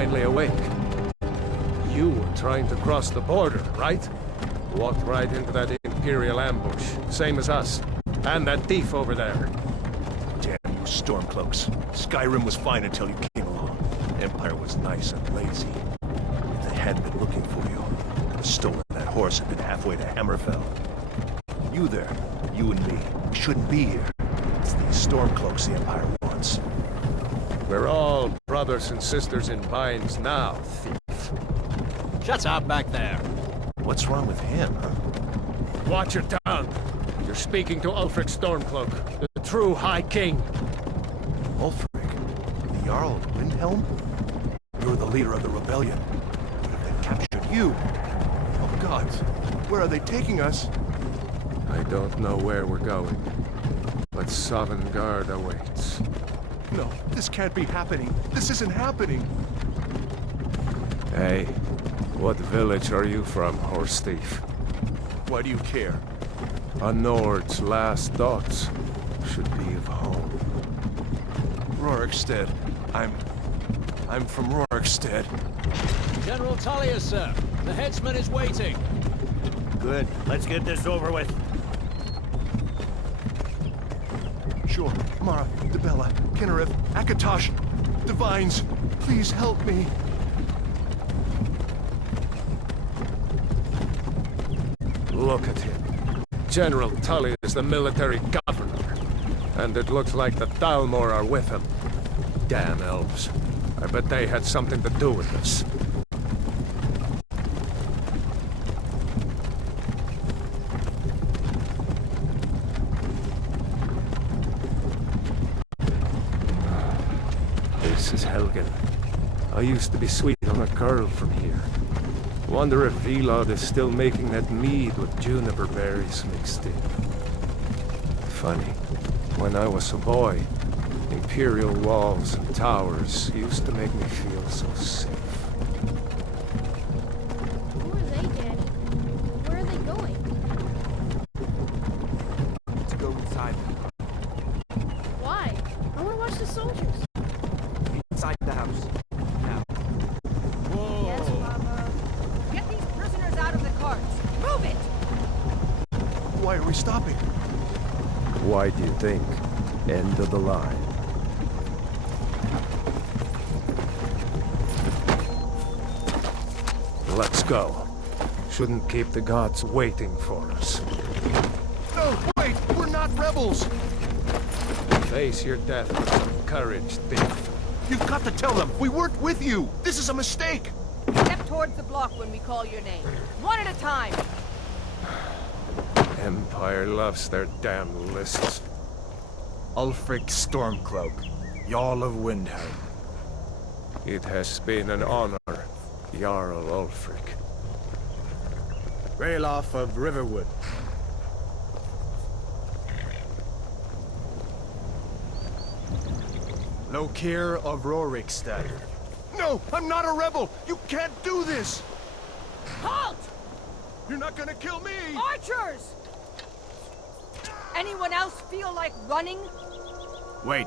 finally awake. You were trying to cross the border, right? Walked right into that Imperial ambush, same as us. And that thief over there. Damn you Stormcloaks. Skyrim was fine until you came along. Empire was nice and lazy. If they hadn't been looking for you, could have stolen that horse and been halfway to Hammerfell. You there, you and me, we shouldn't be here. It's these Stormcloaks the Empire wants. We're all brothers and sisters in binds now, thief. Shut up back there. What's wrong with him, huh? Watch your tongue. You're speaking to Ulfric Stormcloak, the true High King. Ulfric? The Jarl of Windhelm? You're the leader of the rebellion. What if they've captured you? Oh gods, where are they taking us? I don't know where we're going, but Sovngarde awaits. No, this can't be happening. This isn't happening. Hey, what village are you from, horse thief? Why do you care? A Nord's last thoughts should be of home. Rorikstead. I'm from Rorikstead. General Tullius, sir. The headsman is waiting. Good. Let's get this over with. Sure. Mara, Dibella, Kinnereth, Akatosh, Divines, please help me. Look at him. General Tully is the military governor. And it looks like the Thalmor are with him. Damn elves. I bet they had something to do with this. This is Helgen. I used to be sweet on a girl from here. Wonder if Vilod is still making that mead with juniper berries mixed in. Funny, when I was a boy, Imperial walls and towers used to make me feel so safe. Who are they, Daddy? Where are they going? Let's go inside. Why? I want to watch the soldiers. Inside the house. Now. Whoa. Yes, Mama. Get these prisoners out of the carts! Move it! Why are we stopping? Why do you think? End of the line. Let's go. Shouldn't keep the gods waiting for us. No, wait! We're not rebels! Face your death with some courage, thief. You've got to tell them! We weren't with you! This is a mistake! Step towards the block when we call your name. One at a time! Empire loves their damn lists. Ulfric Stormcloak, Jarl of Windhelm. It has been an honor, Jarl Ulfric. Ralof of Riverwood. Lokir of Rorikstead. No! I'm not a rebel! You can't do this! Halt! You're not gonna kill me! Archers! Anyone else feel like running? Wait.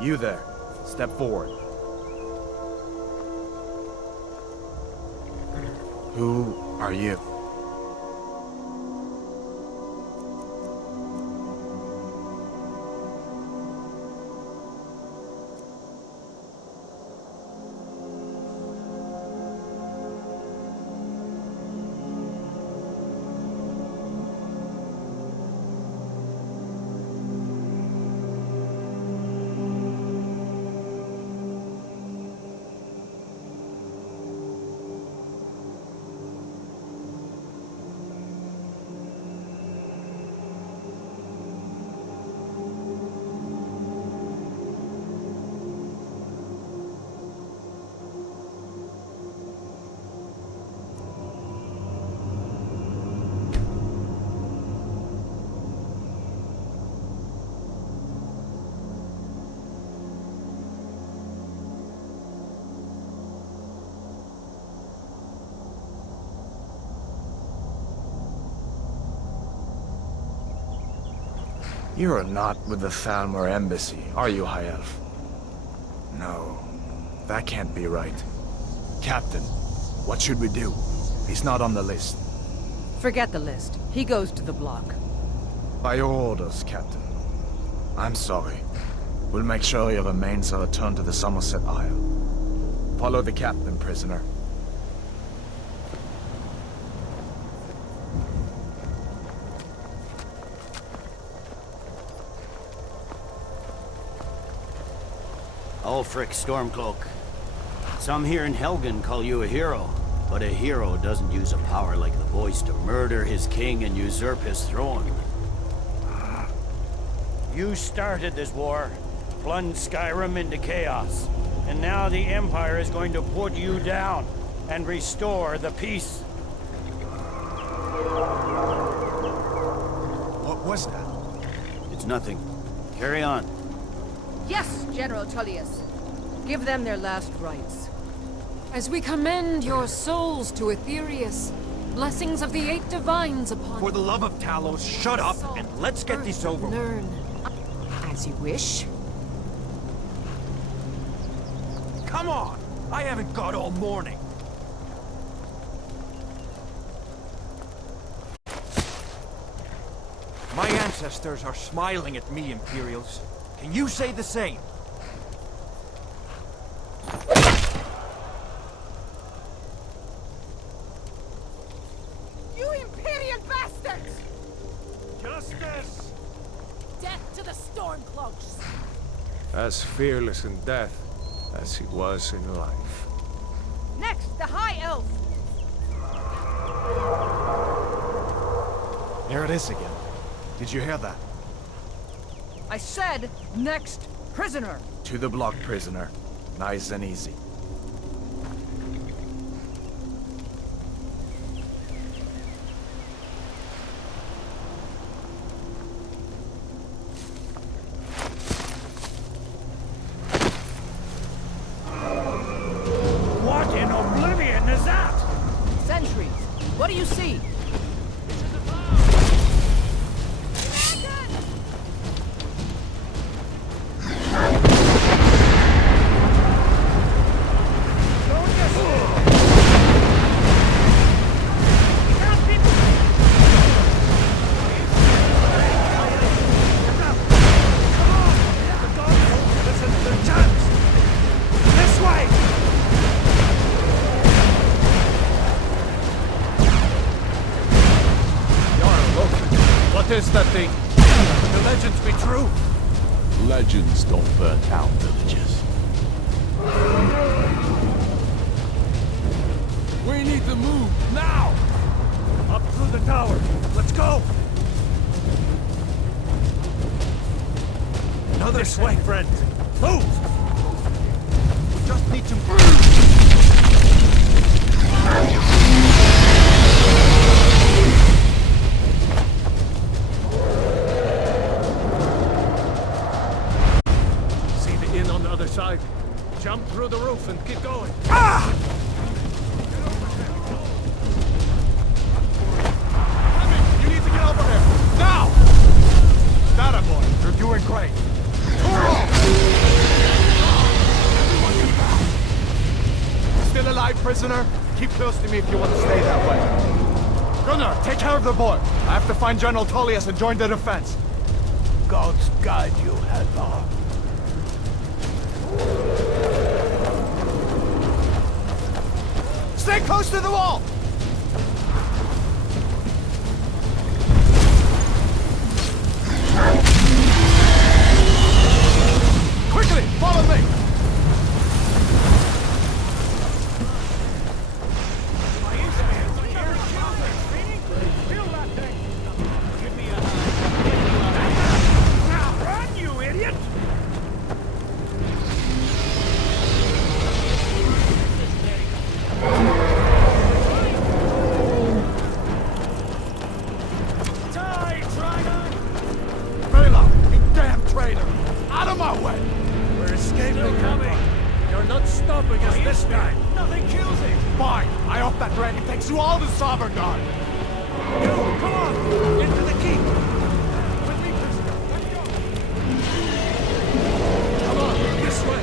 You there. Step forward. Who are you? You're not with the Thalmor embassy, are you, High Elf? No, that can't be right. Captain, what should we do? He's not on the list. Forget the list. He goes to the block. By your orders, Captain. I'm sorry. We'll make sure your remains are returned to the Somerset Isle. Follow the captain, prisoner. Ulfric Stormcloak. Some here in Helgen call you a hero, but a hero doesn't use a power like the voice to murder his king and usurp his throne. You started this war, plunged Skyrim into chaos, and now the Empire is going to put you down and restore the peace. What was that? It's nothing. Carry on. Yes, General Tullius. Give them their last rites. As we commend your souls to Aetherius, blessings of the eight divines upon For the love of Talos, shut up and let's get this over with. Learn. As you wish. Come on! I haven't got all morning. My ancestors are smiling at me, Imperials. Can you say the same? You Imperial bastards! Justice! Death to the Stormcloaks! As fearless in death as he was in life. Next, the High Elf! There it is again. Did you hear that? I said, next prisoner! To the block, prisoner. Nice and easy. What in Oblivion is that? Sentries, what do you see? What is that thing? The legends be true? Legends don't burn down villages. We need to move, now! Up through the tower. Let's go! Another way, friend. Move! We just need to See the inn on the other side? Jump through the roof and keep going. You need to get over here! Now! That boy, you're doing great. Still alive, prisoner? Keep close to me if you want to stay that way. Gunnar, take care of the boy. I have to find General Tullius and join the defense. Gods guide you, Hadvar. Stay close to the wall! Quickly, follow me! run, you idiot! Die, Trigon! Vela, you damn traitor! Out of my way! We're escaping, coming! You're not stopping us this time! Nothing kills him! Fine, I off that rat and takes you all to Sovereign. You, come on! Into the keep! With me, prisoner! Let's go! Come on, this way!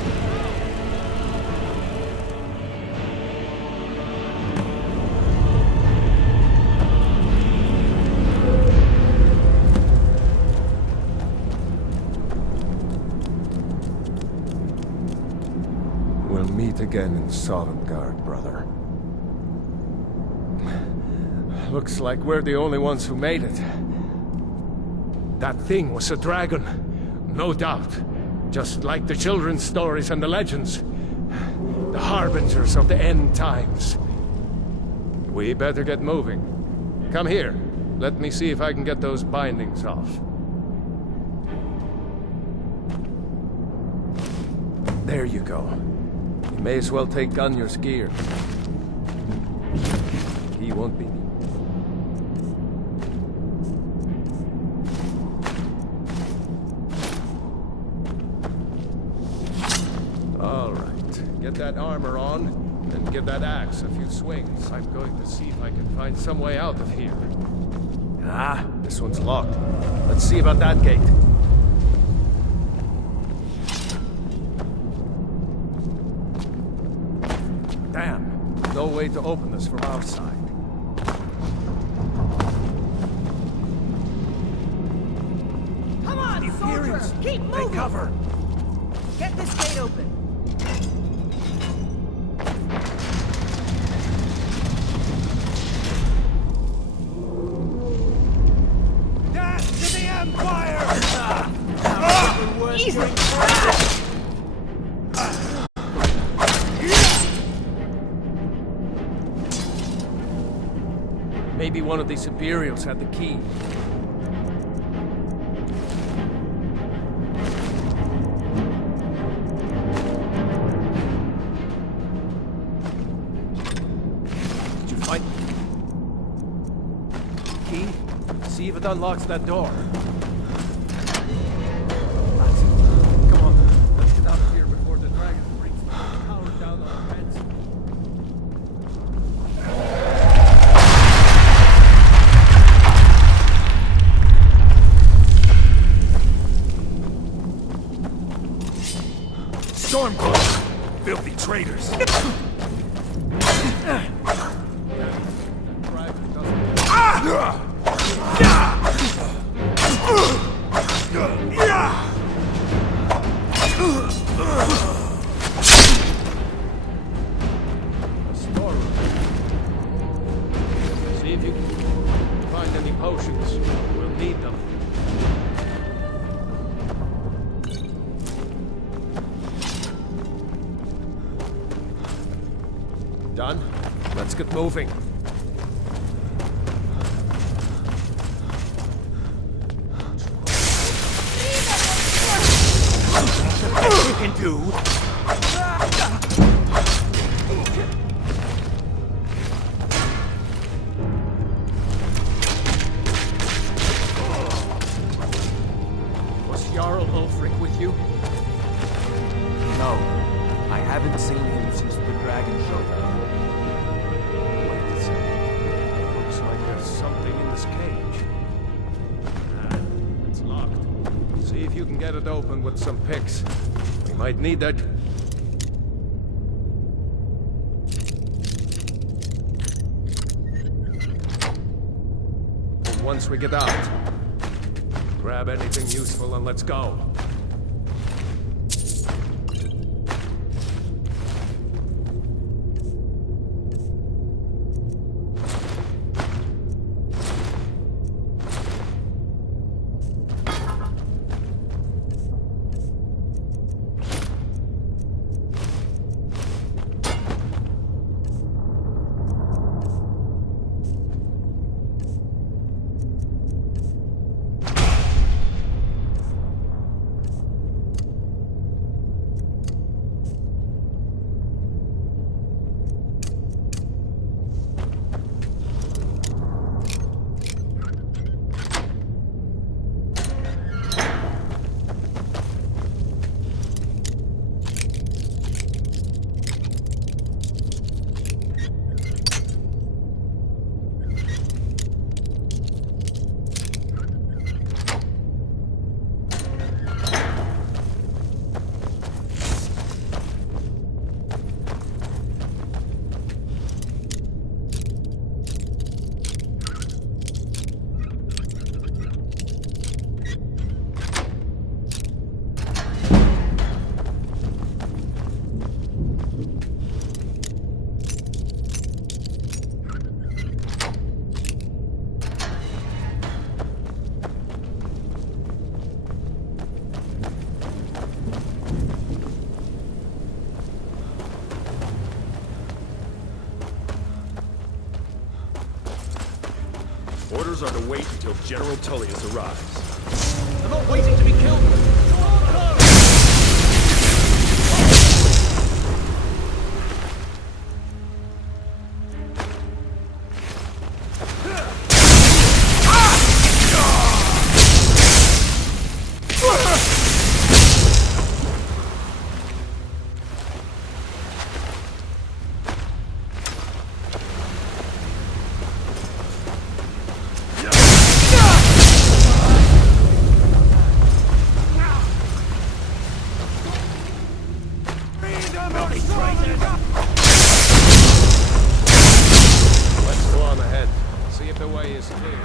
again in Sovngarde, brother. Looks like we're the only ones who made it. That thing was a dragon, no doubt. Just like the children's stories and the legends. The harbingers of the end times. We better get moving. Come here. Let me see if I can get those bindings off. There you go. You may as well take Gunjar's gear. He won't be. All right. Get that armor on, and give that axe a few swings. I'm going to see if I can find some way out of here. Ah, this one's locked. Let's see about that gate. Damn, no way to open this from outside. Come on, soldier! Keep moving! Cover! Get this gate open. Death to the Empire! Easy! Maybe one of these Imperials had the key. Did you find the key? See if it unlocks that door. That's it. Come on, let's get out of here before the dragon brings the power down on our heads. Stormcloak! Filthy traitors! See if you can find any potions. We'll need them. Done? Let's get moving. You can do! Was Jarl Ulfric with you? No, I haven't seen him since the dragon showed up. Wait a second. Looks like there's something in this cage. Ah, it's locked. See if you can get it open with some picks. We might need that. And once we get out, grab anything useful and let's go. Orders are to wait until General Tullius arrives. I'm not waiting to be killed. Let's go on ahead. See if the way is clear.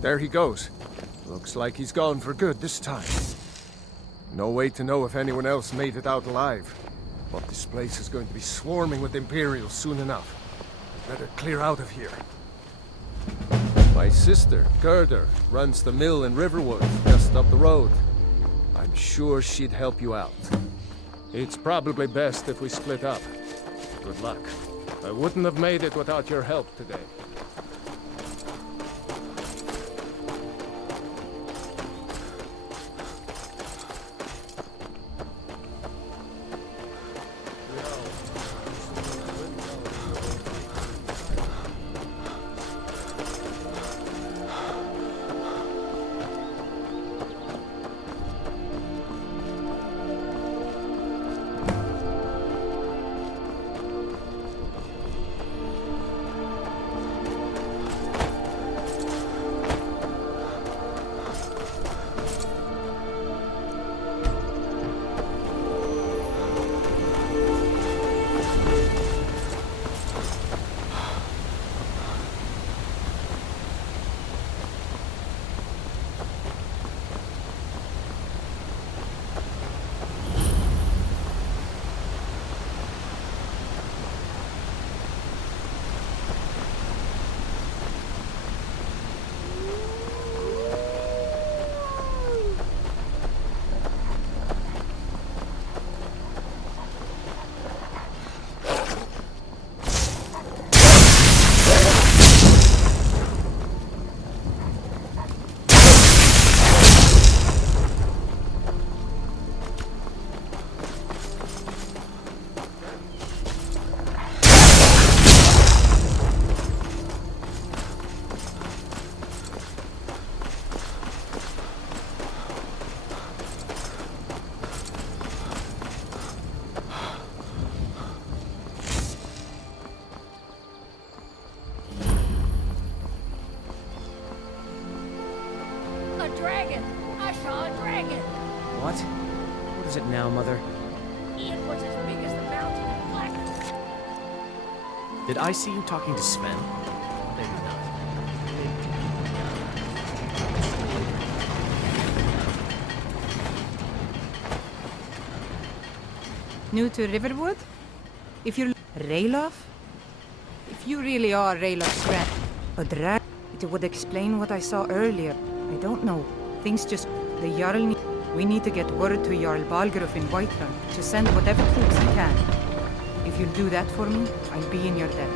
There he goes. Looks like he's gone for good this time. No way to know if anyone else made it out alive. But this place is going to be swarming with Imperials soon enough. Better clear out of here. My sister, Gerda, runs the mill in Riverwood, just up the road. I'm sure she'd help you out. It's probably best if we split up. Good luck. I wouldn't have made it without your help today. a dragon! I saw a dragon! What? What is it now, Mother? It was as big as the mountain in black. Did I see you talking to Sven? Maybe not. New to Riverwood? If you're Rayloff? If you really are Raylof's friend, a drag, it would explain what I saw earlier. I don't know. Things just... The Jarl... We need to get word to Jarl Balgruuf in Whiterun to send whatever troops he can. If you'll do that for me, I'll be in your debt.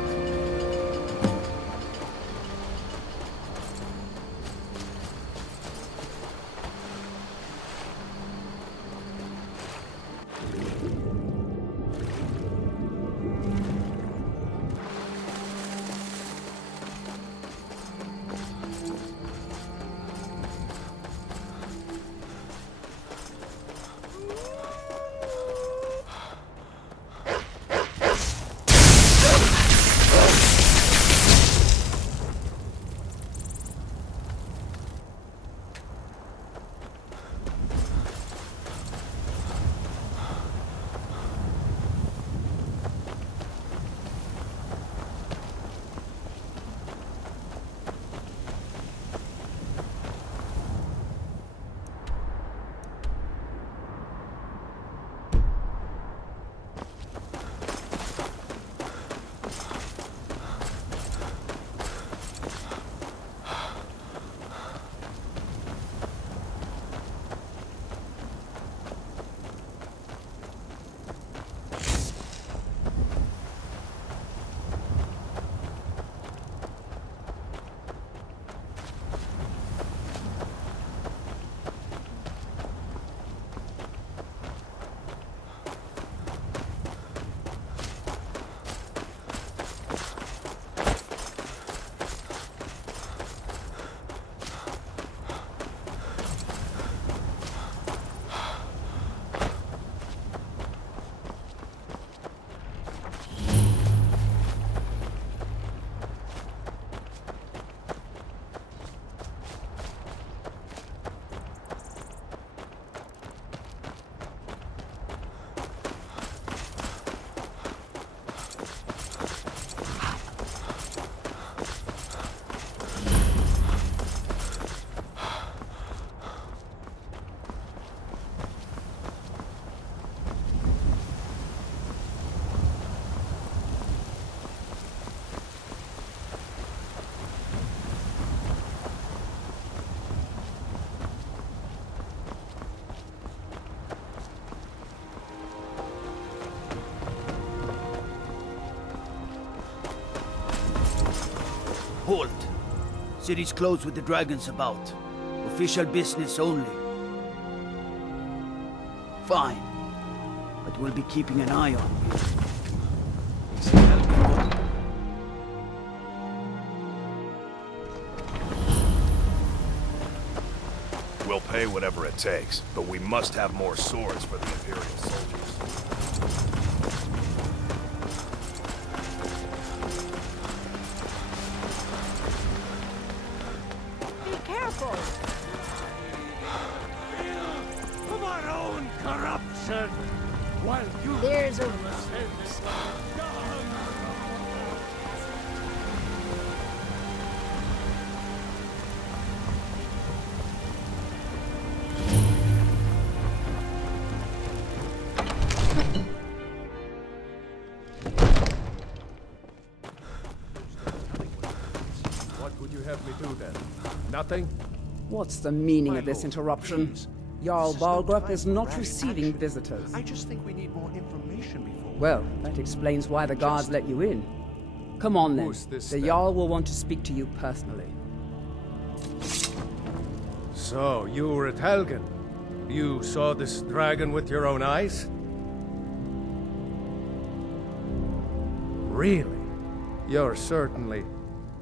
Halt! City's closed with the dragons about. Official business only. Fine. But we'll be keeping an eye on you. We'll pay whatever it takes, but we must have more swords for the Imperial soldiers. Of our own corruption, while you... There's a... What would you have me do then? Nothing? What's the meaning of this interruption? Jarl Balgruuf is not receiving visitors. I just think we need more information before... Well, that explains why the guards let you in. Come on then. Who's this, The then? Jarl will want to speak to you personally. So, you were at Helgen? You saw this dragon with your own eyes? Really? You're certainly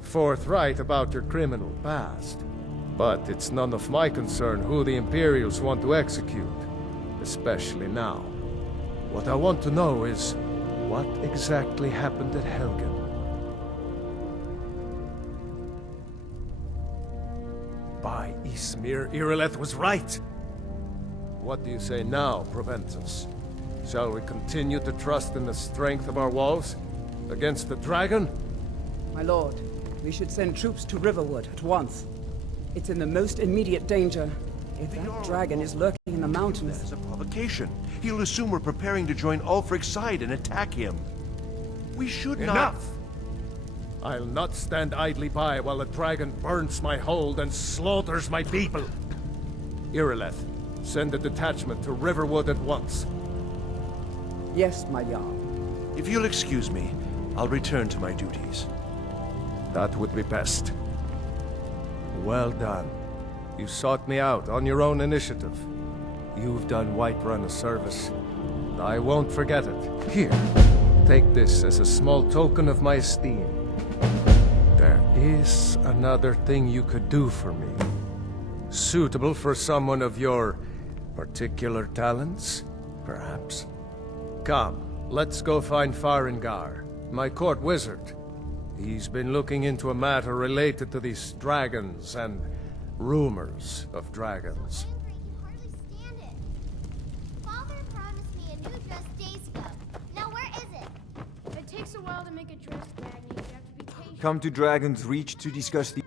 forthright about your criminal past. But it's none of my concern who the Imperials want to execute, especially now. What I want to know is, what exactly happened at Helgen? By By Ysmir, Irileth was right. What do you say now, Proventus? Shall we continue to trust in the strength of our walls? Against the dragon? My lord, we should send troops to Riverwood at once. It's in the most immediate danger. If that dragon is lurking in the mountains... As a provocation. He'll assume we're preparing to join Ulfric's side and attack him. We should not... Enough! I'll not stand idly by while the dragon burns my hold and slaughters my people. Irileth, send a detachment to Riverwood at once. Yes, my Jarl. If you'll excuse me, I'll return to my duties. That would be best. Well done. You sought me out on your own initiative. You've done Whiterun a service, and I won't forget it. Here, take this as a small token of my esteem. There is another thing you could do for me. Suitable for someone of your particular talents, perhaps. Come, let's go find Farengar, my court wizard. He's been looking into a matter related to these dragons and rumors of dragons. Henry can hardly stand it. Father promised me a new dress days ago. Now where is it? It takes a while to make a dress, Magni. You have to be patient. Come to Dragon's Reach to discuss the...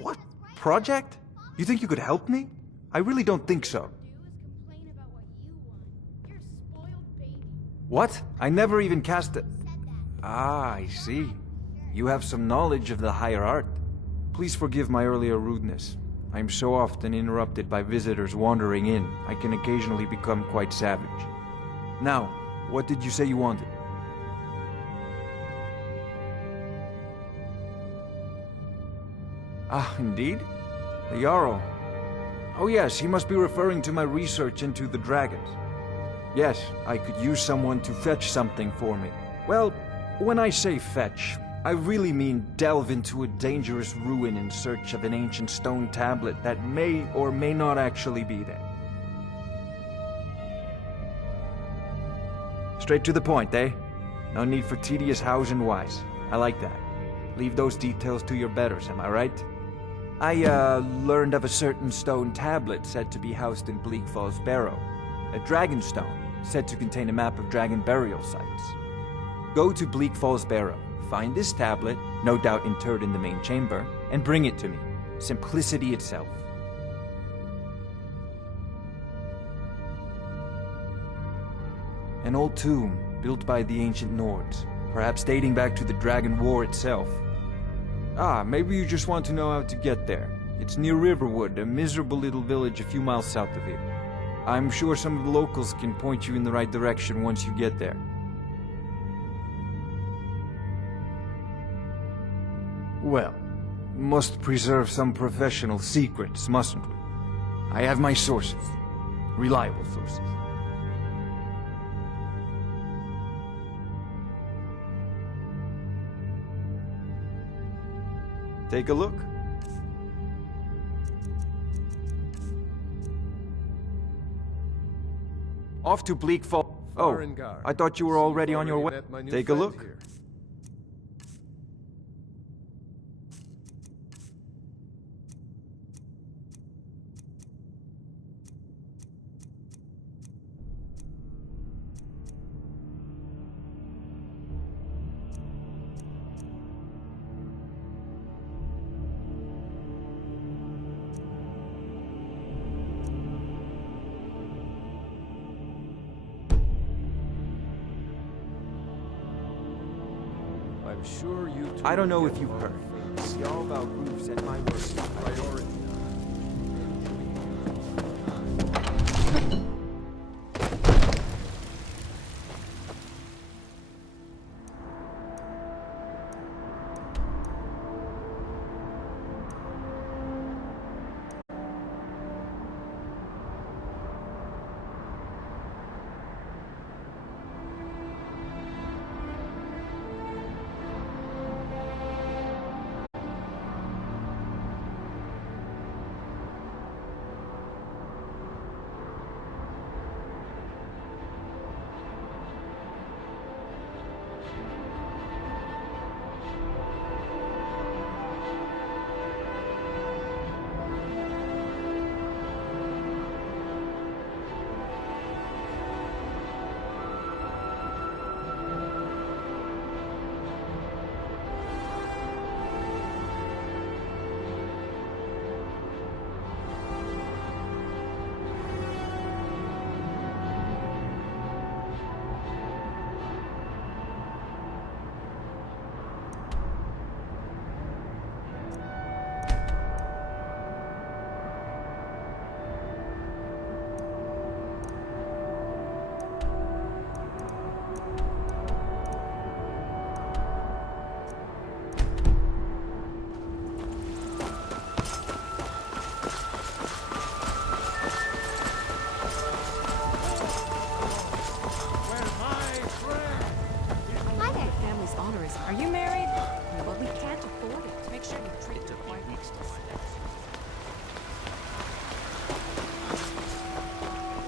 What? Project? You think you could help me? I really don't think so. Complain about what you want. You're a spoiled baby. What? I never even cast it. Ah, I see. You have some knowledge of the higher art. Please forgive my earlier rudeness. I am so often interrupted by visitors wandering in, I can occasionally become quite savage. Now, what did you say you wanted? Ah, indeed? The Jarl. Oh yes, he must be referring to my research into the dragons. Yes, I could use someone to fetch something for me. Well, when I say fetch, I really mean delve into a dangerous ruin in search of an ancient stone tablet that may or may not actually be there. Straight to the point, eh? No need for tedious hows and whys. I like that. Leave those details to your betters, am I right? I, learned of a certain stone tablet said to be housed in Bleak Falls Barrow. A dragon stone, said to contain a map of dragon burial sites. Go to Bleak Falls Barrow, find this tablet, no doubt interred in the main chamber, and bring it to me. Simplicity itself. An old tomb, built by the ancient Nords, perhaps dating back to the Dragon War itself. Ah, maybe you just want to know how to get there. It's near Riverwood, a miserable little village a few miles south of here. I'm sure some of the locals can point you in the right direction once you get there. Well, must preserve some professional secrets, mustn't we? I have my sources. Reliable sources. Take a look. Off to Bleak Falls. Oh, I thought you were already on your way. Take a look. I'm sure you two I don't know will if get you've along heard. fast. The all about roofs at my work is priority.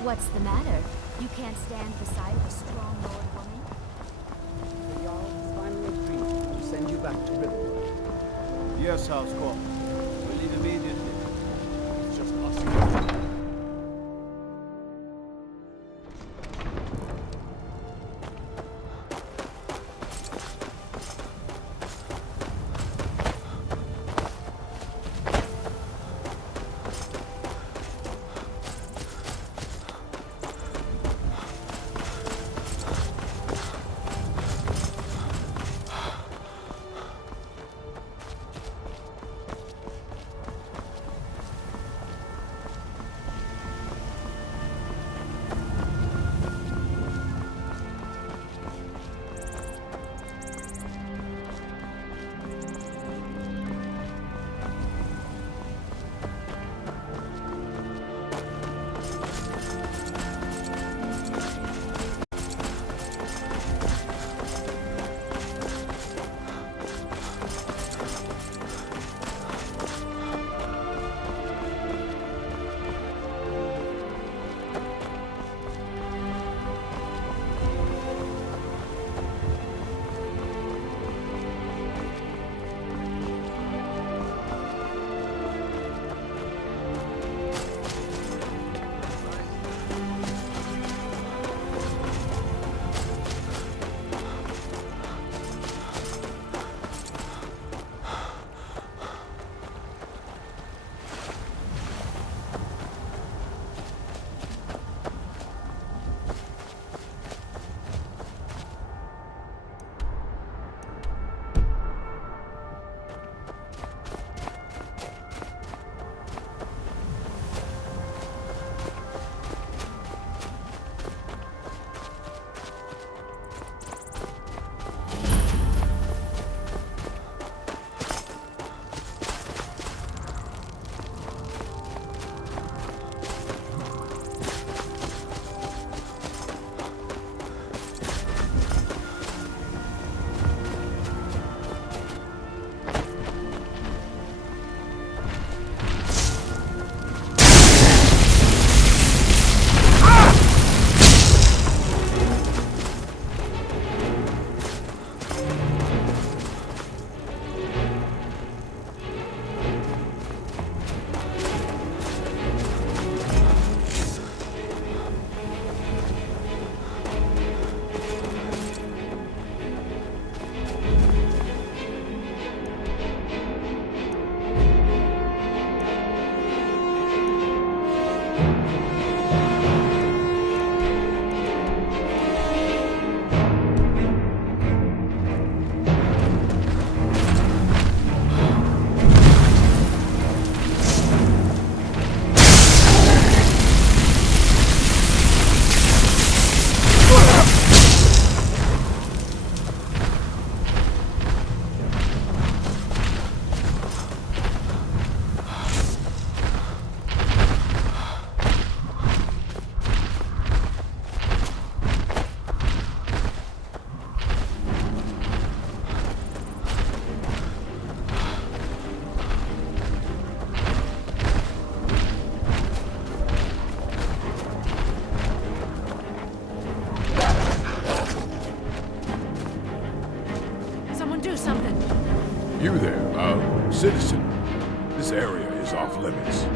What's the matter? You can't stand the sight of a strong lord woman? The Jarl has finally agreed to send you back to Riverwood. Yes, Housecorp. We'll leave immediately. It's just us against you. You there, citizen. This area is off limits.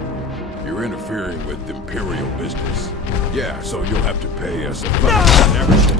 You're interfering with Imperial business. Yeah, so you'll have to pay us a fine.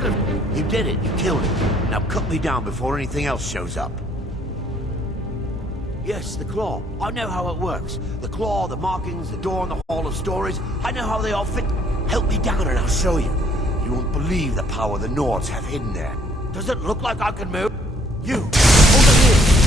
What if... You did it. You killed him. Now cut me down before anything else shows up. Yes, the claw. I know how it works. The claw, the markings, the door in the Hall of Stories. I know how they all fit. Help me down and I'll show you. You won't believe the power the Nords have hidden there. Does it look like I can move? You, over here.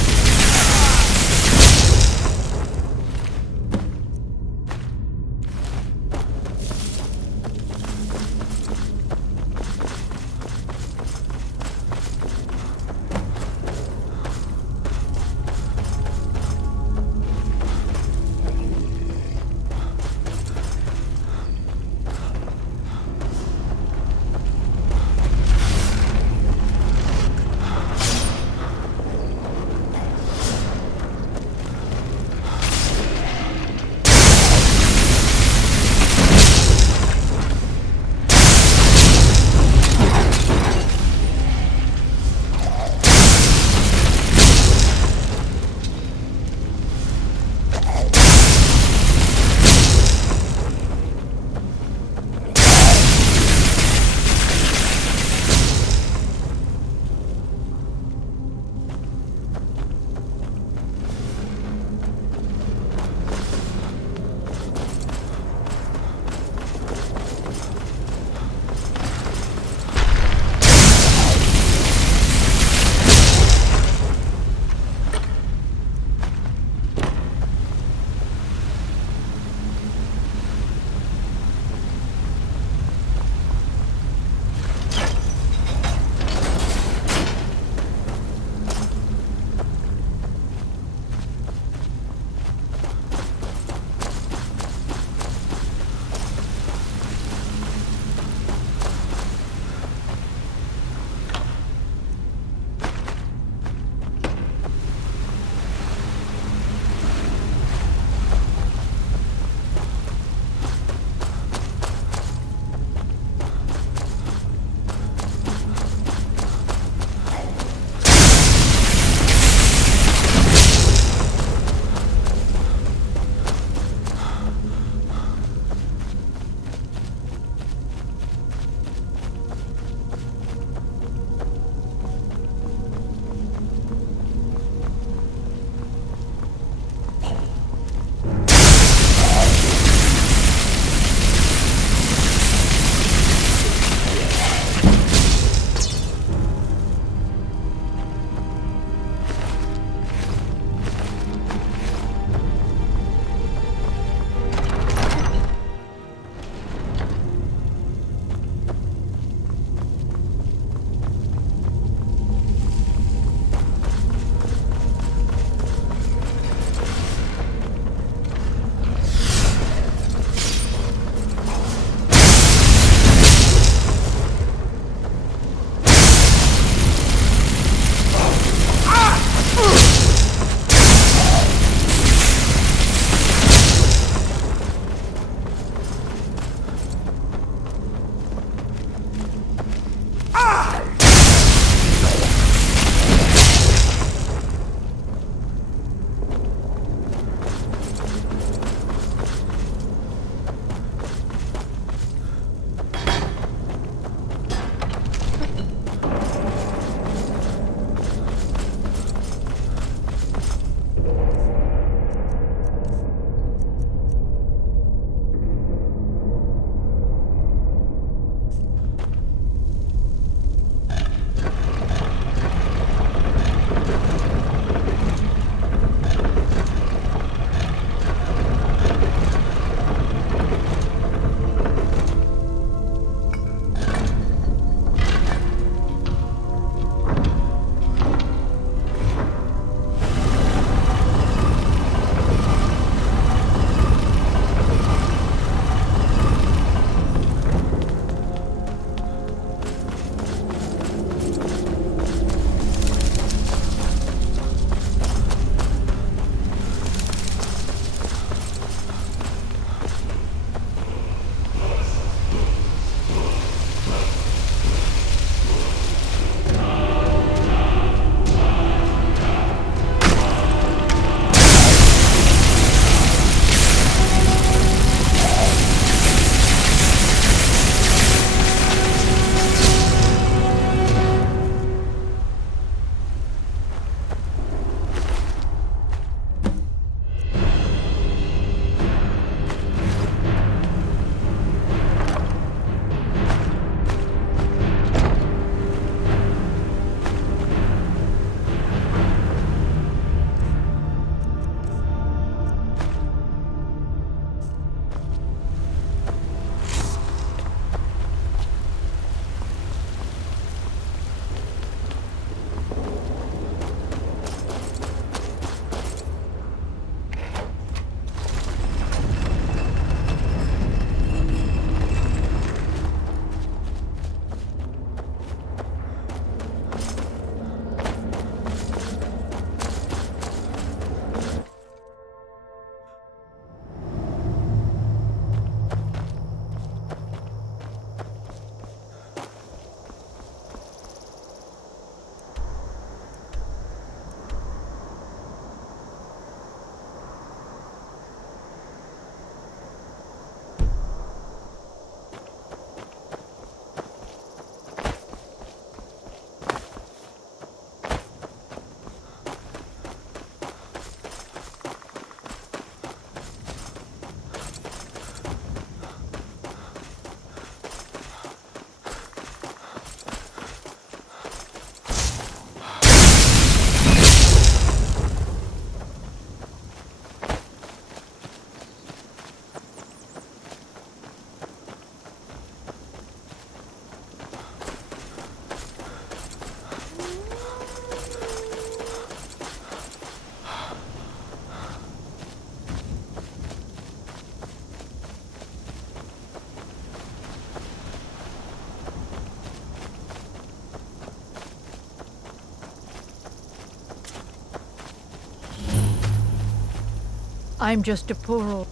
I'm just a poor old...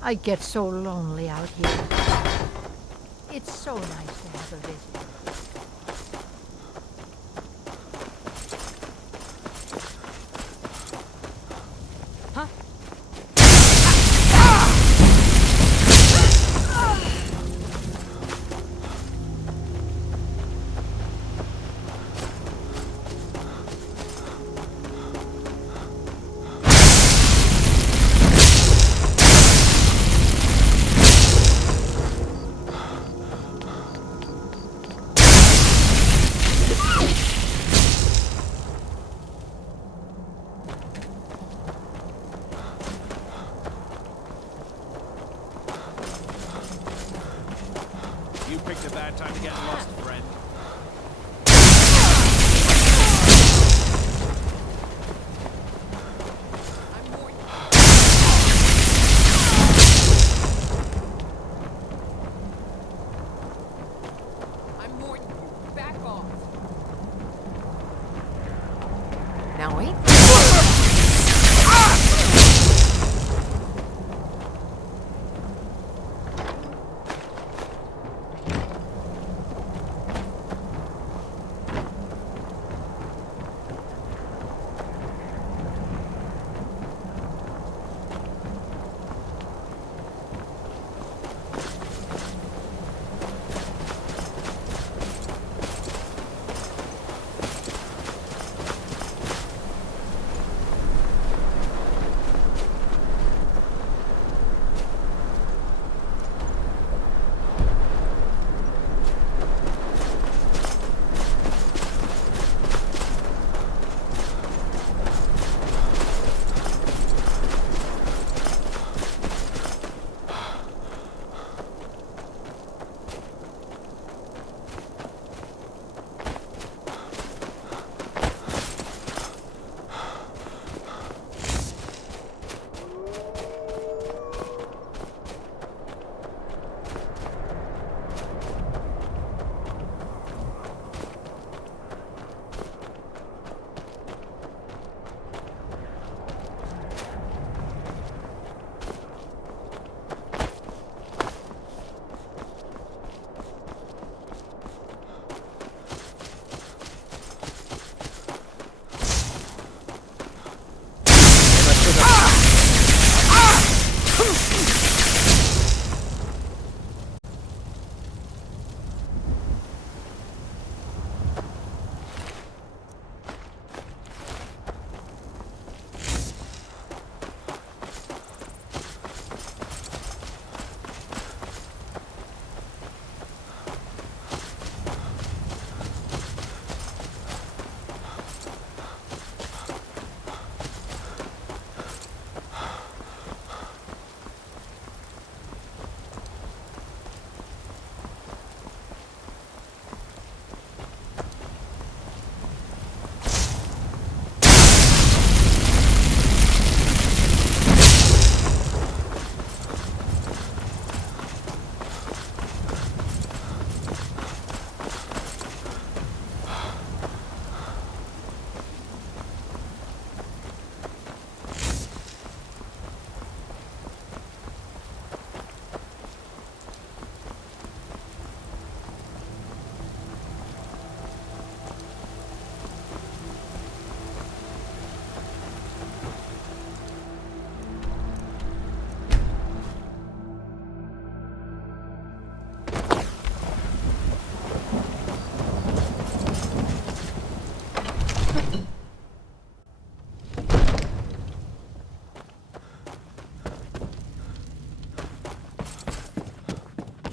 I get so lonely out here. It's so nice to have a visitor. You picked a bad time to get lost, friend. I'm warning you. Back off. Now wait.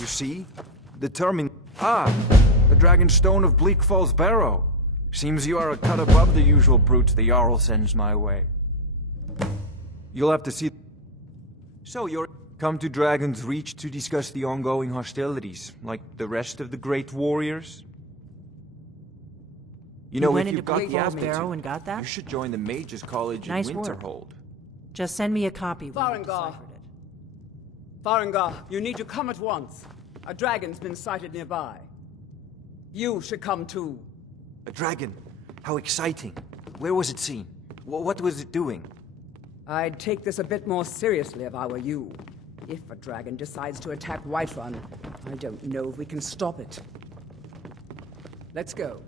See? Determined. Ah! The Dragonstone of Bleak Falls Barrow. Seems you are a cut above the usual brutes the Jarl sends my way. You'll have to see... So you're... Come to Dragon's Reach to discuss the ongoing hostilities, like the rest of the great warriors? You know, went if into you've got Bleak the Falls ammunition, Barrow and got that? you should join the Mages College Nice in work. Winterhold. Just send me a copy when you Farengar. deciphered it. Farengar, you need to come at once. A dragon's been sighted nearby. You should come too. A dragon? How exciting. Where was it seen? What was it doing? I'd take this a bit more seriously if I were you. If a dragon decides to attack Whiterun, I don't know if we can stop it. Let's go.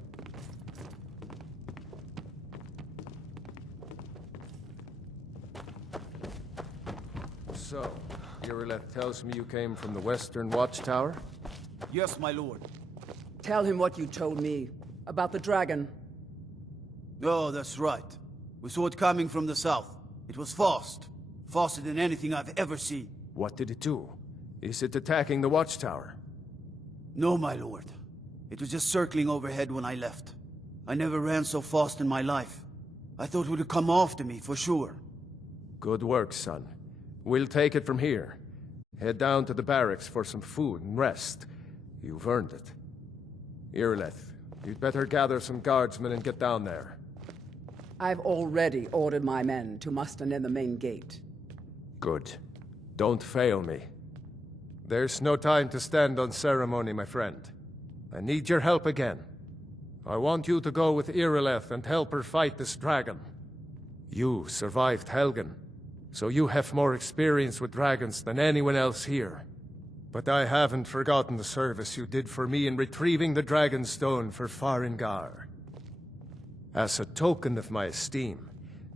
So, Irileth tells me you came from the Western Watchtower? Yes, my lord. Tell him what you told me about the dragon. Oh, that's right. We saw it coming from the south. It was fast. Faster than anything I've ever seen. What did it do? Is it attacking the Watchtower? No, my lord. It was just circling overhead when I left. I never ran so fast in my life. I thought it would come after me, for sure. Good work, son. We'll take it from here. Head down to the barracks for some food and rest. You've earned it. Irileth, you'd better gather some guardsmen and get down there. I've already ordered my men to muster near the main gate. Good. Don't fail me. There's no time to stand on ceremony, my friend. I need your help again. I want you to go with Irileth and help her fight this dragon. You survived Helgen, so you have more experience with dragons than anyone else here. But I haven't forgotten the service you did for me in retrieving the Dragon Stone for Farengar. As a token of my esteem,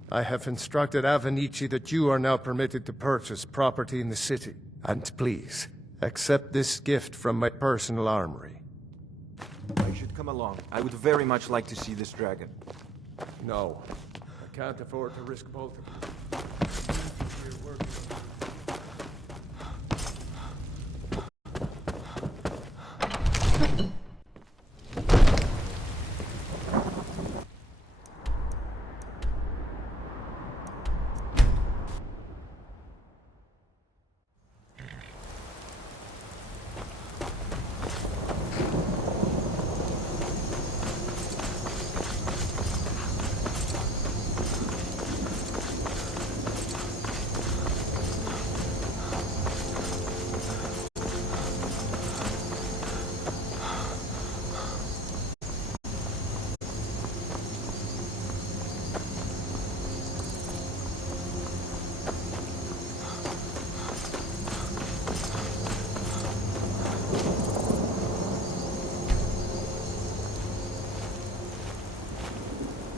I have instructed Avenici that you are now permitted to purchase property in the city. And please, accept this gift from my personal armory. I should come along. I would very much like to see this dragon. No, I can't afford to risk both of you.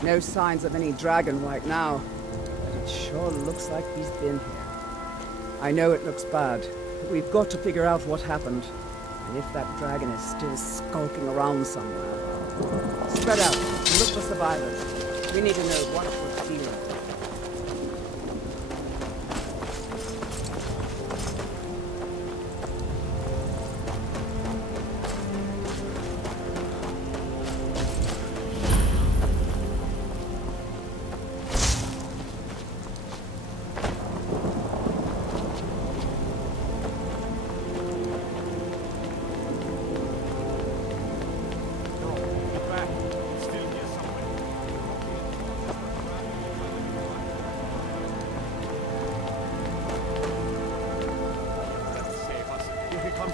No signs of any dragon right now, but it sure looks like he's been here. I know it looks bad, but we've got to figure out what happened, and if that dragon is still skulking around somewhere. Spread out, and look for survivors. We need to know what we're dealing with.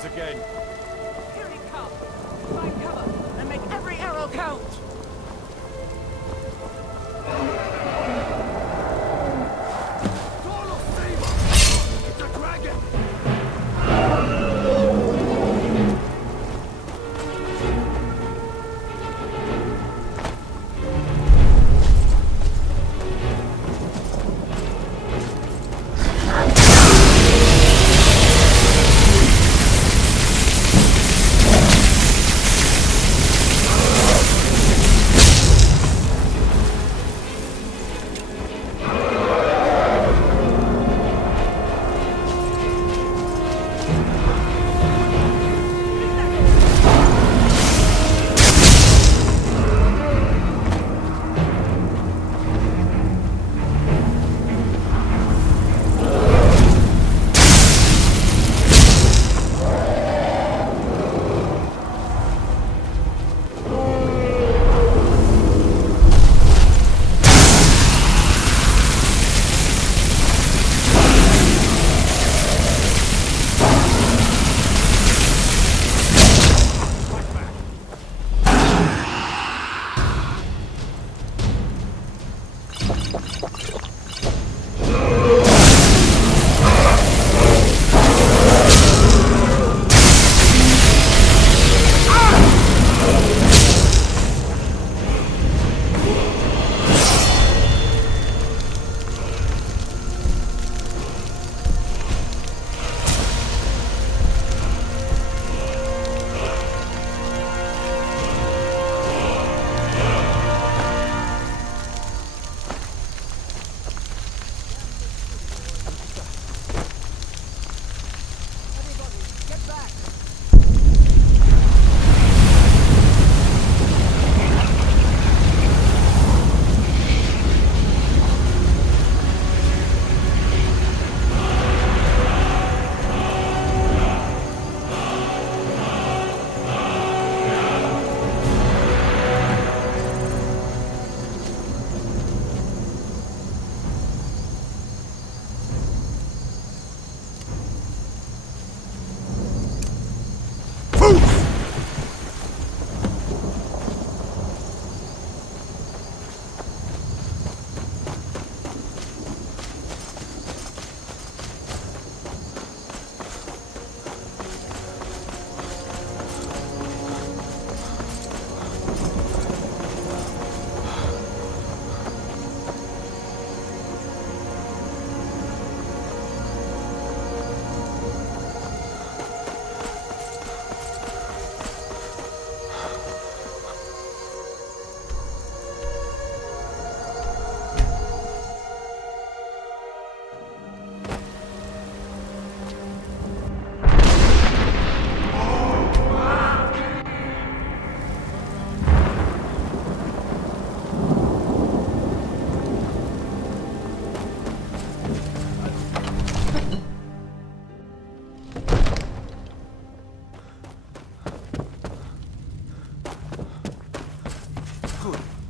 Again. Here he comes! Find cover and make every arrow count! It's a dragon!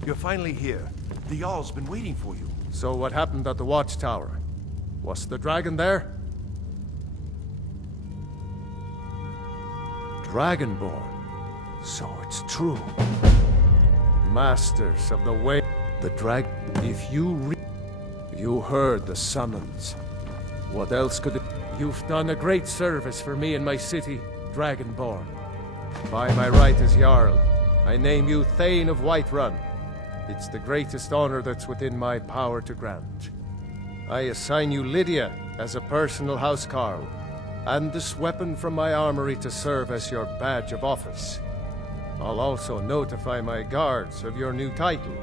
You're finally here. The Jarl's been waiting for you. So what happened at the watchtower? Was the dragon there? Dragonborn. So it's true. Masters of the way. The drag. If you heard the summons. What else could it? You've done a great service for me and my city, Dragonborn. By my right as Jarl, I name you Thane of Whiterun. It's the greatest honor that's within my power to grant. I assign you Lydia as a personal housecarl, and this weapon from my armory to serve as your badge of office. I'll also notify my guards of your new title.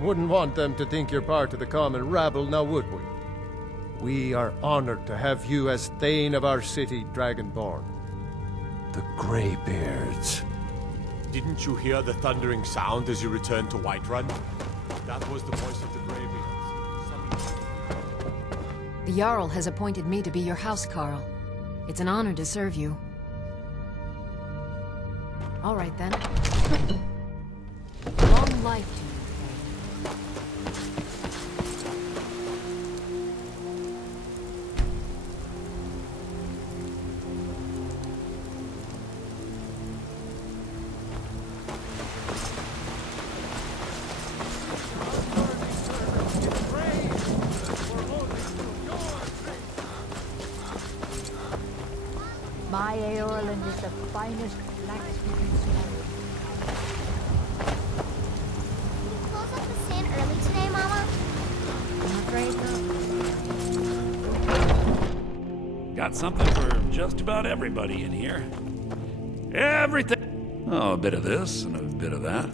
Wouldn't want them to think you're part of the common rabble, now would we? We are honored to have you as Thane of our city, Dragonborn. The Greybeards. Didn't you hear the thundering sound as you returned to Whiterun? That was the voice of the Greybeards. The Jarl has appointed me to be your housecarl. It's an honor to serve you. All right, then. Long life to you. My Aorland is the finest blacksmithing stone. Did you close up the stand early today, Mama? I'm afraid not. Got something for just about everybody in here. Everything. Oh, a bit of this and a bit of that.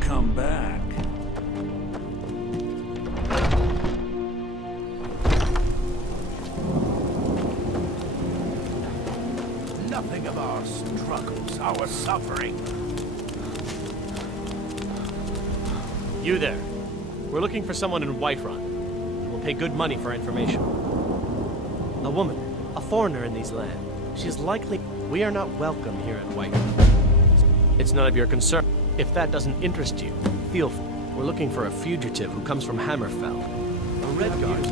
Come back. Nothing of our struggles, our suffering. You there. We're looking for someone in Whiterun. We'll pay good money for information. A woman, a foreigner in these lands. She's likely... We are not welcome here in Whiterun. It's none of your concern. If that doesn't interest you, feel free. We're looking for a fugitive who comes from Hammerfell. A red guard.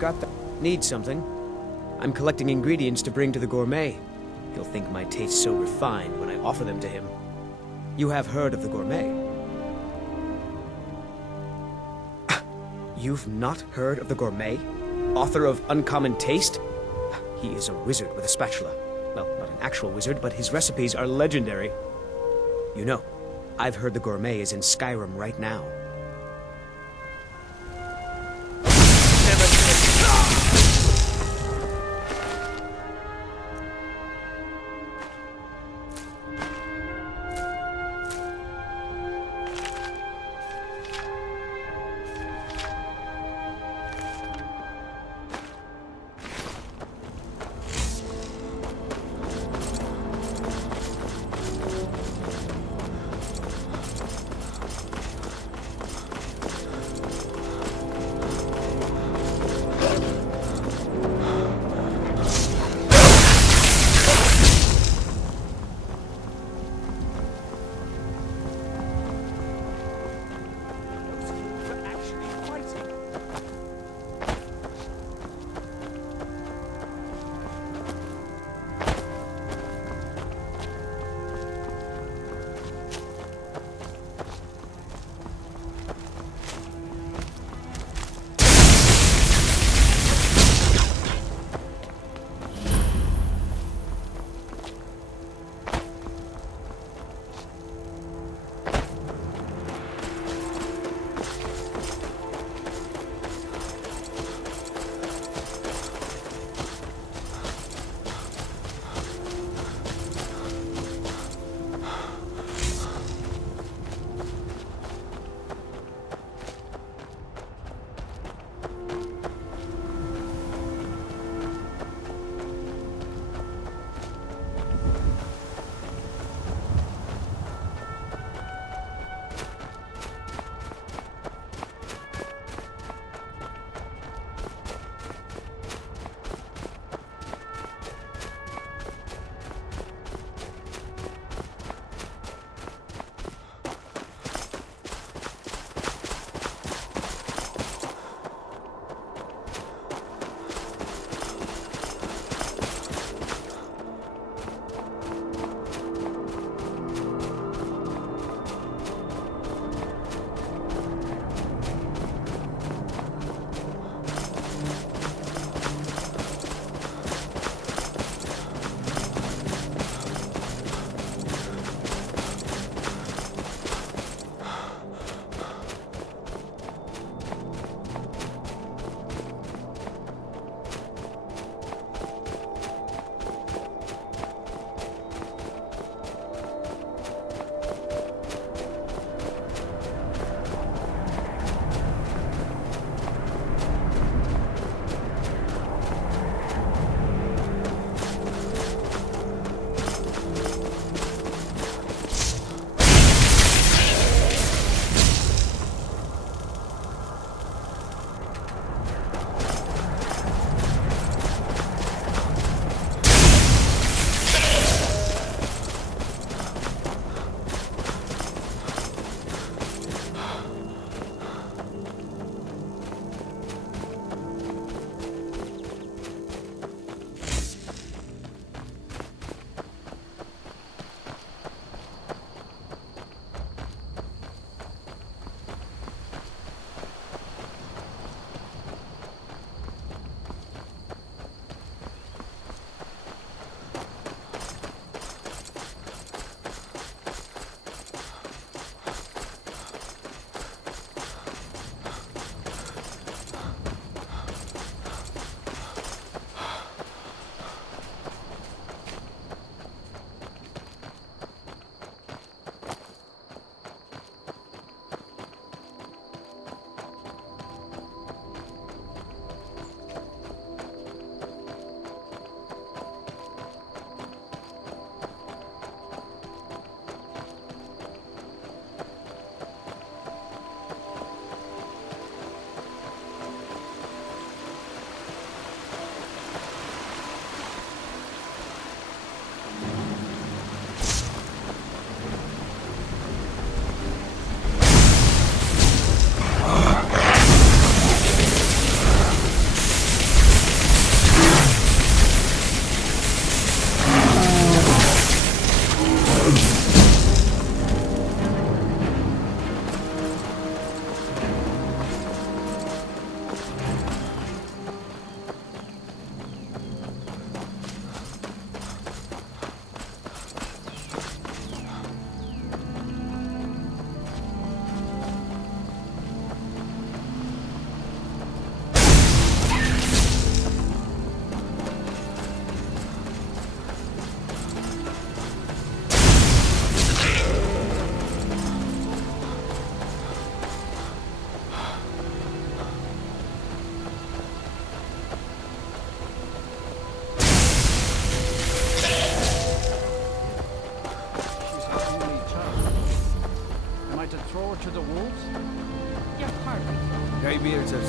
got that. Need something? I'm collecting ingredients to bring to the gourmet. He'll think my tastes so refined when I offer them to him. You have heard of the gourmet? You've not heard of the gourmet? Author of Uncommon Taste? He is a wizard with a spatula. Well, not an actual wizard, but his recipes are legendary. You know, I've heard the gourmet is in Skyrim right now.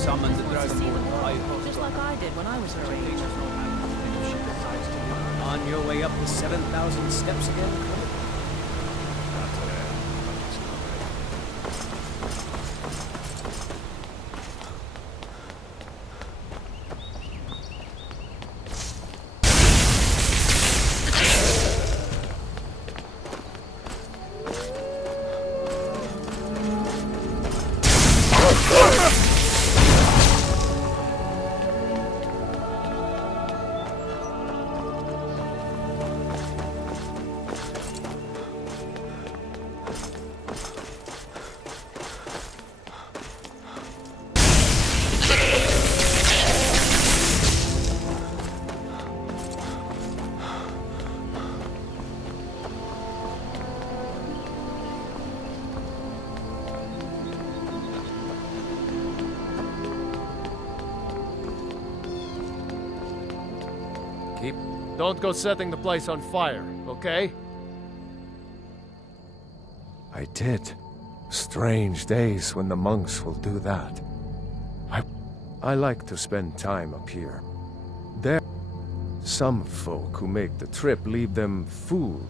summon the Dragonborn to High Just like I did when I was her age. On your way up the 7,000 steps again, Kermit? Don't go setting the place on fire, okay? I did. Strange days when the monks will do that. I like to spend time up here. There some folk who make the trip leave them food.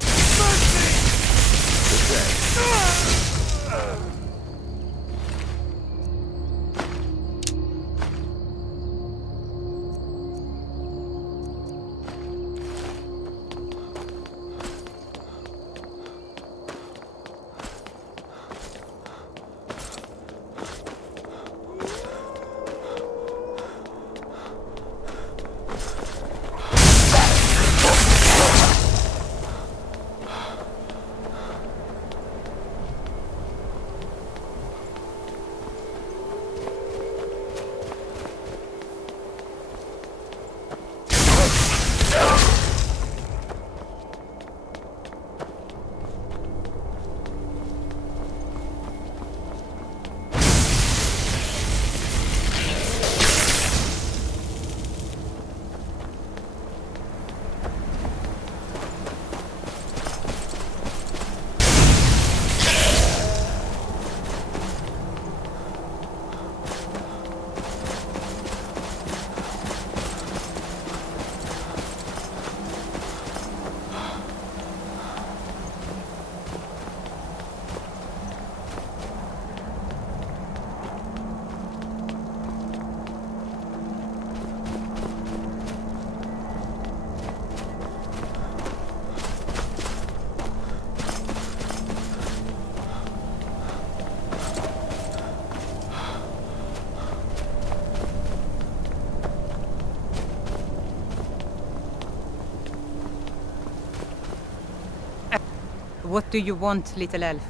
What do you want, little elf?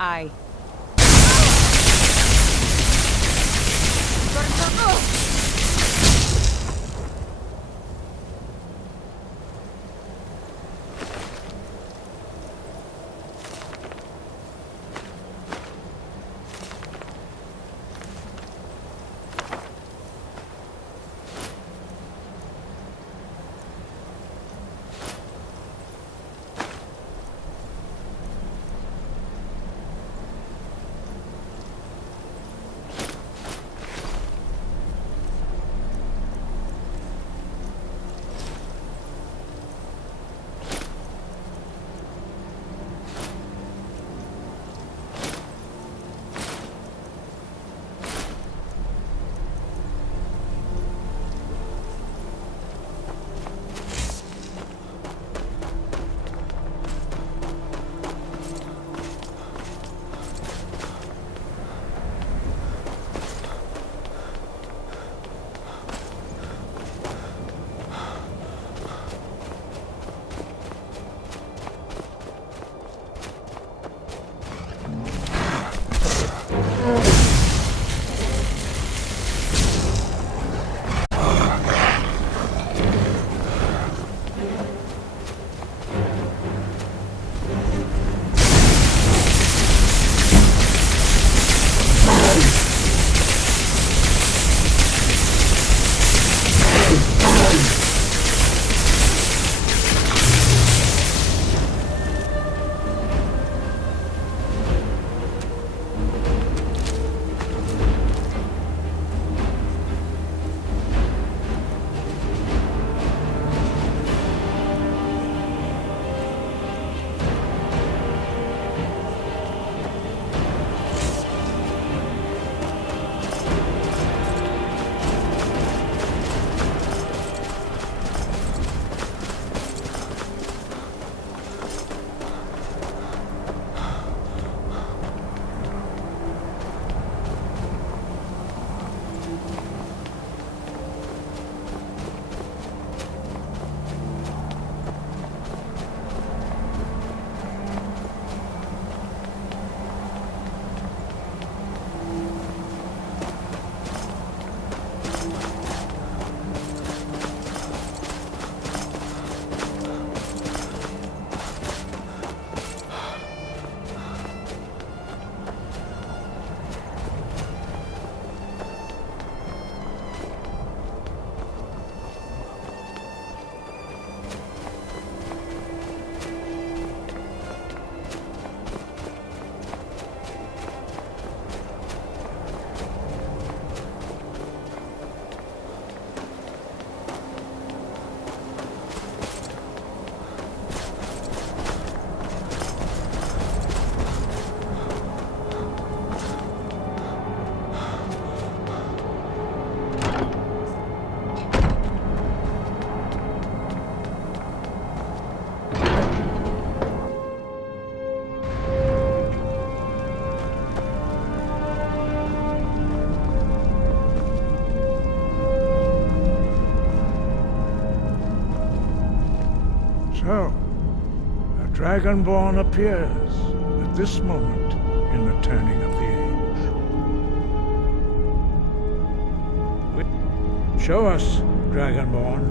I. So, a Dragonborn appears at this moment in the turning of the age. Show us, Dragonborn.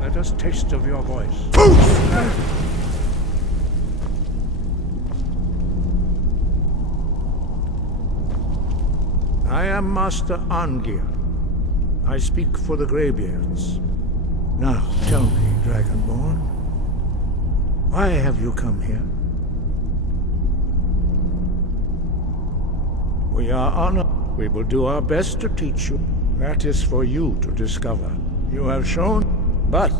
Let us taste of your voice. I am Master Angir. I speak for the Greybeards. Now, tell me, Dragonborn, why have you come here? We are honored. We will do our best to teach you. That is for you to discover. You have shown, but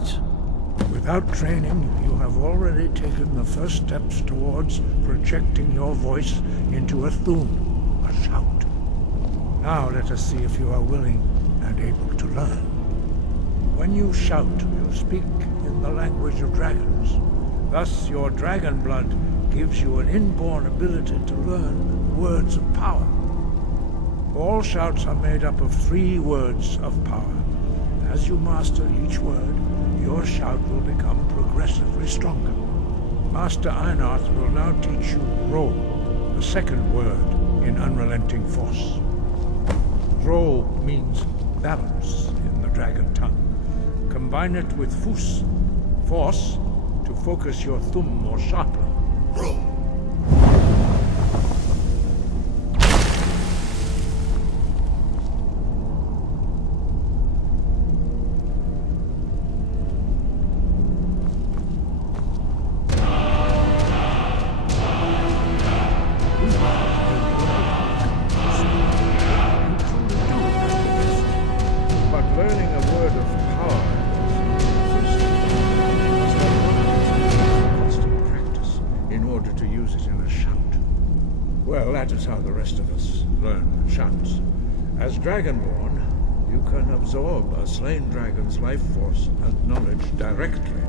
without training, you have already taken the first steps towards projecting your voice into a thum, a shout. Now let us see if you are willing and able to learn. When you shout, you speak in the language of dragons. Thus, your dragon blood gives you an inborn ability to learn words of power. All shouts are made up of 3 words of power. As you master each word, your shout will become progressively stronger. Master Einarth will now teach you Ro, the second word in Unrelenting Force. Ro means balance in the dragon tongue. Combine it with Fus, force, to focus your thumb more sharply. Ro. Dragonborn, you can absorb a slain dragon's life force and knowledge directly.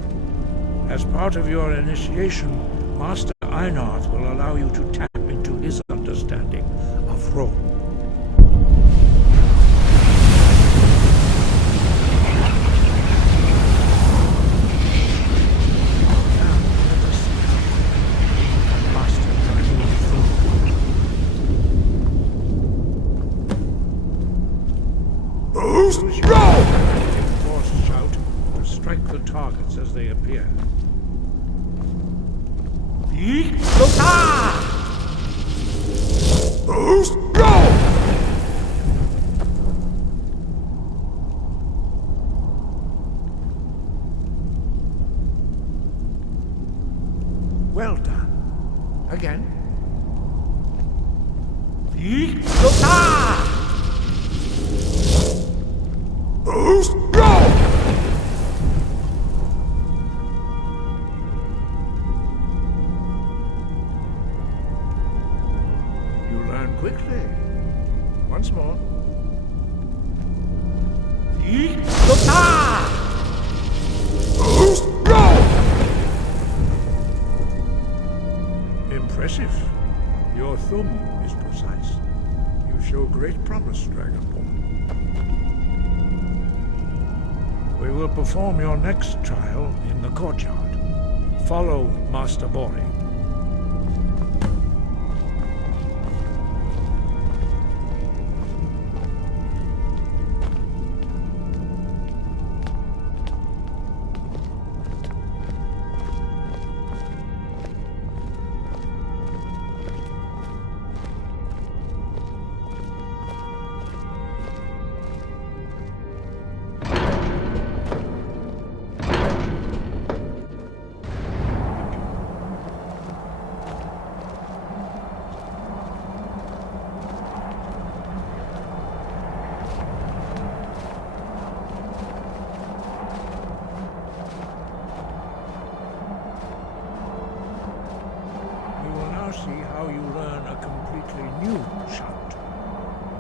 As part of your initiation, Master Einarth will allow you to tap into his understanding of Ro. Targets as they appear. Well done. Again. Quickly. Once more. Impressive. Your thumb is precise. You show great promise, Dragonborn. We will perform your next trial in the courtyard. Follow Master Bori.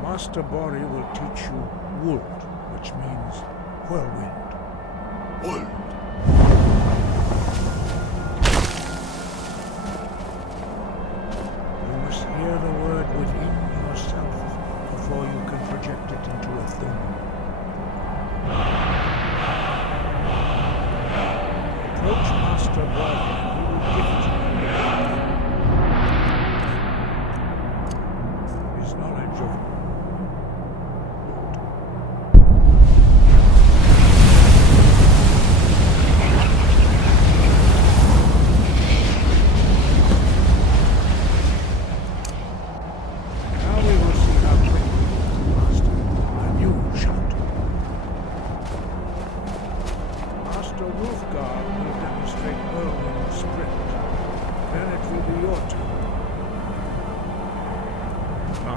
Master Bori will teach you Wold, which means whirlwind. Wold. You must hear the word within yourself before you can project it into a thing. Approach Master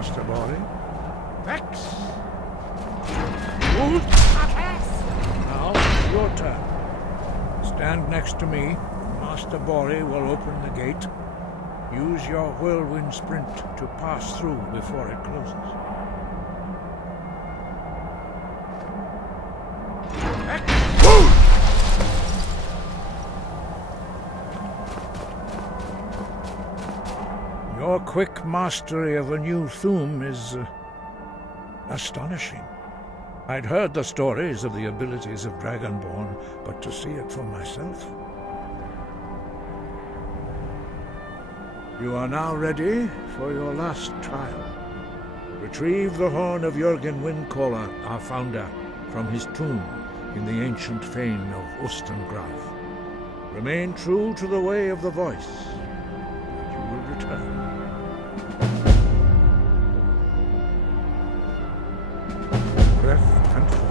Master Bori. Vex! Now, your turn. Stand next to me. Master Bori will open the gate. Use your whirlwind sprint to pass through before it closes. Your quick mastery of a new Thum is astonishing. I'd heard the stories of the abilities of Dragonborn, but to see it for myself. You are now ready for your last trial. Retrieve the horn of Jürgen Windcaller, our founder, from his tomb in the ancient fane of Ustengrav. Remain true to the way of the voice, and you will return. Breath and focus.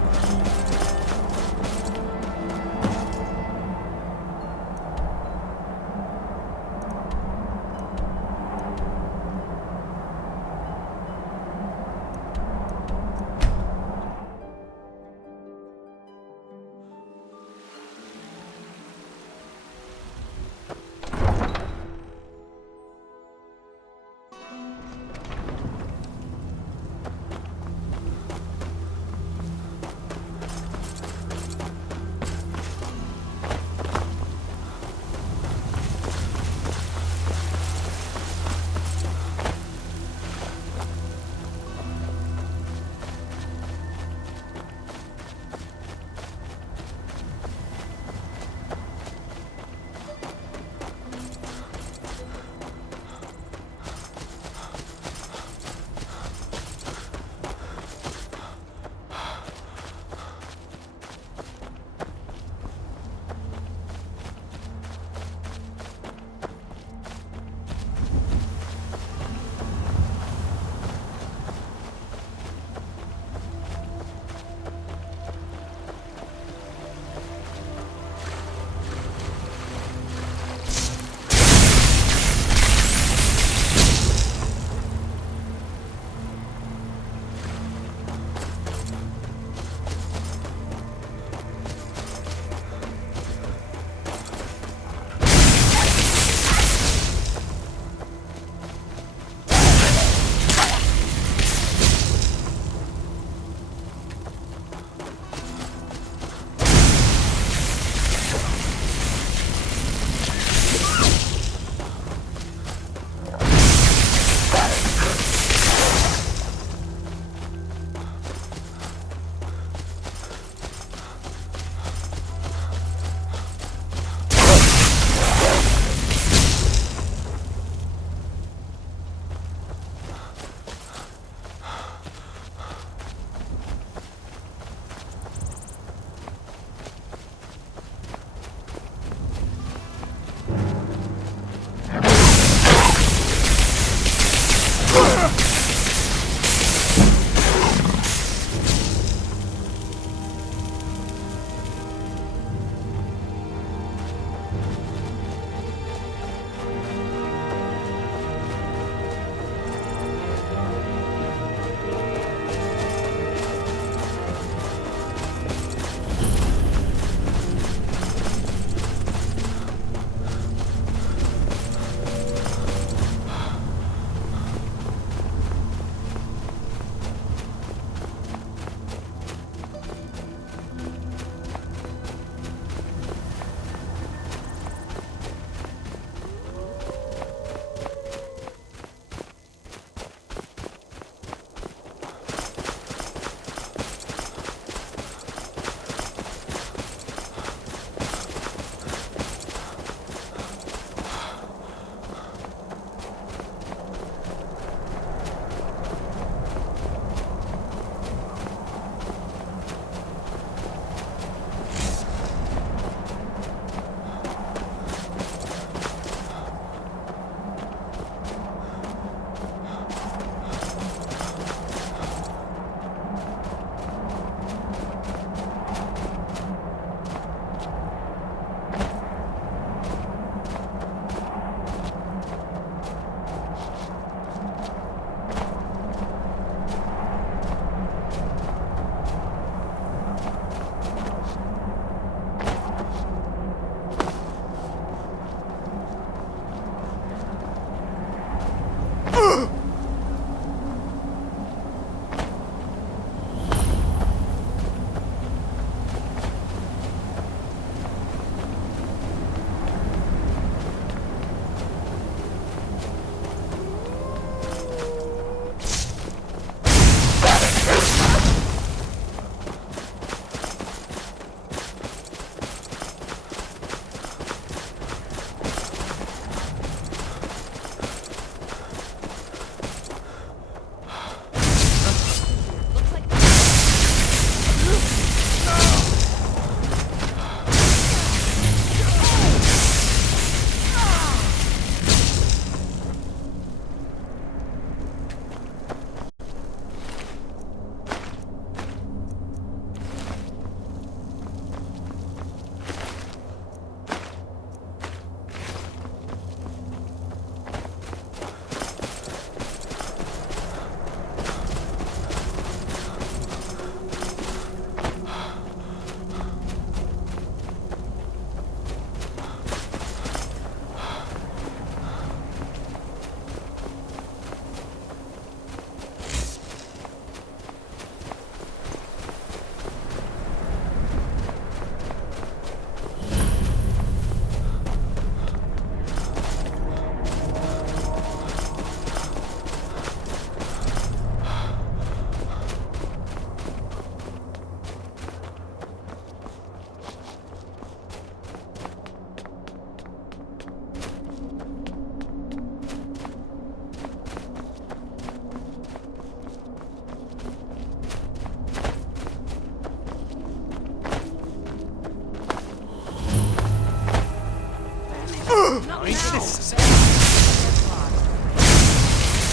Ain't this?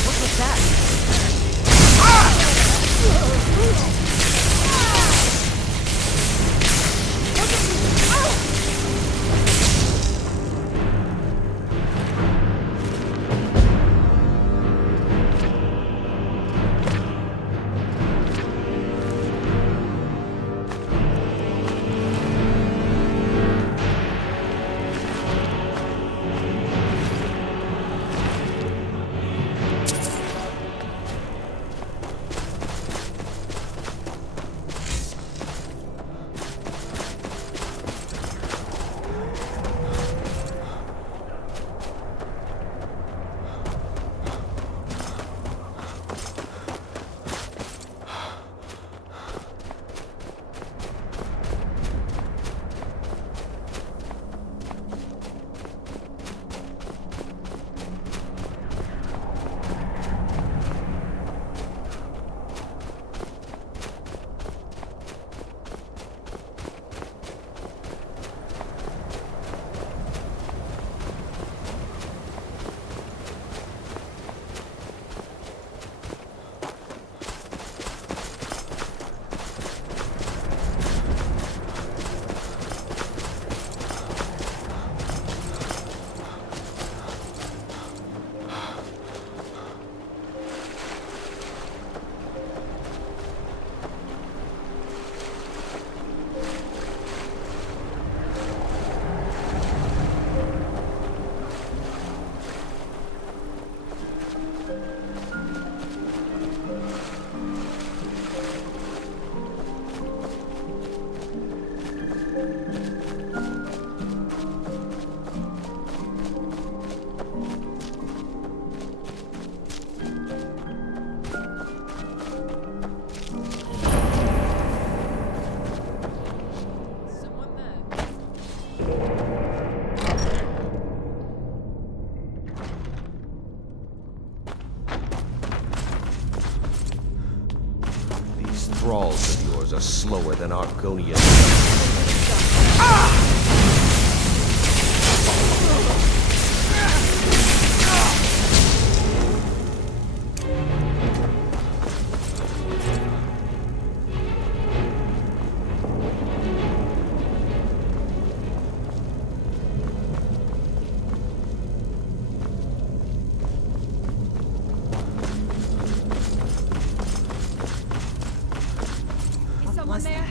What was that? Thralls of yours are slower than Argonian. Someone there?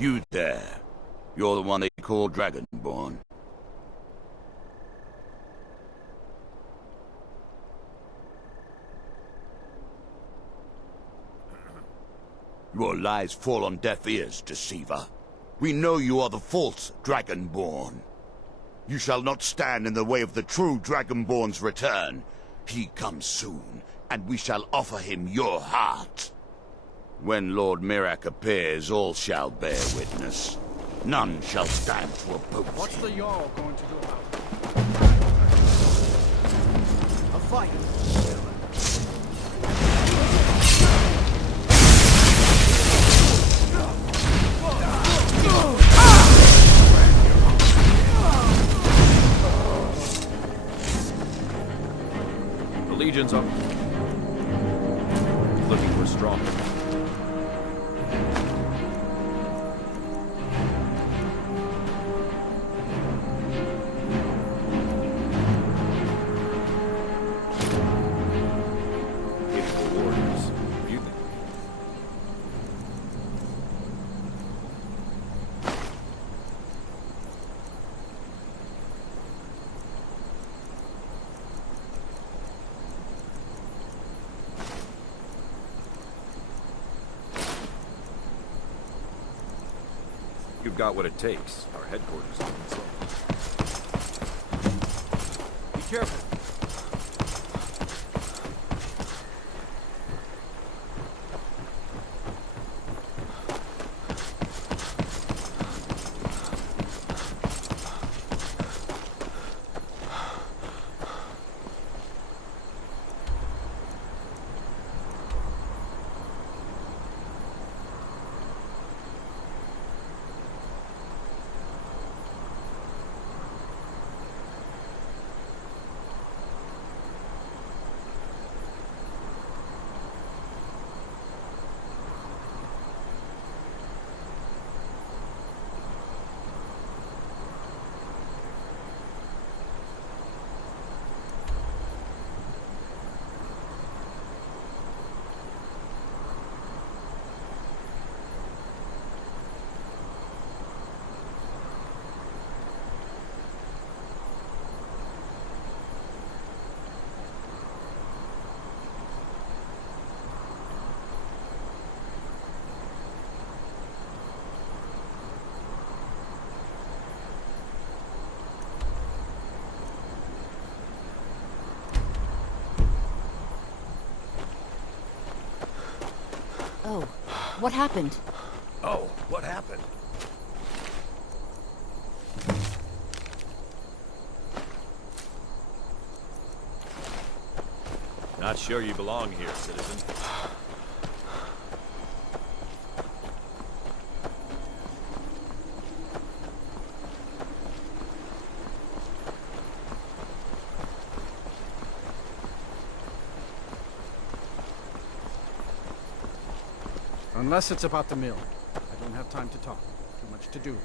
You there. You're the one they call Dragonborn. Your lies fall on deaf ears, deceiver. We know you are the false Dragonborn. You shall not stand in the way of the true Dragonborn's return. He comes soon, and we shall offer him your heart. When Lord Mirak appears, all shall bear witness. None shall stand to oppose him. What's the Jarl going to do about it? A fight! The Legion's up. Looking for strong. Capable warriors. What do you think? You've got what it takes. Our headquarters is inside. Be careful. Oh, what happened? Oh, what happened? Not sure you belong here, citizen. Unless it's about the mill. I don't have time to talk. Too much to do.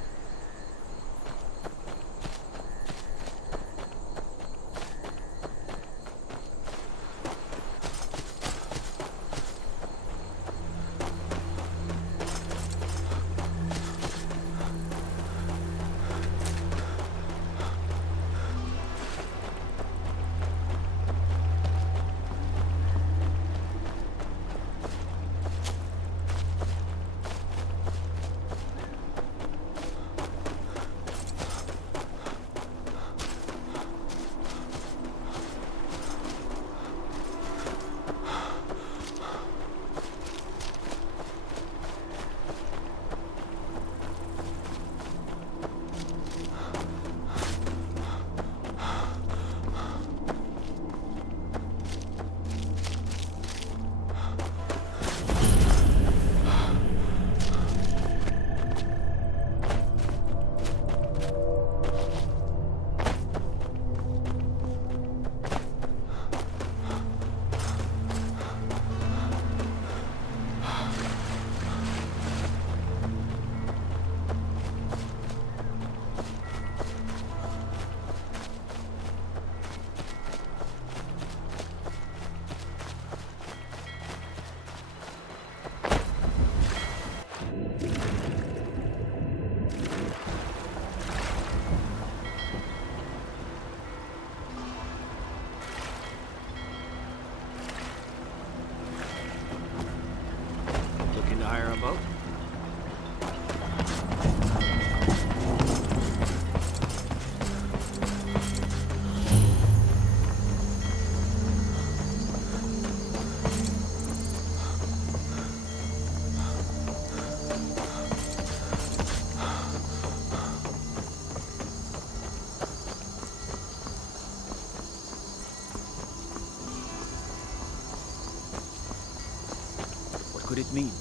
could it mean?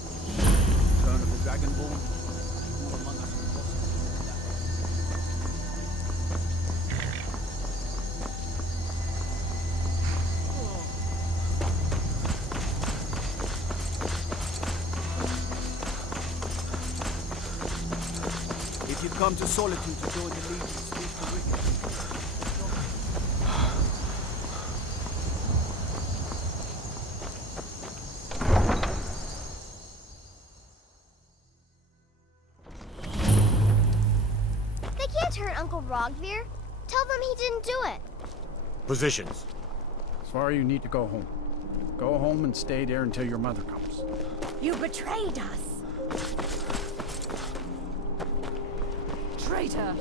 Return of the Dragonborn? Who among us could possibly know that? If you come to Solitude to join the Legion, speak to Rickon. They can't hurt Uncle Rogvir. Tell them he didn't do it. Positions. Sorry, you need to go home. Go home and stay there until your mother comes. You betrayed us! Traitor!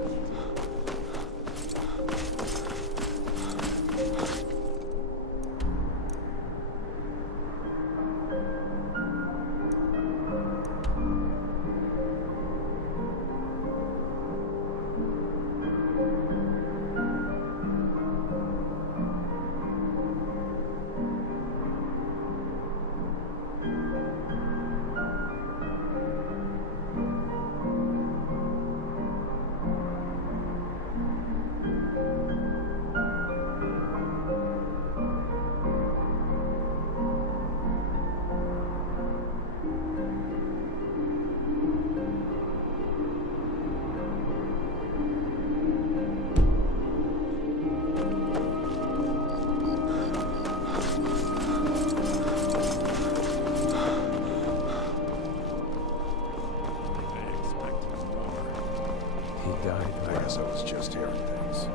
I guess I was just hearing things.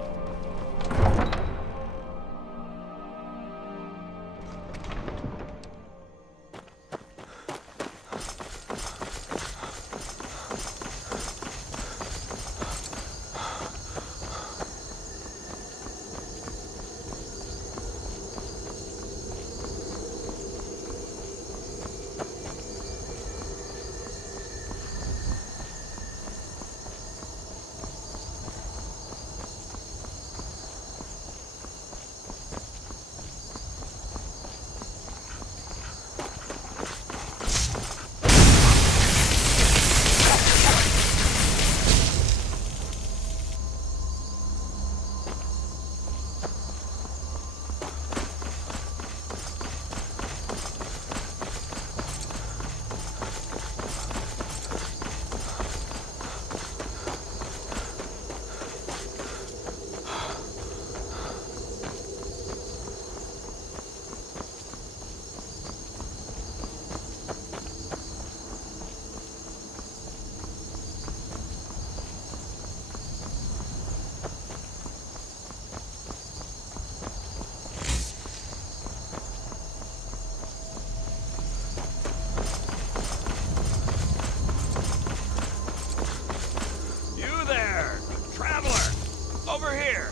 Over here!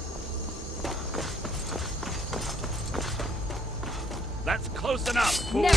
That's close enough! Fool. Never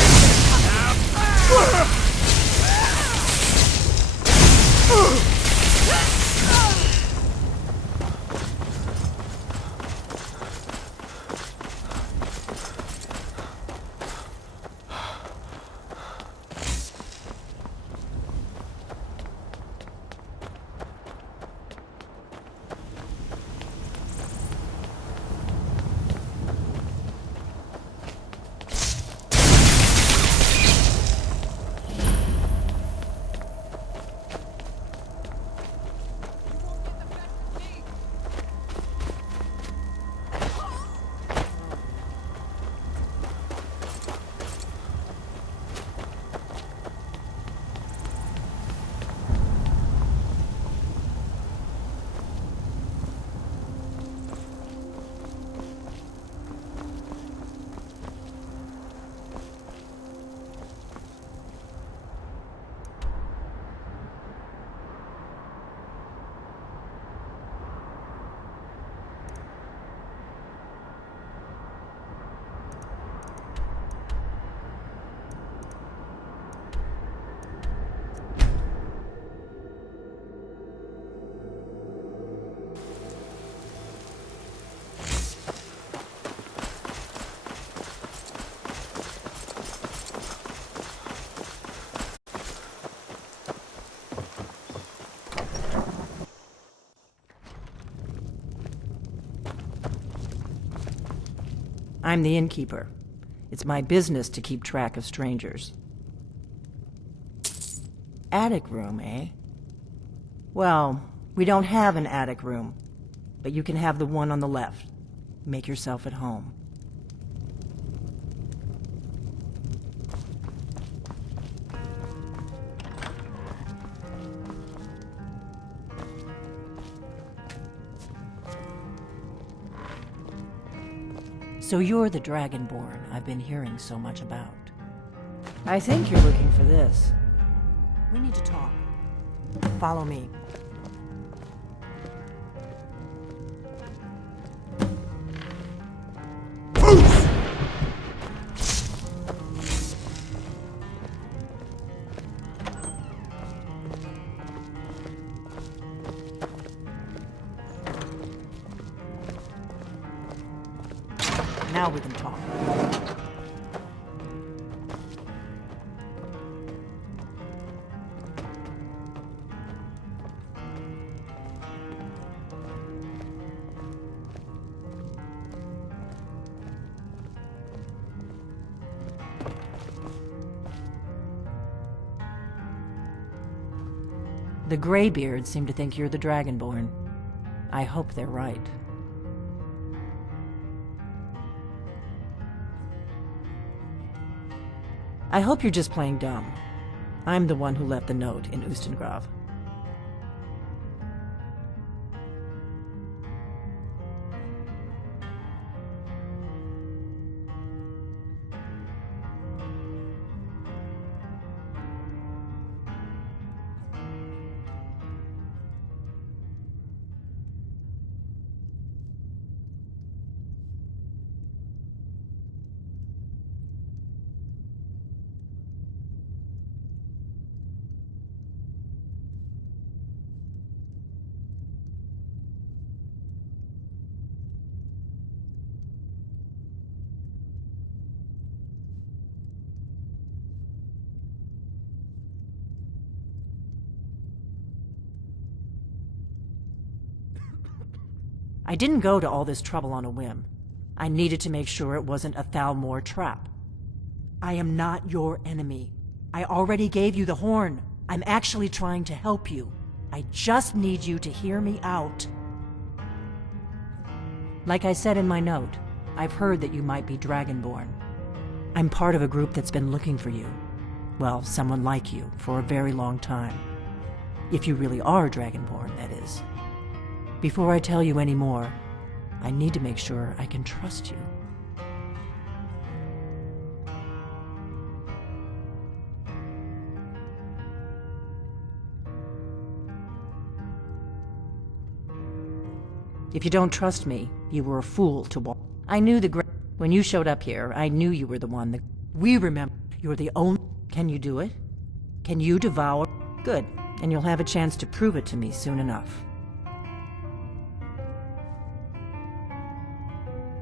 I'm the innkeeper. It's my business to keep track of strangers. Attic room, eh? Well, we don't have an attic room, but you can have the one on the left. Make yourself at home. So you're the Dragonborn I've been hearing so much about. I think you're looking for this. We need to talk. Follow me. Now we can talk. The Greybeards seem to think you're the Dragonborn. I hope they're right. I hope you're just playing dumb. I'm the one who left the note in Ustengrav. I didn't go to all this trouble on a whim. I needed to make sure it wasn't a Thalmor trap. I am not your enemy. I already gave you the horn. I'm actually trying to help you. I just need you to hear me out. Like I said in my note, I've heard that you might be Dragonborn. I'm part of a group that's been looking for you. Well, someone like you, for a very long time. If you really are Dragonborn, that is. Before I tell you any more, I need to make sure I can trust you. If you don't trust me, you were a fool to walk. I knew when you showed up here, I knew you were the one that... We remember you're the only... Can you do it? Can you devour... Good, and you'll have a chance to prove it to me soon enough.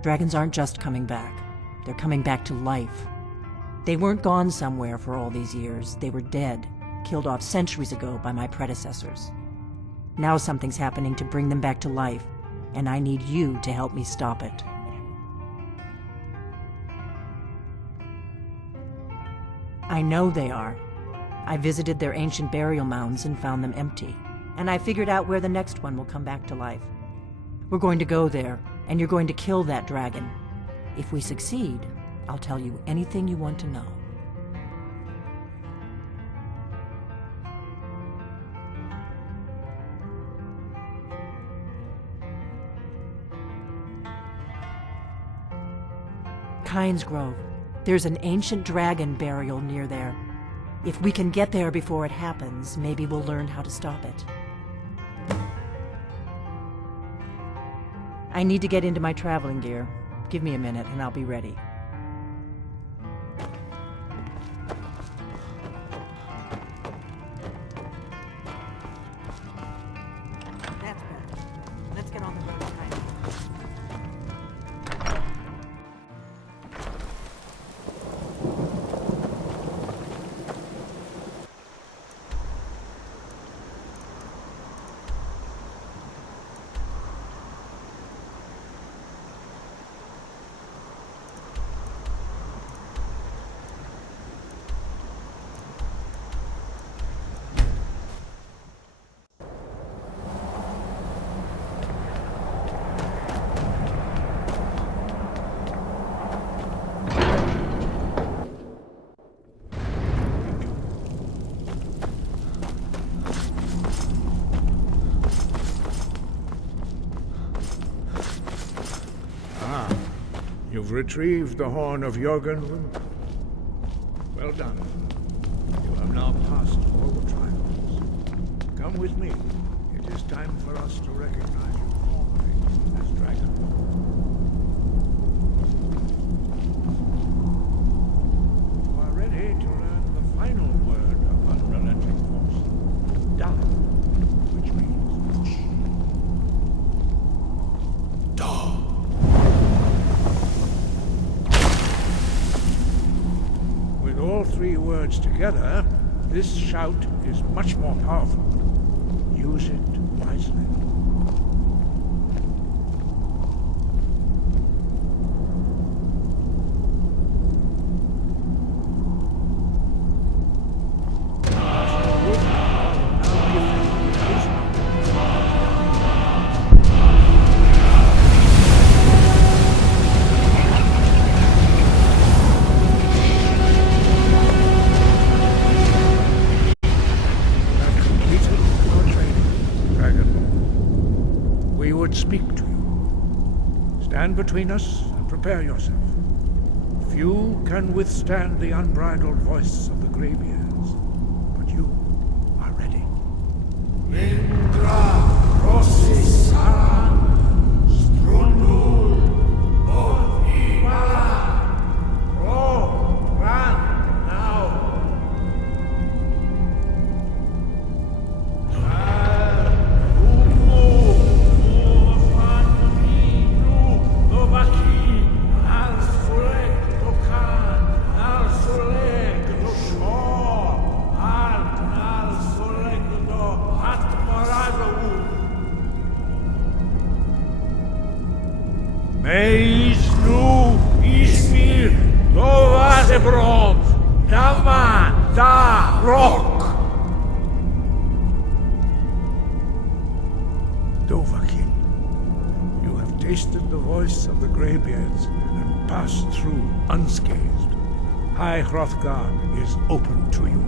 Dragons aren't just coming back. They're coming back to life. They weren't gone somewhere for all these years. They were dead, killed off centuries ago by my predecessors. Now something's happening to bring them back to life, and I need you to help me stop it. I know they are. I visited their ancient burial mounds and found them empty, and I figured out where the next one will come back to life. We're going to go there, and you're going to kill that dragon. If we succeed, I'll tell you anything you want to know. Kynes Grove. There's an ancient dragon burial near there. If we can get there before it happens, maybe we'll learn how to stop it. I need to get into my traveling gear. Give me a minute and I'll be ready. That's better. Let's get on the road, Kynes. You've retrieved the horn of Jorgen. Well done. You have now passed all the trials. Come with me. It is time for us to recognize you formally as Dragon. You are ready to learn the final word of unrelenting force. Da, which means Da. With all three words together, this shout is much more powerful. Use it wisely. Speak to you. Stand between us and prepare yourself. Few can withstand the unbridled voice of the Greybeards, but you are ready. Lindra Rossi Saran Strundul Odhimala Ro Ran now. Meis nu ismir Lovazebron Dama da Rock. Dovahkiin, you have tasted the voice of the Greybeards and passed through unscathed. High Hrothgar is open to you.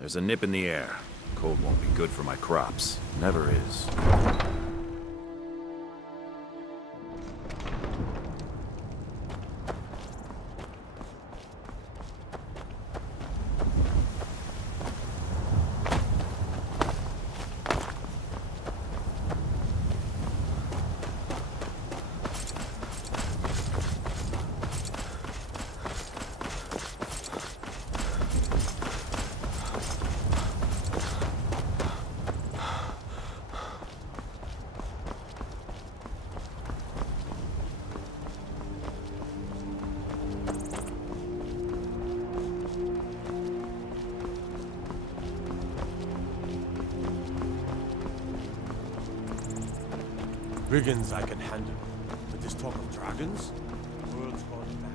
There's a nip in the air. Cold won't be good for my crops. Never is. Brigands I can handle, but this talk of dragons? The world's gone mad.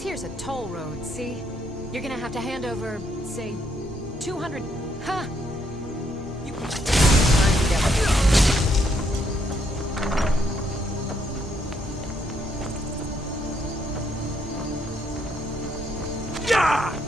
This here's a toll road, see? You're gonna have to hand over, say, 200... Huh? You... Yeah!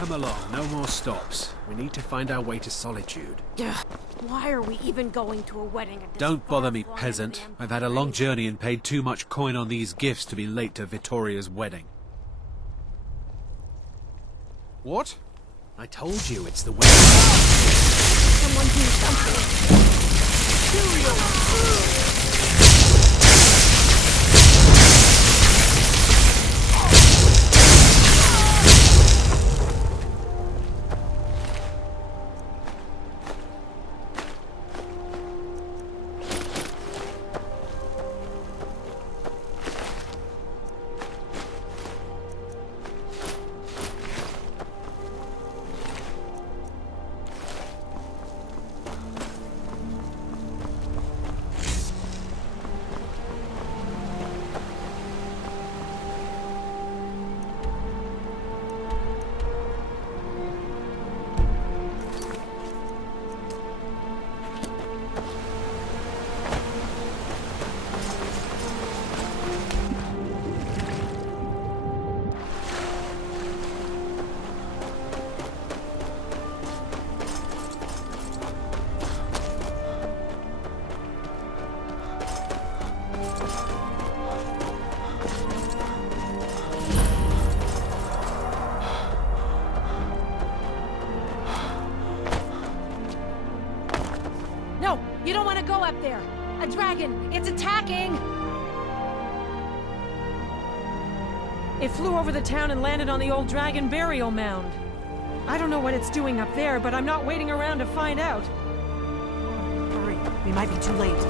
Come along, no more stops. We need to find our way to Solitude. Why are we even going to a wedding at this Don't bother me, far flung peasant. end of the I've had a long journey and paid too much coin on these gifts to be late to Vittoria's wedding. What? I told you it's the wedding. Someone do something. No, you don't want to go up there. A dragon, it's attacking. It flew over the town and landed on the old dragon burial mound. I don't know what it's doing up there, but I'm not waiting around to find out. Hurry, we might be too late.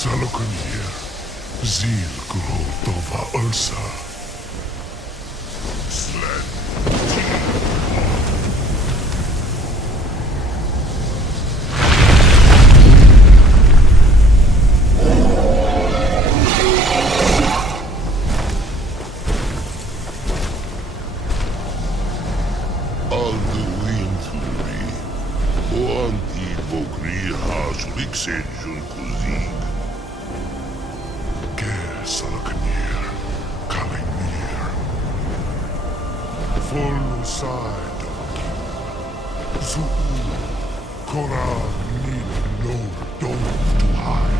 Saloknir, Zil Grotova Ursa. Sled. Alduinturi, o antigo Grihas Rixejun Kuzig. Salaknir, Kalimir. Full side Zuu, Korah need no dome to hide.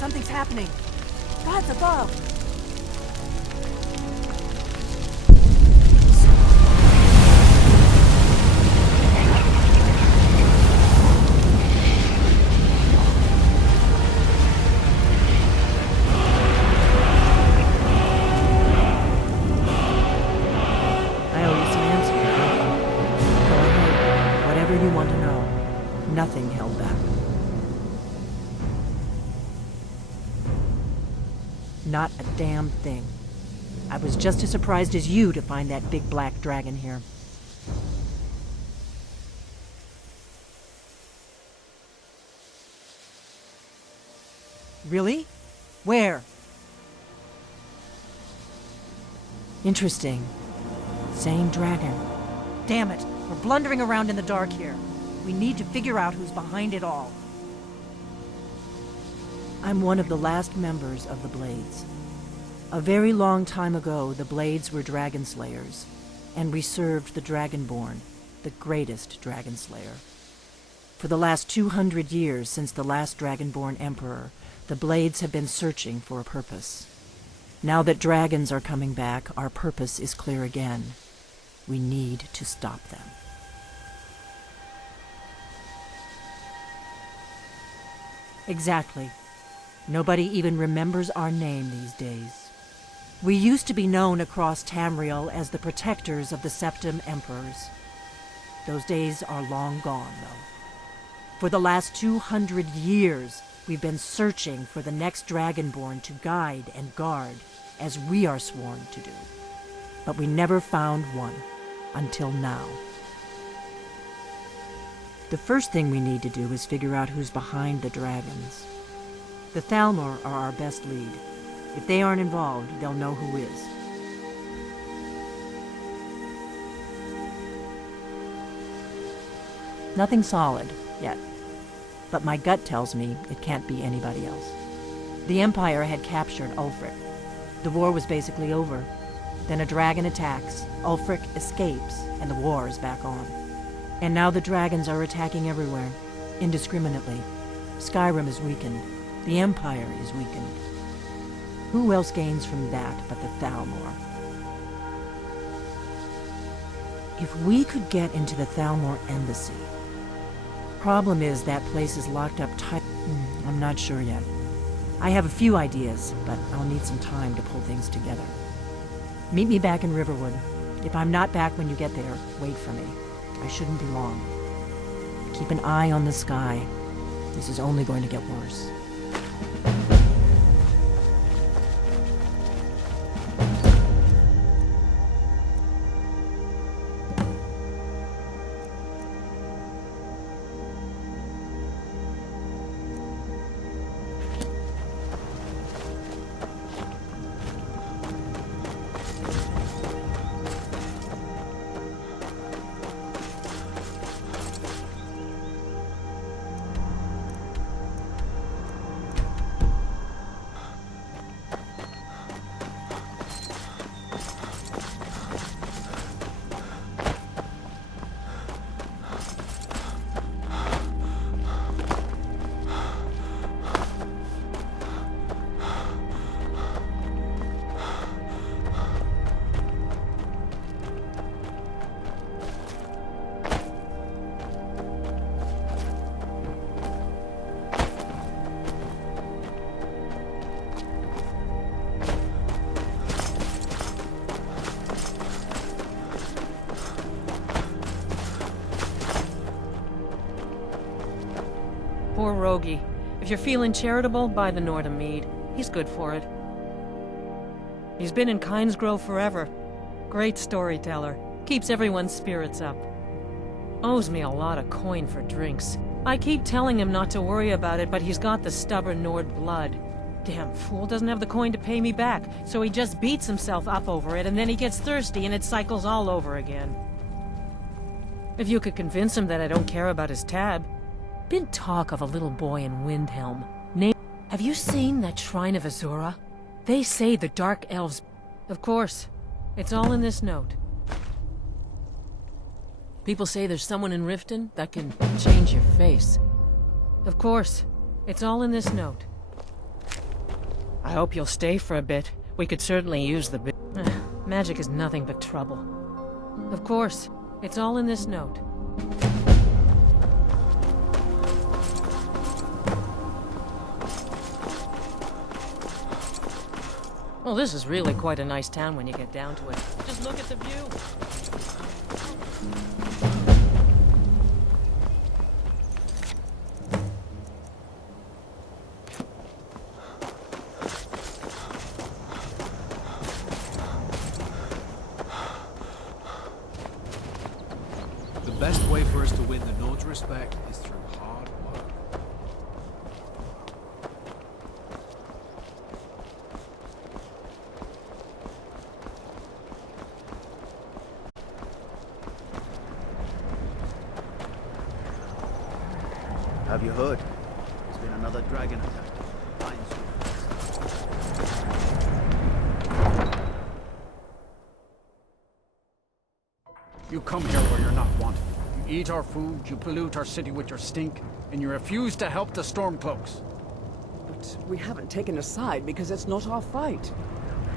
Something's happening. Gods above. I owe you some answers. Go ahead. Whatever you want to know. Nothing held back. Not a damn thing. I was just as surprised as you to find that big black dragon here. Really? Where? Interesting. Same dragon. Damn it, we're blundering around in the dark here. We need to figure out who's behind it all. I'm one of the last members of the Blades. A very long time ago, the Blades were dragon slayers, and we served the Dragonborn, the greatest dragon slayer. For the last 200 years since the last Dragonborn Emperor, the Blades have been searching for a purpose. Now that dragons are coming back, our purpose is clear again. We need to stop them. Exactly. Nobody even remembers our name these days. We used to be known across Tamriel as the protectors of the Septim Emperors. Those days are long gone, though. For the last 200 years, we've been searching for the next Dragonborn to guide and guard, as we are sworn to do. But we never found one, until now. The first thing we need to do is figure out who's behind the dragons. The Thalmor are our best lead. If they aren't involved, they'll know who is. Nothing solid, yet. But my gut tells me it can't be anybody else. The Empire had captured Ulfric. The war was basically over. Then a dragon attacks, Ulfric escapes, and the war is back on. And now the dragons are attacking everywhere, indiscriminately. Skyrim is weakened. The Empire is weakened. Who else gains from that but the Thalmor? If we could get into the Thalmor embassy. Problem is that place is locked up tight. I'm not sure yet. I have a few ideas, but I'll need some time to pull things together. Meet me back in Riverwood. If I'm not back when you get there, wait for me. I shouldn't be long. Keep an eye on the sky. This is only going to get worse. Poor Rogi. If you're feeling charitable, buy the Nordham mead. He's good for it. He's been in Kynesgrove forever. Great storyteller. Keeps everyone's spirits up. Owes me a lot of coin for drinks. I keep telling him not to worry about it, but he's got the stubborn Nord blood. Damn fool doesn't have the coin to pay me back, so he just beats himself up over it, and then he gets thirsty and it cycles all over again. If you could convince him that I don't care about his tab. Been talk of a little boy in Windhelm. Have you seen that Shrine of Azura? They say the Dark Elves... Of course. It's all in this note. People say there's someone in Riften that can change your face. Of course. It's all in this note. I hope you'll stay for a bit. We could certainly use the bit. Magic is nothing but trouble. Of course. It's all in this note. Well, this is really quite a nice town when you get down to it. Just look at the view. way for us to win the Nord's respect is through hard work. Have you heard? There's been another dragon attack. You come here where you're not wanted. You eat our food, you pollute our city with your stink, and you refuse to help the Stormcloaks. But we haven't taken a side because it's not our fight.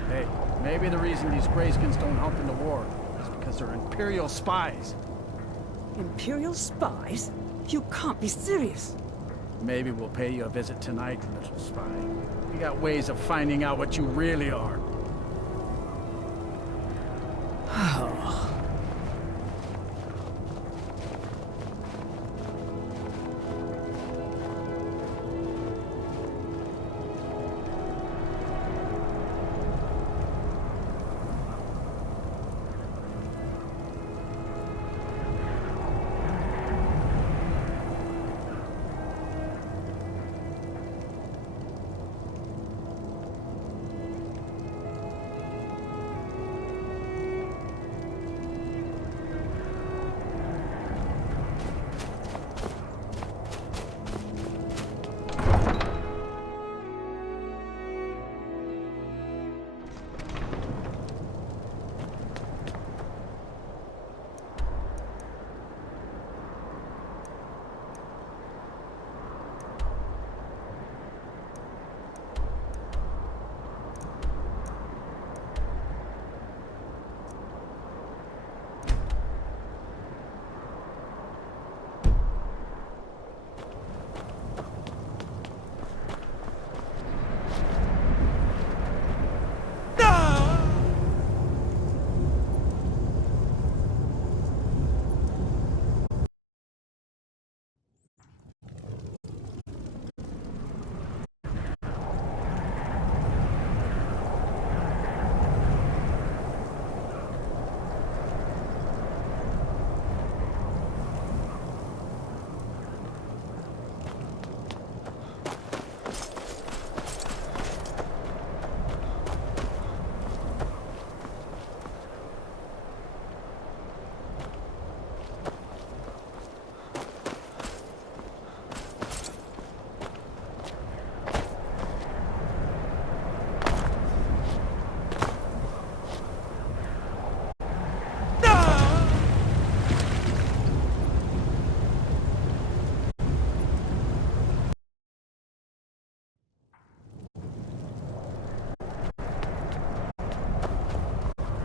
Hey, maybe the reason these Greyskins don't help in the war is because they're Imperial spies. Imperial spies? You can't be serious. Maybe we'll pay you a visit tonight, little spy. We got ways of finding out what you really are.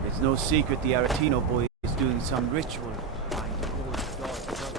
It's no secret the Aretino boy is doing some ritual. Trying to hold his daughter's brother.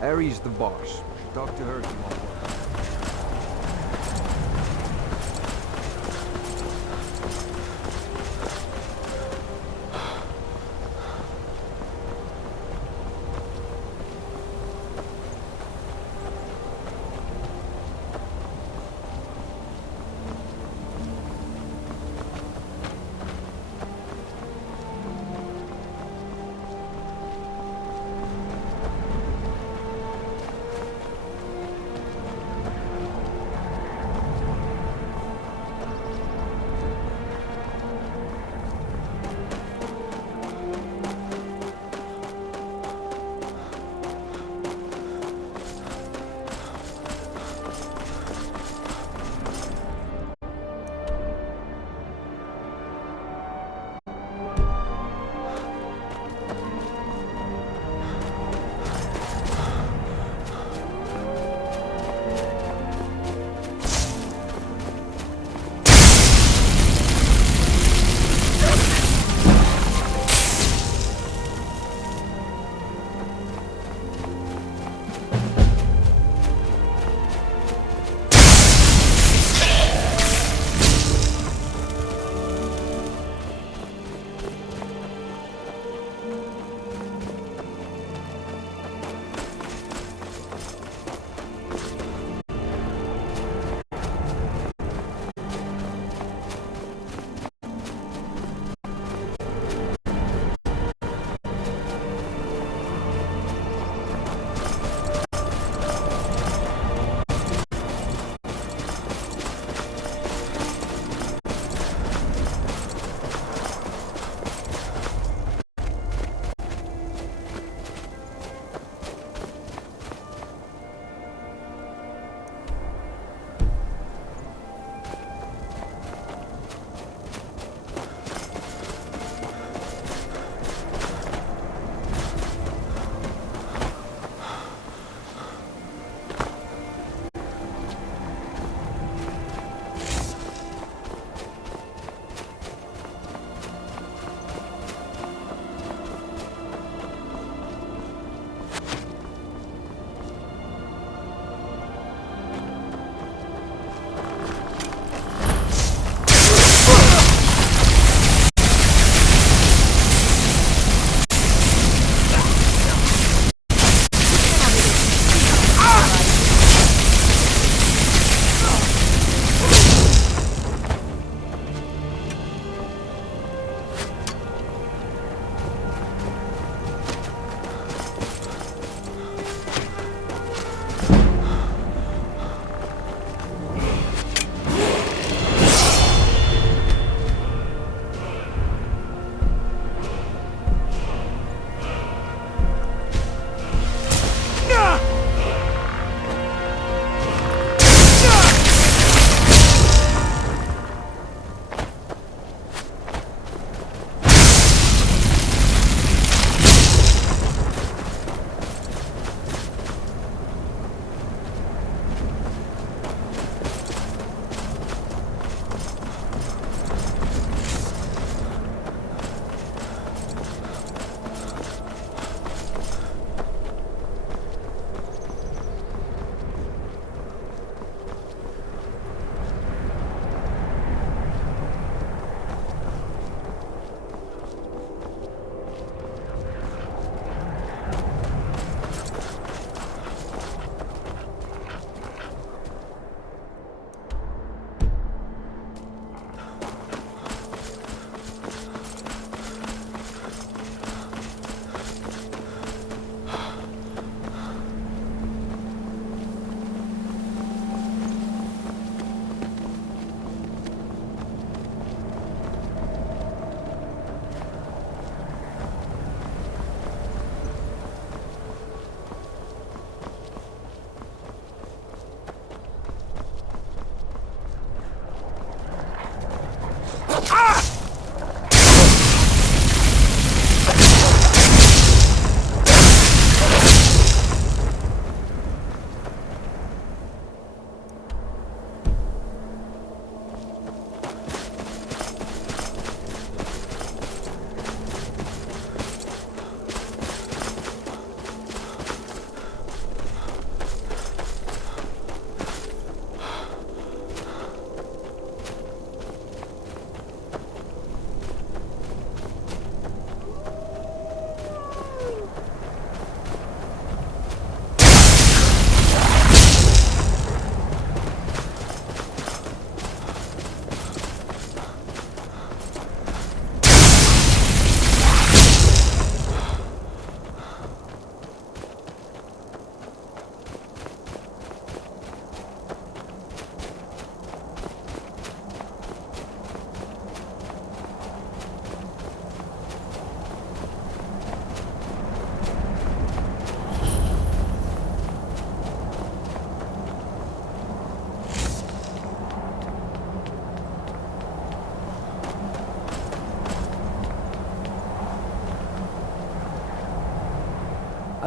Harry's the boss. Talk to her if you want more.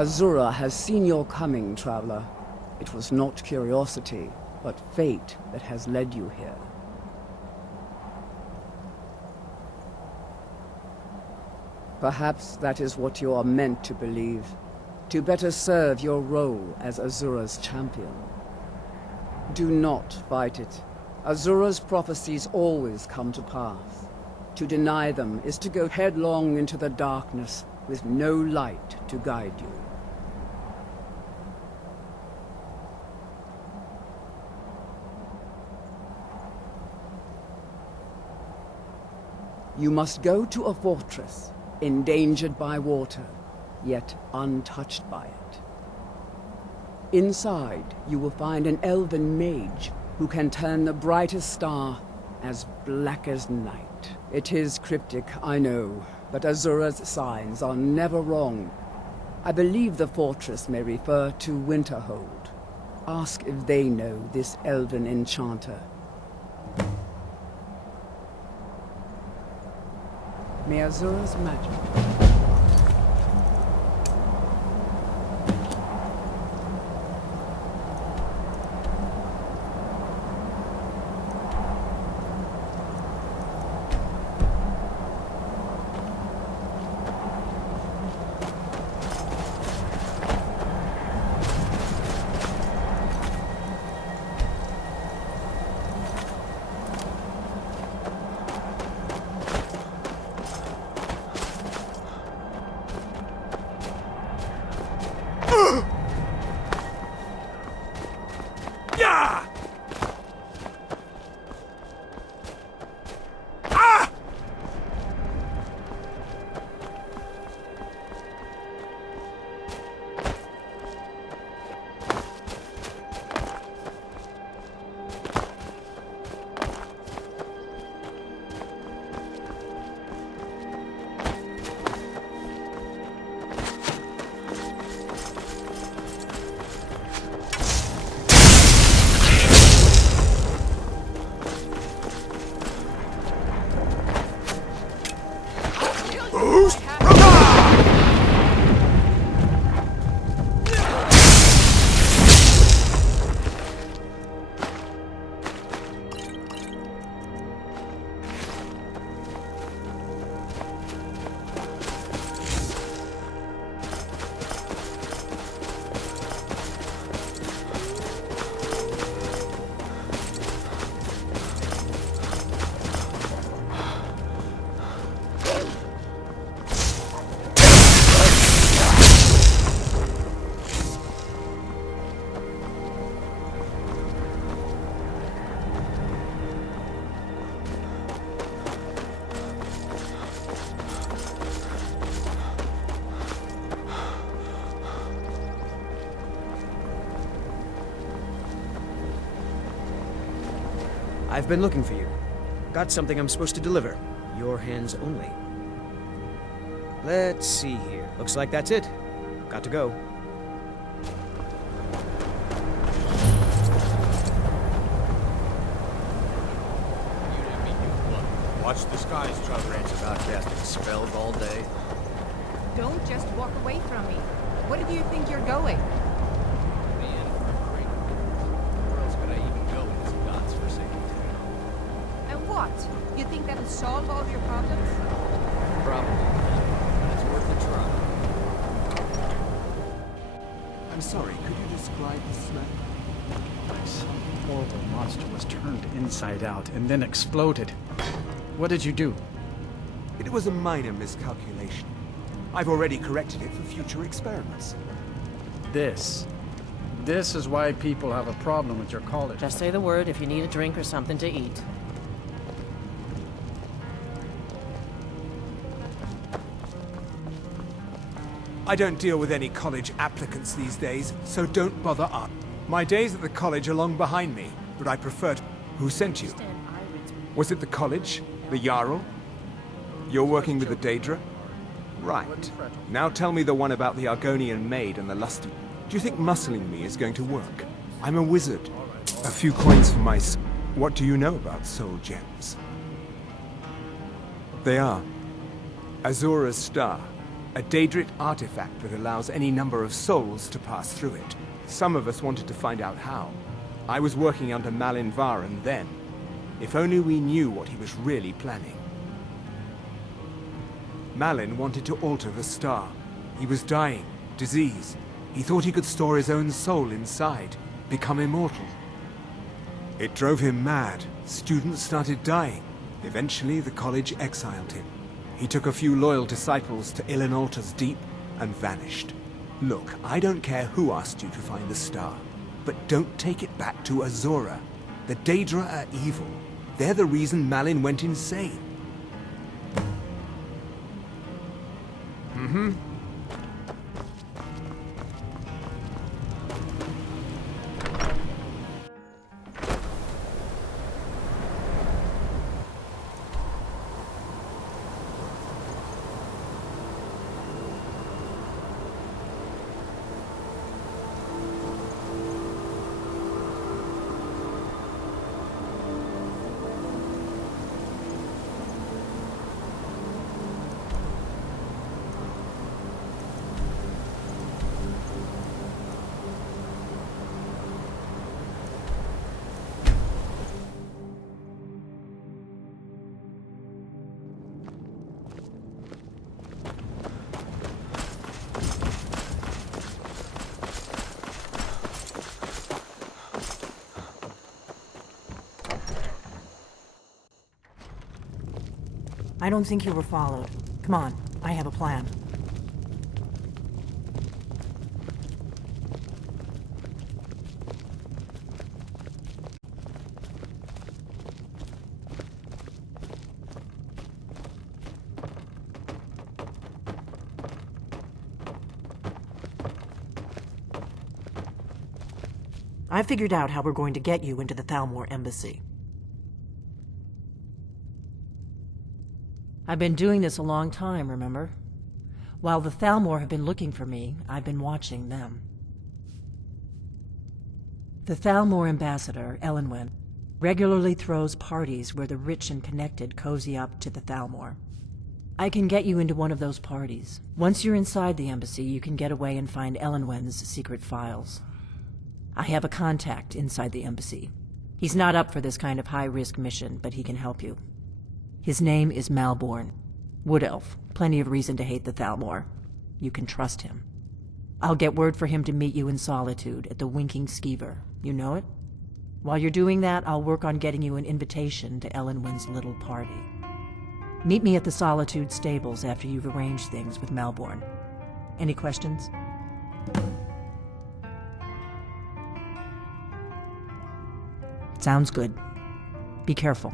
Azura has seen your coming, traveler. It was not curiosity, but fate that has led you here. Perhaps that is what you are meant to believe, to better serve your role as Azura's champion. Do not fight it. Azura's prophecies always come to pass. To deny them is to go headlong into the darkness with no light to guide you. You must go to a fortress, endangered by water, yet untouched by it. Inside, you will find an elven mage who can turn the brightest star as black as night. It is cryptic, I know, but Azura's signs are never wrong. I believe the fortress may refer to Winterhold. Ask if they know this elven enchanter. May Azura's magic... I've been looking for you. Got something I'm supposed to deliver. Your hands only. Let's see here. Looks like that's it. Got to go. Watch the skies, Trump about casting spells all day. Don't just walk away from me. Where do you think you're going? You think that'll solve all of your problems? Probably. But it's worth a try. I'm sorry, could you describe the smell? Some horrible monster was turned inside out and then exploded. What did you do? It was a minor miscalculation. I've already corrected it for future experiments. This is why people have a problem with your college. Just say the word if you need a drink or something to eat. I don't deal with any college applicants these days, so don't bother up. My days at the college are long behind me, but I prefer to... Who sent you? Was it the college? The Jarl? You're working with the Daedra? Right. Now tell me the one about the Argonian maid and the lusty... Do you think muscling me is going to work? I'm a wizard. A few coins for my... What do you know about soul gems? They are Azura's star. A Daedric artifact that allows any number of souls to pass through it. Some of us wanted to find out how. I was working under Malin Varen then. If only we knew what he was really planning. Malin wanted to alter the star. He was dying, disease. He thought he could store his own soul inside, become immortal. It drove him mad. Students started dying. Eventually, the college exiled him. He took a few loyal disciples to Ilinalta's Deep and vanished. Look, I don't care who asked you to find the star, but don't take it back to Azora. The Daedra are evil. They're the reason Malin went insane. Mm-hmm. I don't think you were followed. Come on, I have a plan. I figured out how we're going to get you into the Thalmor embassy. I've been doing this a long time, remember? While the Thalmor have been looking for me, I've been watching them. The Thalmor ambassador, Elenwen, regularly throws parties where the rich and connected cozy up to the Thalmor. I can get you into one of those parties. Once you're inside the embassy, you can get away and find Elenwen's secret files. I have a contact inside the embassy. He's not up for this kind of high-risk mission, but he can help you. His name is Malborn. Wood Elf. Plenty of reason to hate the Thalmor. You can trust him. I'll get word for him to meet you in Solitude at the Winking Skeever. You know it? While you're doing that, I'll work on getting you an invitation to Elenwen's little party. Meet me at the Solitude stables after you've arranged things with Malborn. Any questions? Sounds good. Be careful.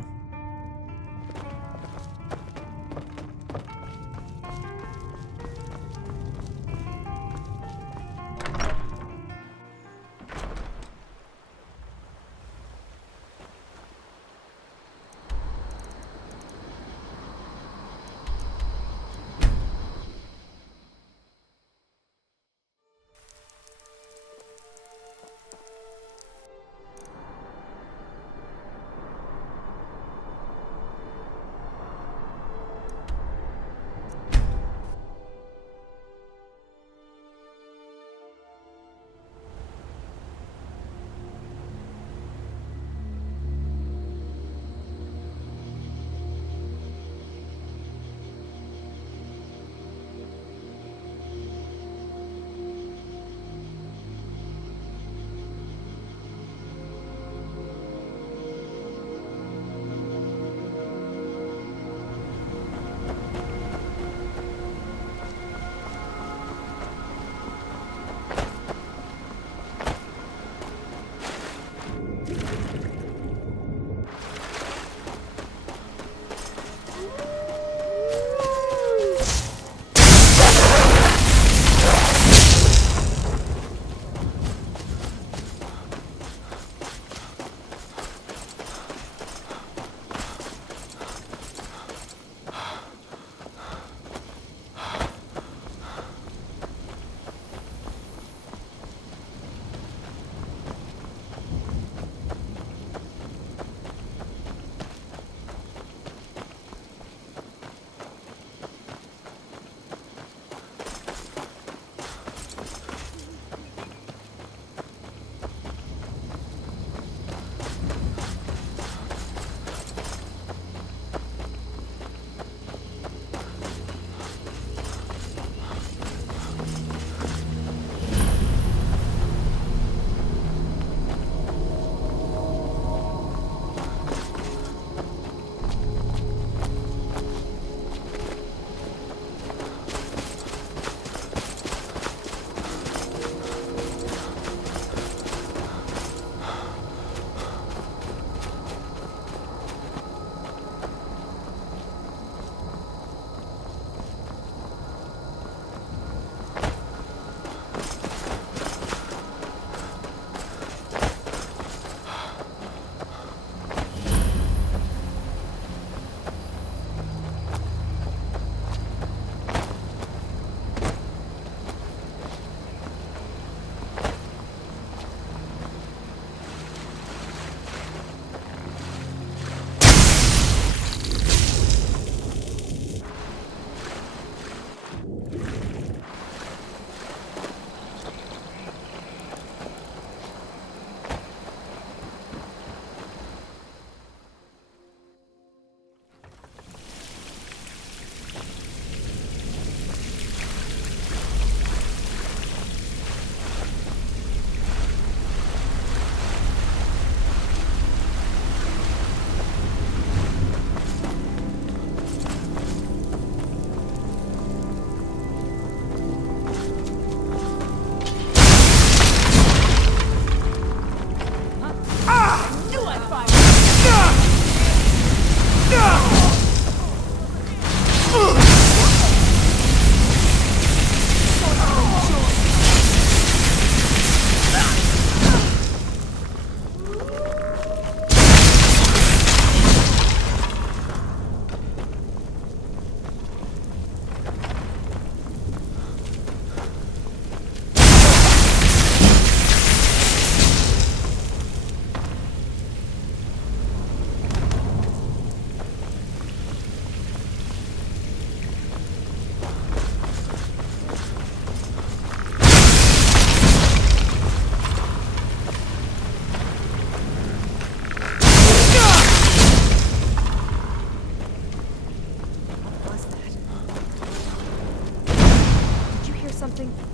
something?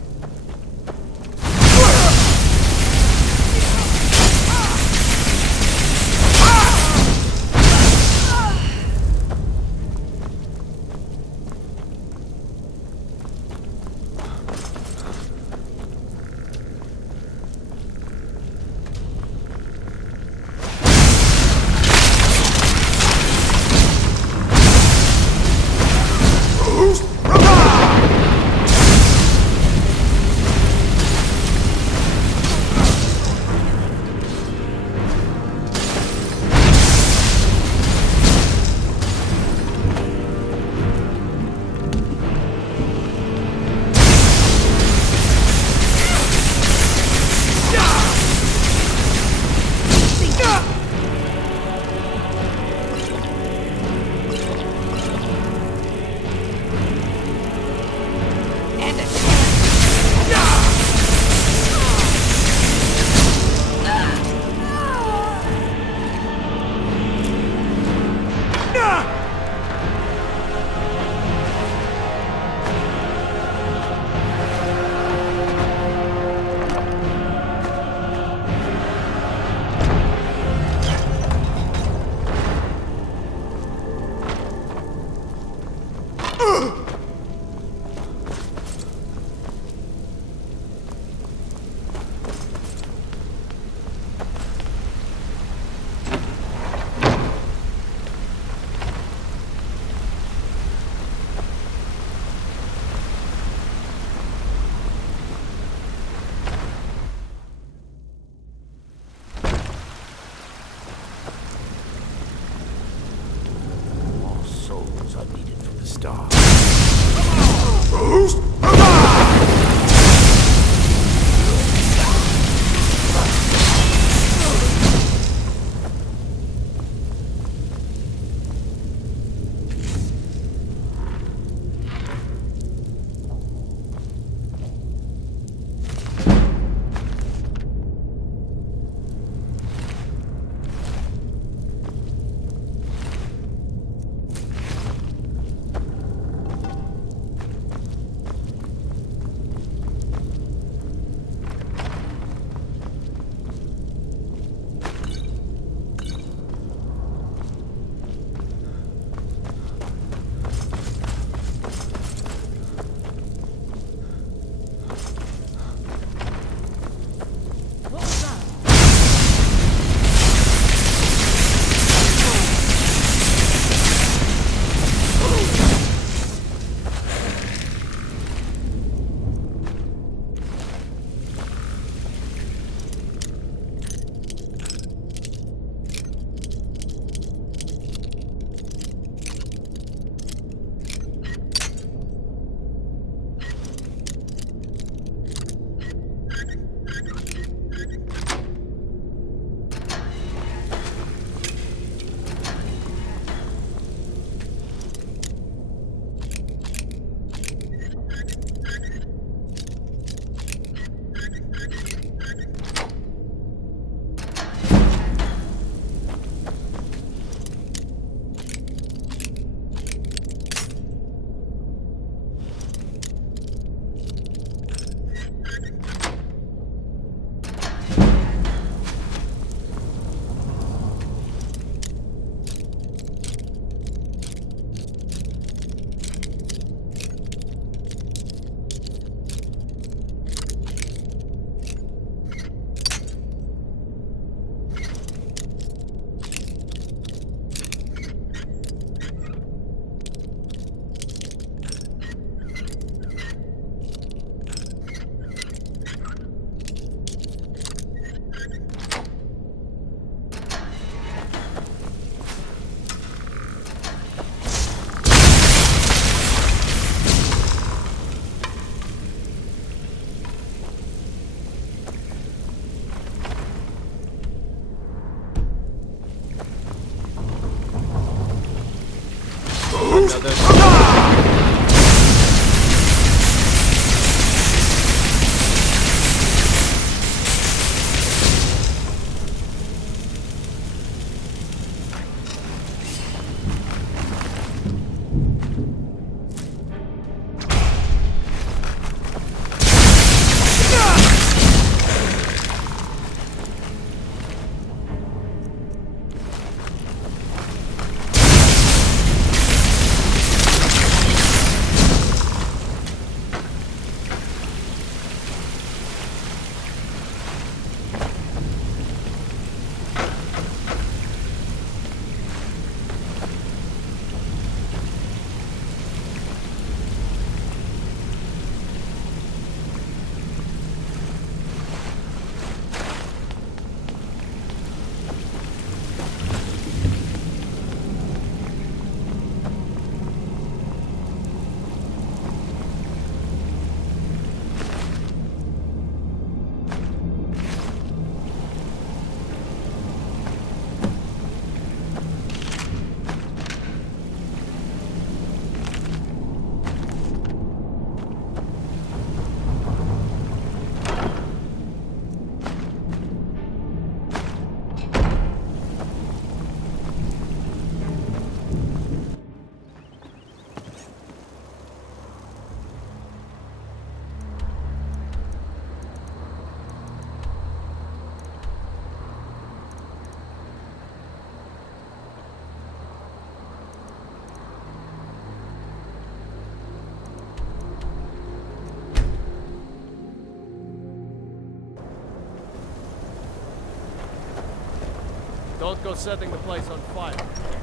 Don't go setting the place on fire,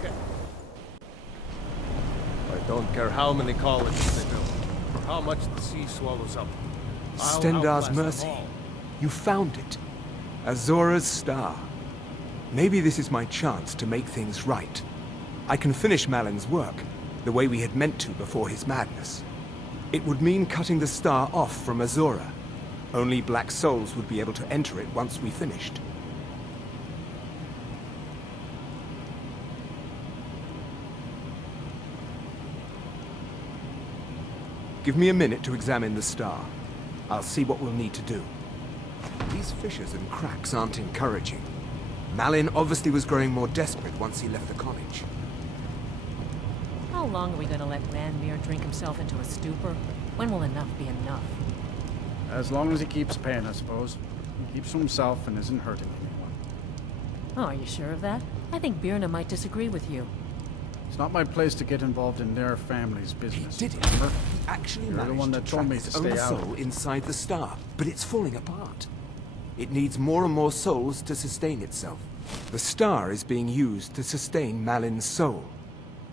okay? I don't care how many colleges they build, or how much the sea swallows up. I'll Stendar's outlast them mercy. all. You found it. Azora's star. Maybe this is my chance to make things right. I can finish Malin's work, the way we had meant to before his madness. It would mean cutting the star off from Azora. Only Black Souls would be able to enter it once we finished. Give me a minute to examine the star. I'll see what we'll need to do. These fissures and cracks aren't encouraging. Malin obviously was growing more desperate once he left the college. How long are we gonna let Ranmir drink himself into a stupor? When will enough be enough? As long as he keeps paying, I suppose. He keeps to himself and isn't hurting anyone. Oh, are you sure of that? I think Birna might disagree with you. It's not my place to get involved in their family's business. He did it. Remember? Actually You're the managed one that to told trap me his to own stay out. soul inside the star, but it's falling apart. It needs more and more souls to sustain itself. The star is being used to sustain Malin's soul.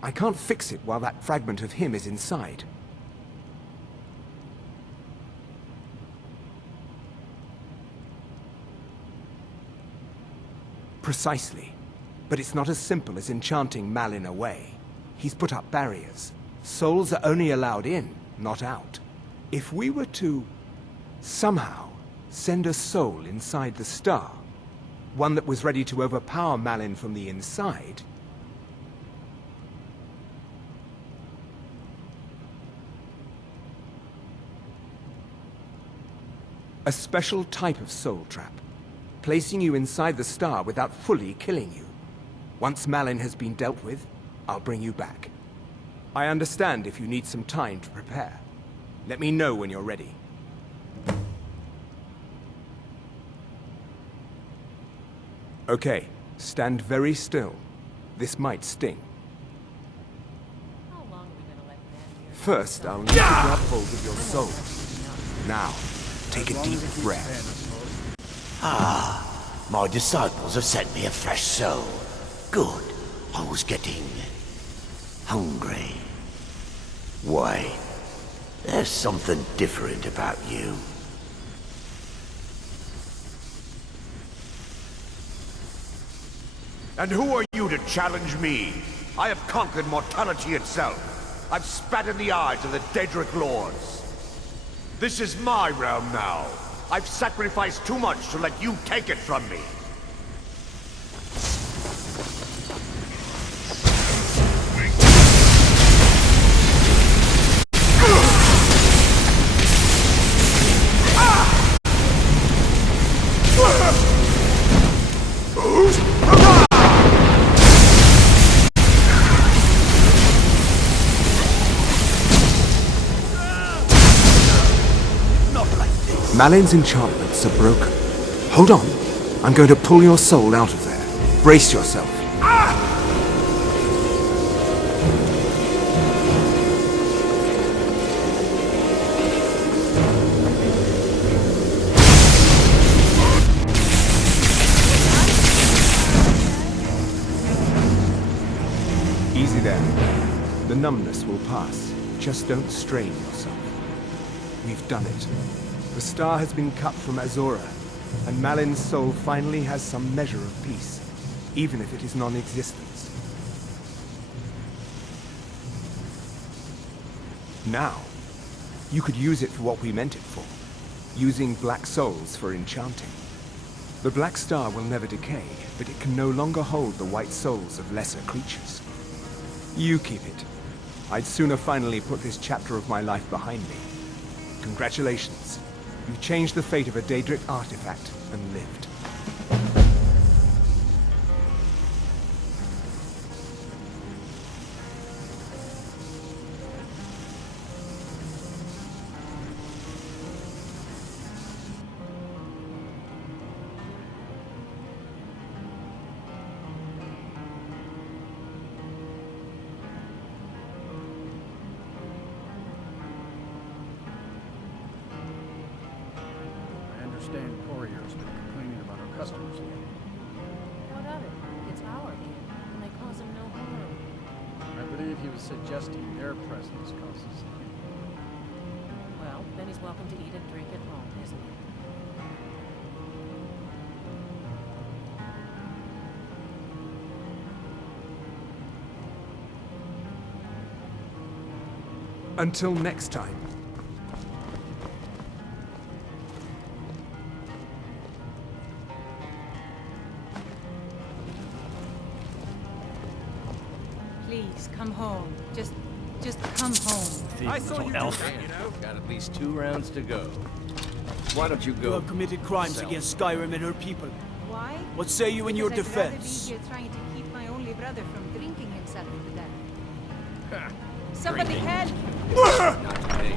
I can't fix it while that fragment of him is inside. Precisely. But it's not as simple as enchanting Malin away. He's put up barriers. Souls are only allowed in, not out. If we were to somehow send a soul inside the star, one that was ready to overpower Malin from the inside, a special type of soul trap, placing you inside the star without fully killing you. Once Malin has been dealt with, I'll bring you back. I understand if you need some time to prepare. Let me know when you're ready. Okay, stand very still. This might sting. First, I'll need to grab hold of your soul. Now, take a deep breath. Ah, my disciples have sent me a fresh soul. Good. I was getting hungry. Why? There's something different about you. And who are you to challenge me? I have conquered mortality itself. I've spat in the eyes of the Daedric Lords. This is my realm now. I've sacrificed too much to let you take it from me. Malin's enchantments are broken. Hold on. I'm going to pull your soul out of there. Brace yourself. Easy there. The numbness will pass. Just don't strain yourself. We've done it. The star has been cut from Azora, and Malin's soul finally has some measure of peace, even if it is non-existent. Now, you could use it for what we meant it for, using black souls for enchanting. The black star will never decay, but it can no longer hold the white souls of lesser creatures. You keep it. I'd sooner finally put this chapter of my life behind me. Congratulations. You've changed the fate of a Daedric artifact and lived. I understand Courier's been complaining about our customers. What of it? It's he was suggesting their presence causes. Well, then he's welcome to eat and drink at home, isn't he? Until next time. Please, come home. Just come home. I saw you elf. do that, you know. Got at least 2 rounds to go. Why don't you You go? have committed crimes yourself? against Skyrim and her people. Why? What say you in your Because I'd rather defense? be here trying to keep my only brother from drinking himself to death. Somebody help! Not today.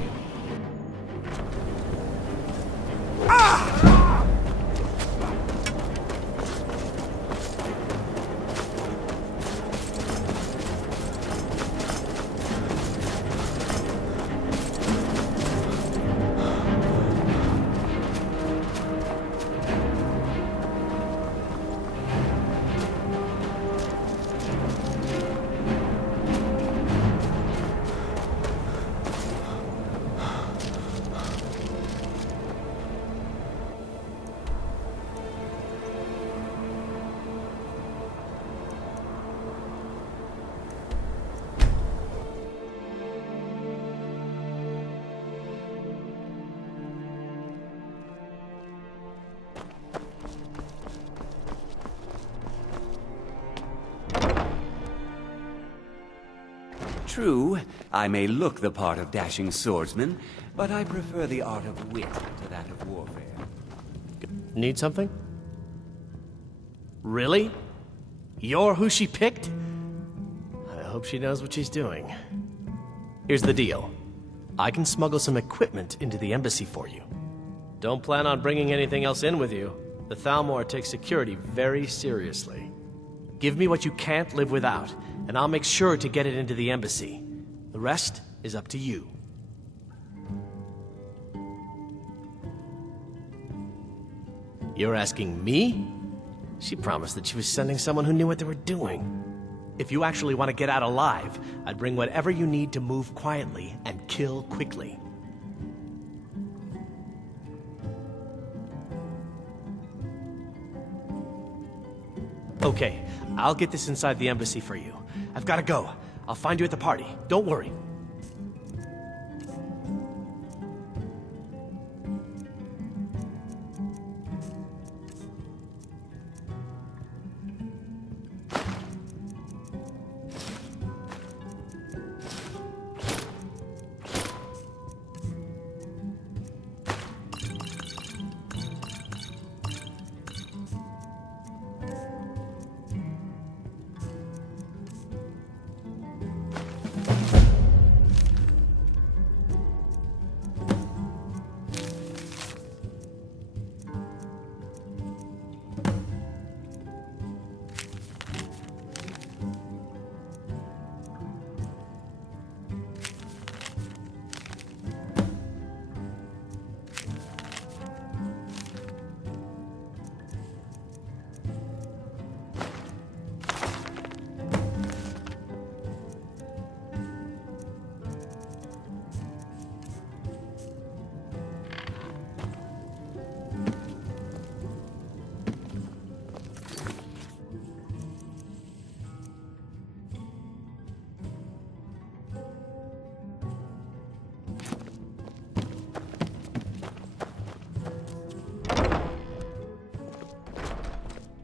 True, I may look the part of dashing swordsman, but I prefer the art of wit to that of warfare. Need something? Really? You're who she picked? I hope she knows what she's doing. Here's the deal. I can smuggle some equipment into the embassy for you. Don't plan on bringing anything else in with you. The Thalmor takes security very seriously. Give me what you can't live without, and I'll make sure to get it into the embassy. The rest is up to you. You're asking me? She promised that she was sending someone who knew what they were doing. If you actually want to get out alive, I'd bring whatever you need to move quietly and kill quickly. Okay, I'll get this inside the embassy for you. I've got to go. I'll find you at the party. Don't worry.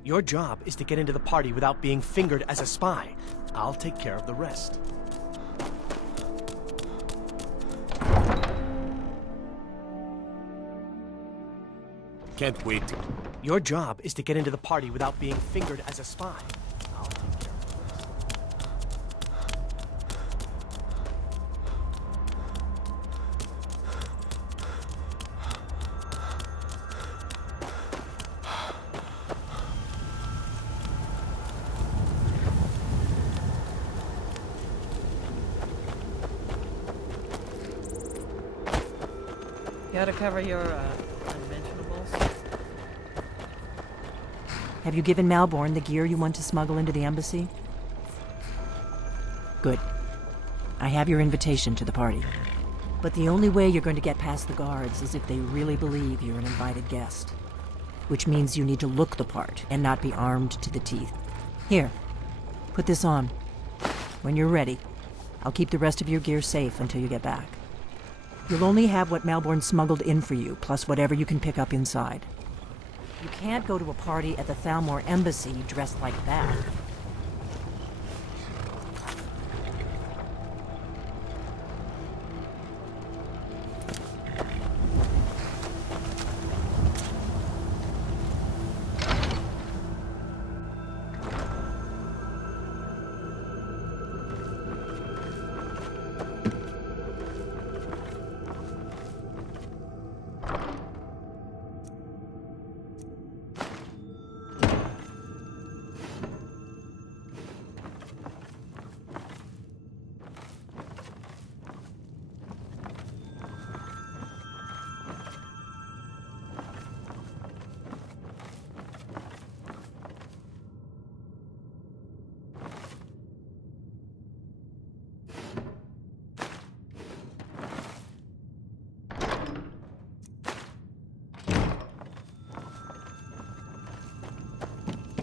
Your job is to get into the party without being fingered as a spy. I'll take care of the rest. Can't wait. Your job is to get into the party without being fingered as a spy. I'll take care of the rest. Gotta cover your, unmentionables. Have you given Malborn the gear you want to smuggle into the embassy? Good. I have your invitation to the party. But the only way you're going to get past the guards is if they really believe you're an invited guest. Which means you need to look the part and not be armed to the teeth. Here, put this on. When you're ready, I'll keep the rest of your gear safe until you get back. You'll only have what Malborn smuggled in for you, plus whatever you can pick up inside. You can't go to a party at the Thalmor Embassy dressed like that.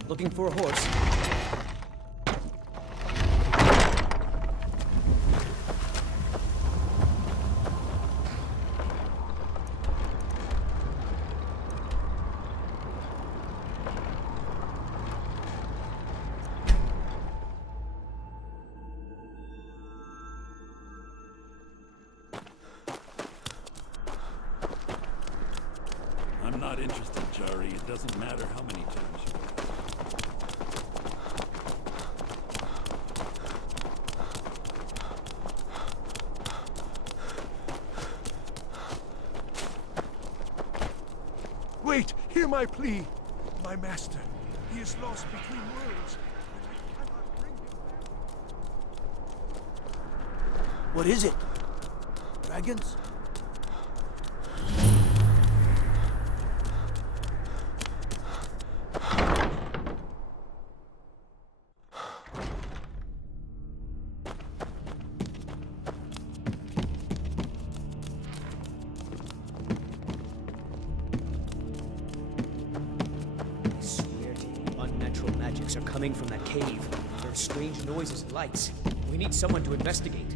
Looking for a horse. I'm not interested, Jari. It doesn't matter how many times you ask. Wait! Hear my plea! My master, he is lost between worlds, and we cannot bring him back. What is it? Dragons? Are coming from that cave. There are strange noises and lights. We need someone to investigate.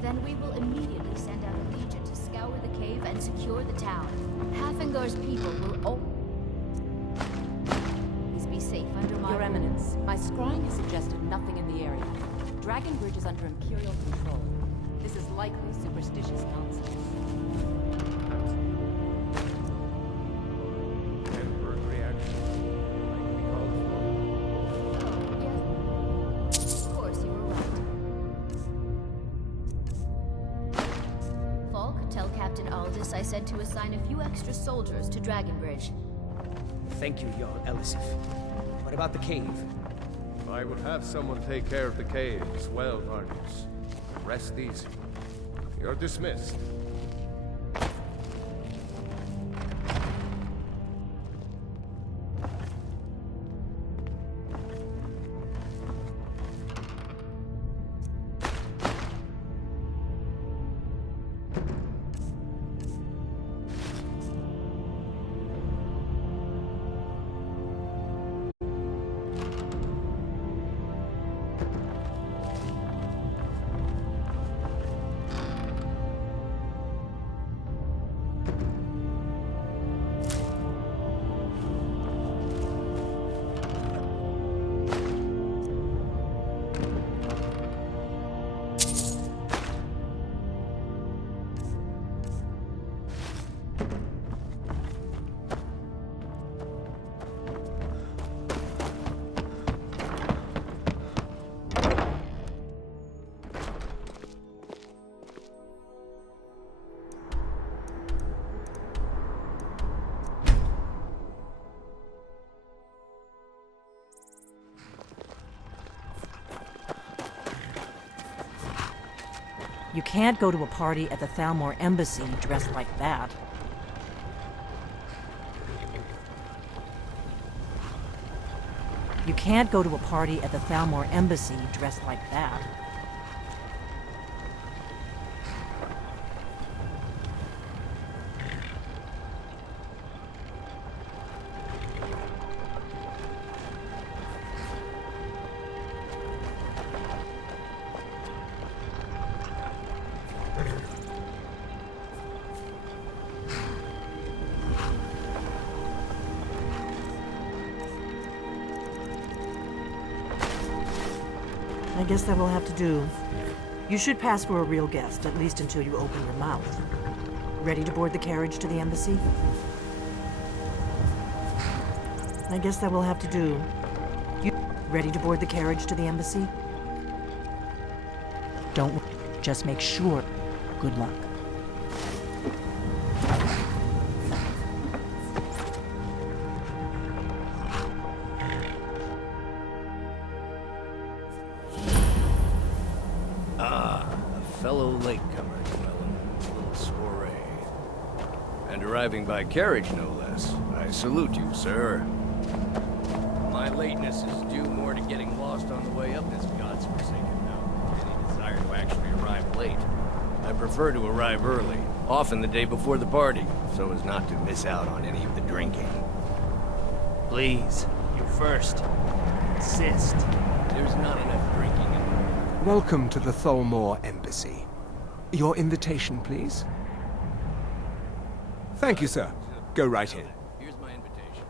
Then we will immediately send out a legion to scour the cave and secure the town. Hafingar's people will always be safe under my... Your Eminence, my scrying has suggested nothing in the area. Dragonbridge is under Imperial control. This is likely superstitious nonsense. I said to assign a few extra soldiers to Dragonbridge. Thank you, Jarl Elisif. What about the cave? I would have someone take care of the cave as well, Vargas. Rest easy. You're dismissed. You can't go to a party at the Thalmor Embassy dressed like that. You can't go to a party at the Thalmor Embassy dressed like that. guess that will have to do. You should pass for a real guest, at least until you open your mouth. Ready to board the carriage to the embassy? I guess that will have to do. You ready to board the carriage to the embassy? Don't worry. Just make sure. Good luck. A fellow latecomer, dwelling in a little soiree. And arriving by carriage, no less. I salute you, sir. My lateness is due more to getting lost on the way up this god's forsaken mountain than any desire to actually arrive late. I prefer to arrive early, often the day before the party, so as not to miss out on any of the drinking. Please, you first. Insist. There's not enough drinking in Welcome to the Tholmor Embassy. Your invitation, please? Thank you, sir. Go right in. Here's my invitation.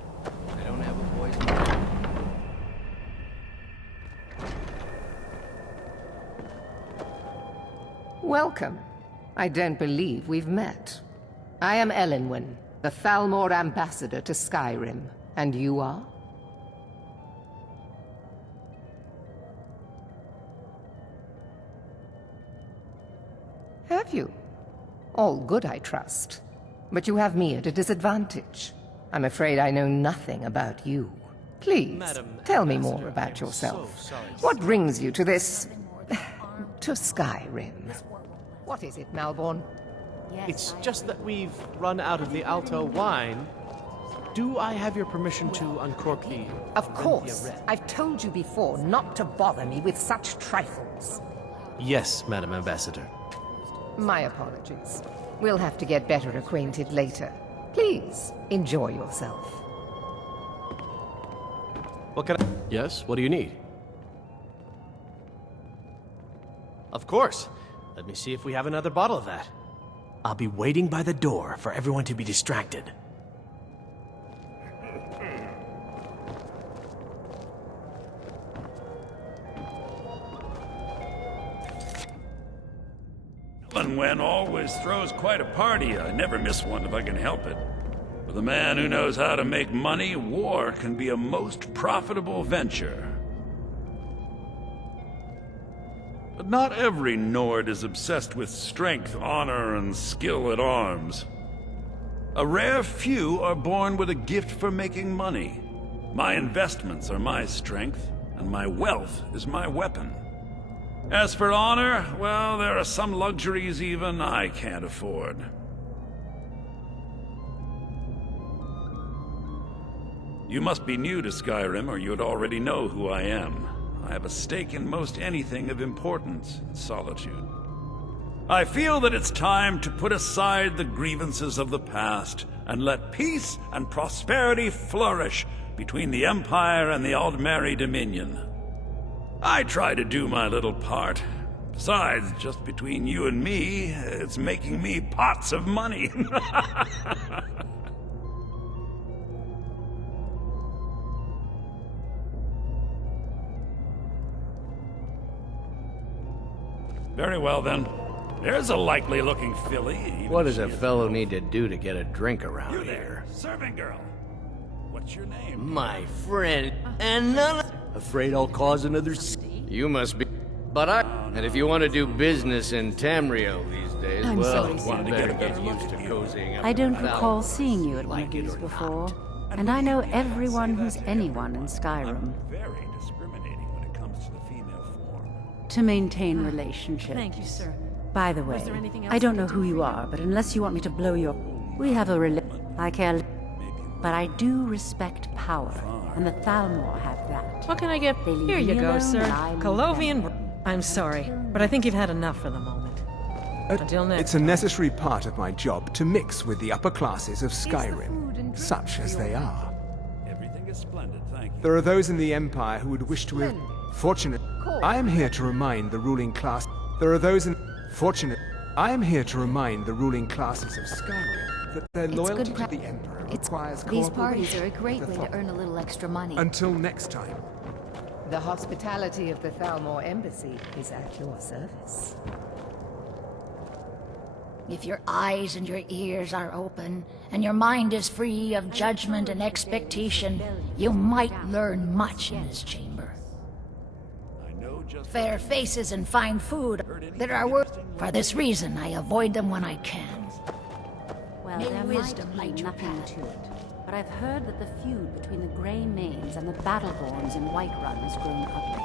I don't have a poison. Welcome. I don't believe we've met. I am Elenwen, the Thalmor ambassador to Skyrim. And you are? Have you? All good, I trust. But you have me at a disadvantage. I'm afraid I know nothing about you. Please, tell me more about yourself. What brings you to this... to Skyrim? What is it, Malborn? It's just that we've run out of the Alto wine. Do I have your permission to uncork the... Of course. I've told you before not to bother me with such trifles. Yes, Madam Ambassador. My apologies. We'll have to get better acquainted later. Please, enjoy yourself. What can I... Yes, what do you need? Of course. Let me see if we have another bottle of that. I'll be waiting by the door for everyone to be distracted. Elenwen always throws quite a party. I never miss one if I can help it. For the man who knows how to make money, war can be a most profitable venture. But not every Nord is obsessed with strength, honor, and skill at arms. A rare few are born with a gift for making money. My investments are my strength, and my wealth is my weapon. As for honor, well, there are some luxuries even I can't afford. You must be new to Skyrim, or you'd already know who I am. I have a stake in most anything of importance in Solitude. I feel that it's time to put aside the grievances of the past and let peace and prosperity flourish between the Empire and the Aldmeri Dominion. I try to do my little part. Besides, just between you and me, it's making me pots of money. Very well, then. There's a likely-looking filly. What does a fellow need to do to get a drink around You here? there, serving girl. What's your name? My friend, and none of... Afraid I'll cause another... You must be... But and if you want to do business in Tamriel these days, I'm well, sorry, you better get used to cozying up. I don't with recall Valor. seeing you at one of these before. And I know everyone who's anyone in Skyrim. Very discriminating when it comes to the female form. To maintain relationships. Thank you, sir. By the way, Was there anything else I don't I know could who do you for are, but unless you want me to blow your... We have a I care... But I do respect power, and the Thalmor have that. What can I get? They leave Here you me go, alone, sir. and I leave Colovian... I'm sorry, but I think you've had enough for the moment. Until next It's a necessary part of my job to mix with the upper classes of Skyrim, such as they are. Everything is splendid, thank you. There are those in the Empire who would wish to have... Fortunate... I am here to remind the ruling class... There are those in... Fortunate... I am here to remind the ruling classes of Skyrim that their loyalty to the Emperor requires These cooperation parties are a great with way to authority. earn a little extra money. Until next time. The hospitality of the Thalmor Embassy is at your service. If your eyes and your ears are open, and your mind is free of judgment and expectation, you might learn much in this chamber. Fair faces and fine food that are worth. For this reason, I avoid them when I can. Well, May there wisdom might light be your nothing path. to it. But I've heard that the feud between the Grey Manes and the Battleborns in Whiterun has grown ugly.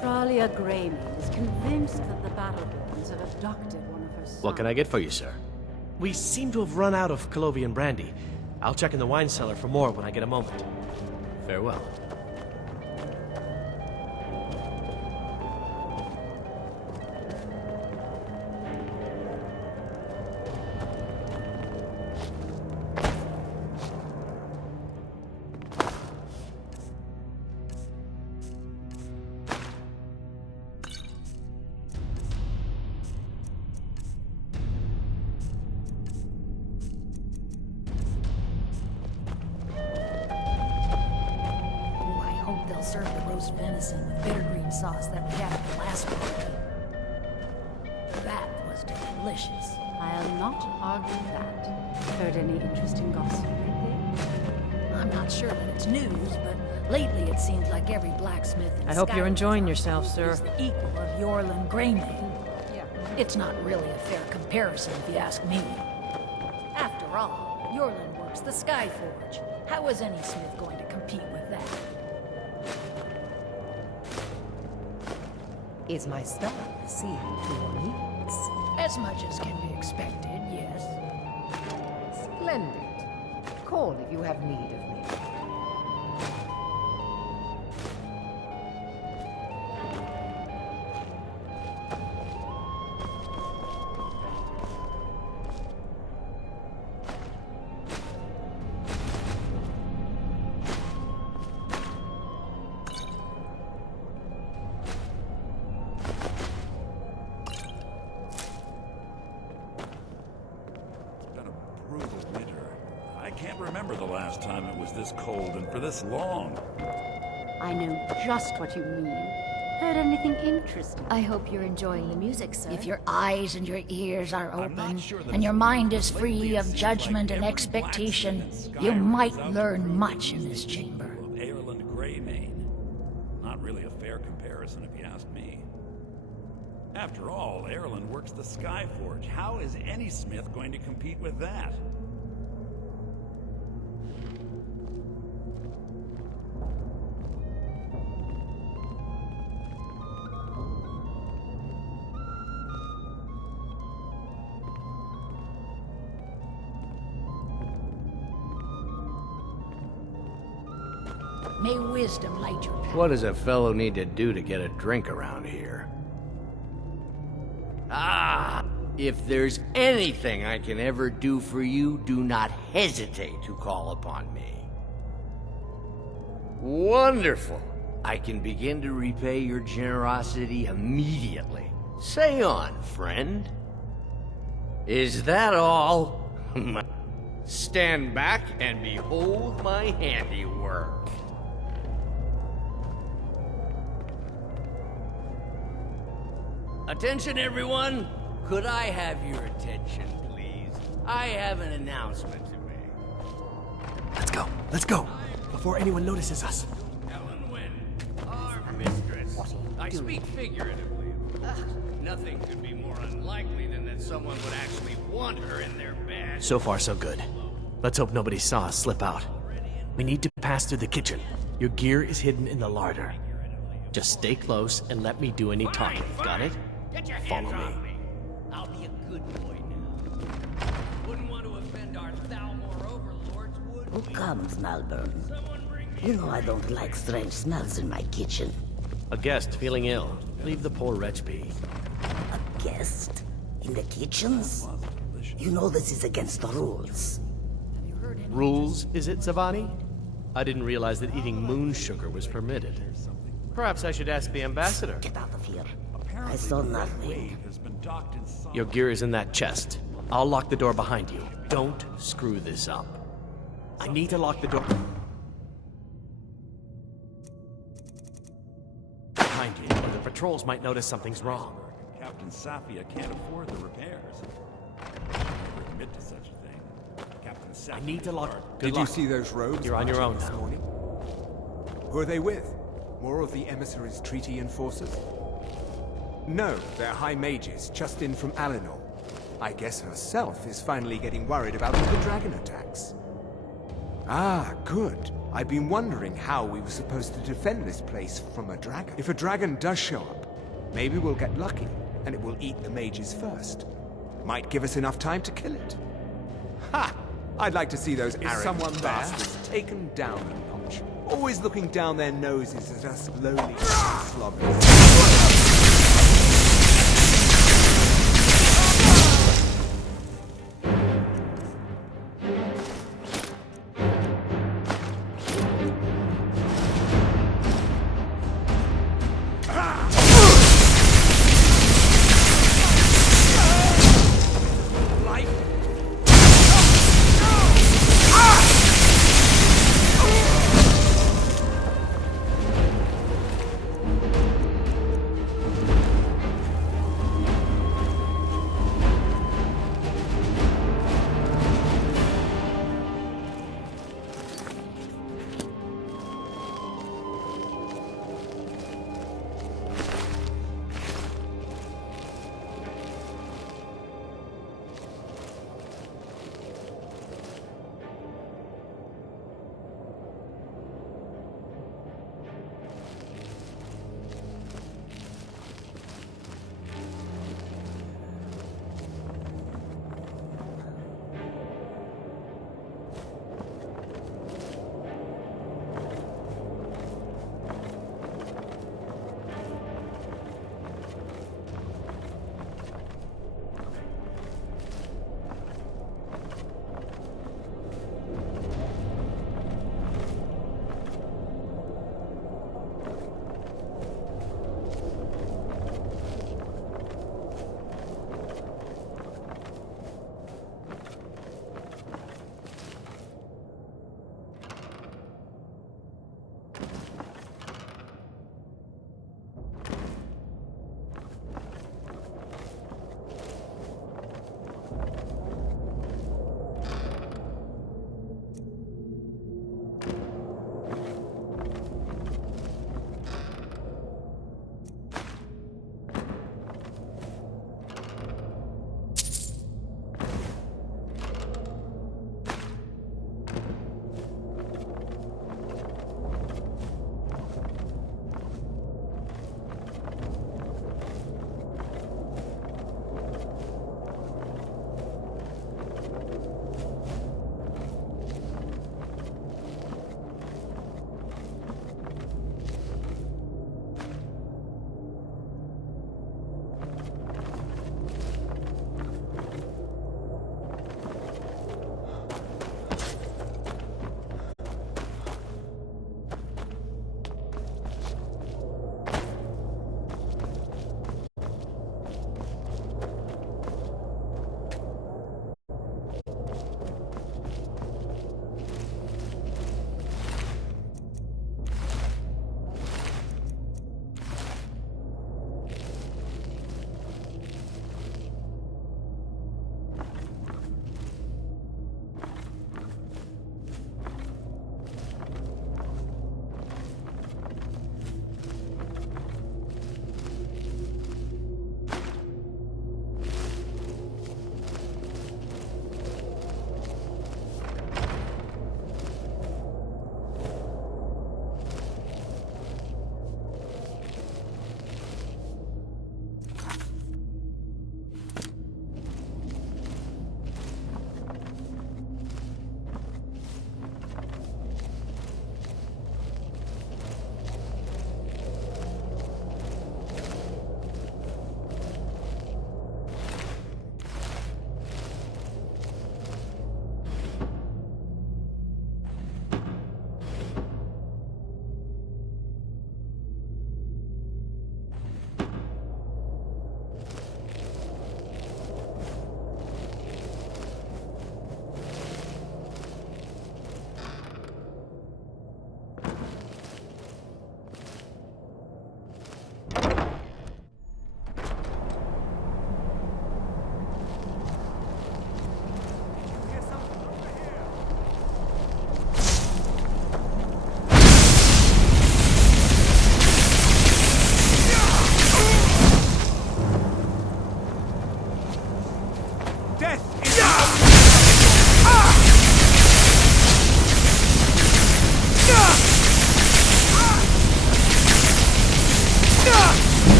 Fralia Greymane is convinced that the Battleborns have abducted one of her sons. What can I get for you, sir? We seem to have run out of Colovian brandy. I'll check in the wine cellar for more when I get a moment. Farewell. Serve the roast venison with bitter green sauce that we had at the last party. That was delicious. I'll not argue that. Heard any interesting gossip lately? I'm not sure that it's news, but lately it seems like every blacksmith in I hope you're Skyrim enjoying yourself, sir. is the equal of Yorlin Greymane. It's not really a fair comparison, if you ask me. After all, Yorlin works the Skyforge. How is any smith going to compete with that? Is my staff seeing to your needs? As much as can be expected, yes. Splendid. Call if you have need of me. Remember the last time it was this cold and for this long. I know just what you mean. Heard anything interesting? I hope you're enjoying the music, sir. If your eyes and your ears are open, and your mind is free of judgment and expectation, you might learn much in this chamber. Ireland Greymane. Not really a fair comparison if you ask me. After all, Ireland works the Skyforge. How is any smith going to compete with that? May wisdom light your path. What does a fellow need to do to get a drink around here? Ah! If there's anything I can ever do for you, do not hesitate to call upon me. Wonderful! I can begin to repay your generosity immediately. Say on, friend. Is that all? Stand back and behold my handiwork. Attention, everyone! Could I have your attention, please? I have an announcement to make. Let's go! Before anyone notices us. Ellen Wynn, our mistress. I speak figuratively, of course. Nothing could be more unlikely than that someone would actually want her in their bed. So far, so good. Let's hope nobody saw us slip out. We need to pass through the kitchen. Your gear is hidden in the larder. Just stay close and let me do any talking. Got it? Follow me. I'll be a good boy now. Wouldn't want to offend our Thalmor overlords, would Who comes, Malburn? You know I don't like strange smells in my kitchen. A guest feeling ill. Leave the poor wretch be. A guest? In the kitchens? You know this is against the rules. Rules, is it, Zavani? I didn't realize that eating moon sugar was permitted. Perhaps I should ask the ambassador. Get out of here. I saw nothing. Your gear is in that chest. I'll lock the door behind you. Don't screw this up. I need to lock the door. patrols might notice something's wrong. Captain Safia can't afford the repairs. Never admit to such a thing. Captain Safia. I need to log. Did you see those rogues? You're on your own this now. morning? Who are they with? More of the emissaries' treaty enforcers? No, they're high mages, just in from Alinor. I guess herself is finally getting worried about all the dragon attacks. Ah, good. I've been wondering how we were supposed to defend this place from a dragon. If a dragon does show up, maybe we'll get lucky, and it will eat the mages first. Might give us enough time to kill it. Ha! I'd like to see those arrogant bastards taken down a notch. Always looking down their noses at us lowly slobbers.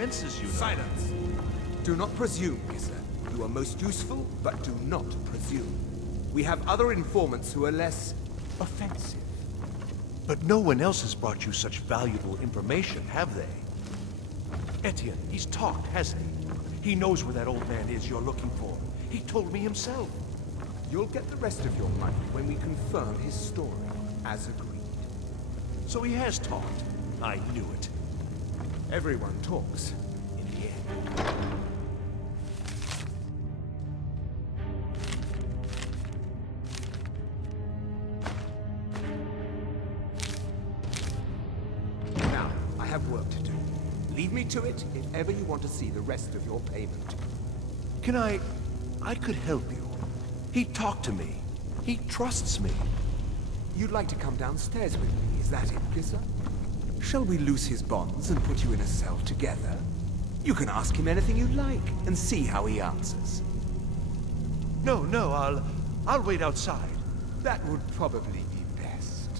defenses, you know. Silence! Do not presume, Kisser. You are most useful, but do not presume. We have other informants who are less offensive. But no one else has brought you such valuable information, have they? Etienne, he's talked, hasn't he? He knows where that old man is you're looking for. He told me himself. You'll get the rest of your money when we confirm his story, as agreed. So he has talked. I knew it. Everyone talks, in the end. Now, I have work to do. Leave me to it if ever you want to see the rest of your payment. Can I could help you. He talked to me. He trusts me. You'd like to come downstairs with me, is that it, Kisser? Shall we loose his bonds and put you in a cell together? You can ask him anything you like and see how he answers. No, I'll wait outside. That would probably be best.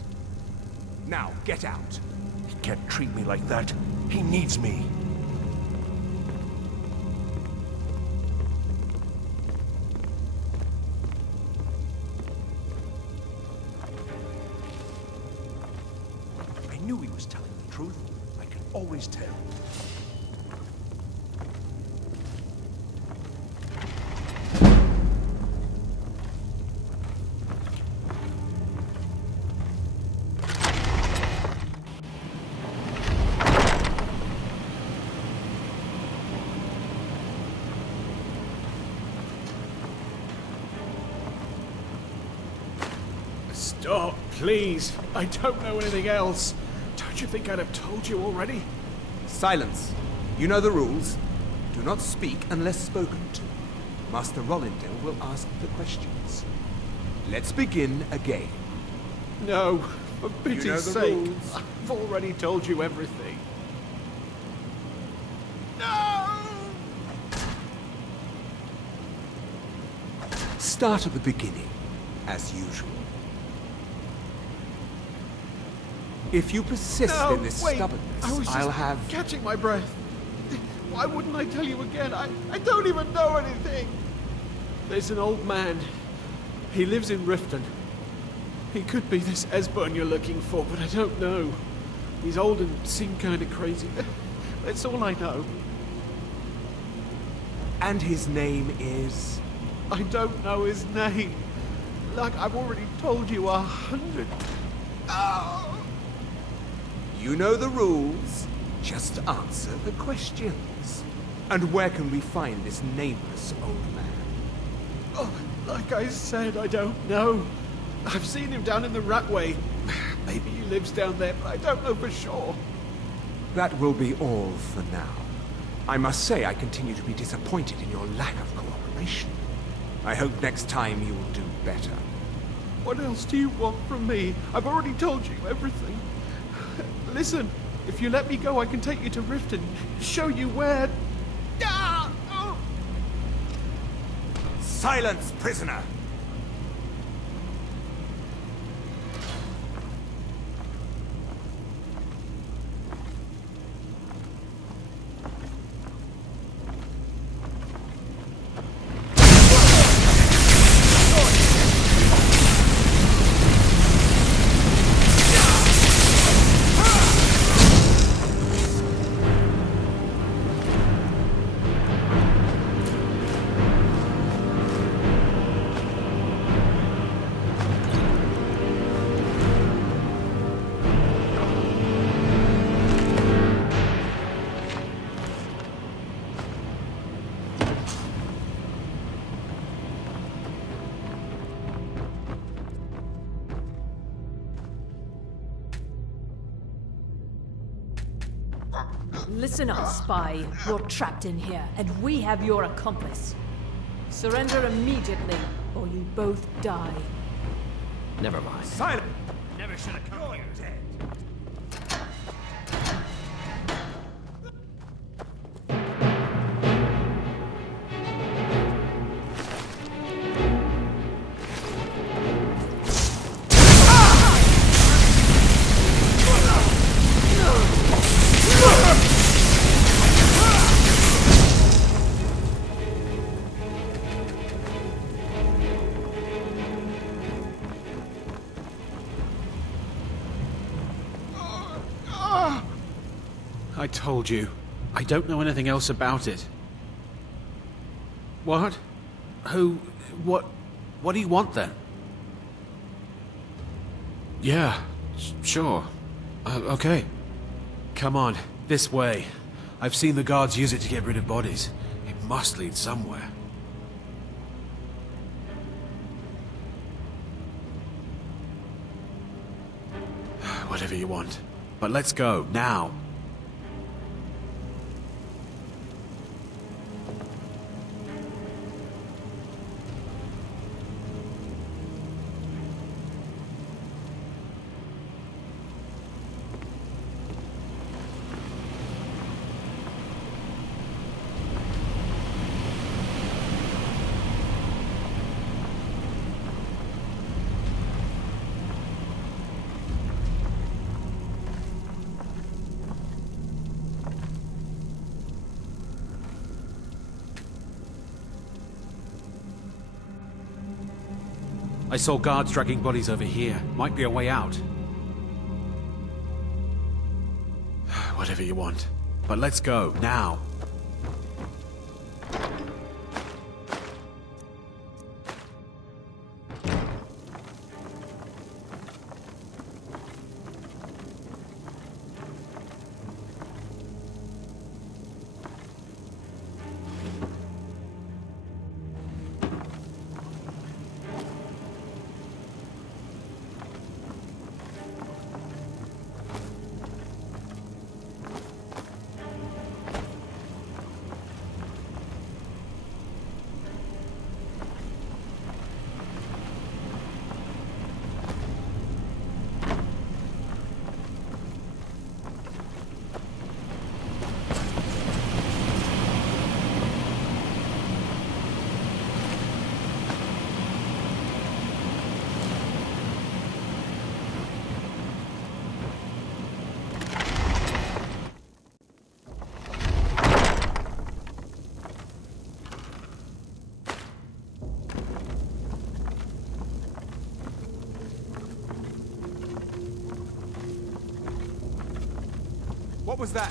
Now, get out. He can't treat me like that. He needs me. I knew he was telling the truth. I can always tell. Stop, please. I don't know anything else. Don't you think I'd have told you already? Silence. You know the rules. Do not speak unless spoken to. Master Rollindale will ask the questions. Let's begin again. No, for pity's know the sake. rules. I've already told you everything. Start at the beginning, as usual. If you persist No, in this wait. stubbornness, I was just I'll have... catching my breath. Why wouldn't I tell you again? I don't even know anything. There's an old man. He lives in Riften. He could be this Esbern you're looking for, but I don't know. He's old and seemed kind of crazy. That's all I know. And his name is... I don't know his name. Like I've already told you 100. Oh! You know the rules. Just answer the questions. And where can we find this nameless old man? Oh, like I said, I don't know. I've seen him down in the Ratway. Maybe he lives down there, but I don't know for sure. That will be all for now. I must say I continue to be disappointed in your lack of cooperation. I hope next time you will do better. What else do you want from me? I've already told you everything. Listen, if you let me go, I can take you to Riften, show you where... Ah! Oh! Silence, prisoner! Listen up, spy. You're trapped in here, and we have your accomplice. Surrender immediately, or you both die. Never mind. Silence! Never should have come here. I told you. I don't know anything else about it. What? Who? What do you want then? Yeah, sure. Okay. Come on, this way. I've seen the guards use it to get rid of bodies. It must lead somewhere. Whatever you want. But let's go, now. I saw guards dragging bodies over here. Might be a way out. Whatever you want. But let's go, now. What was that?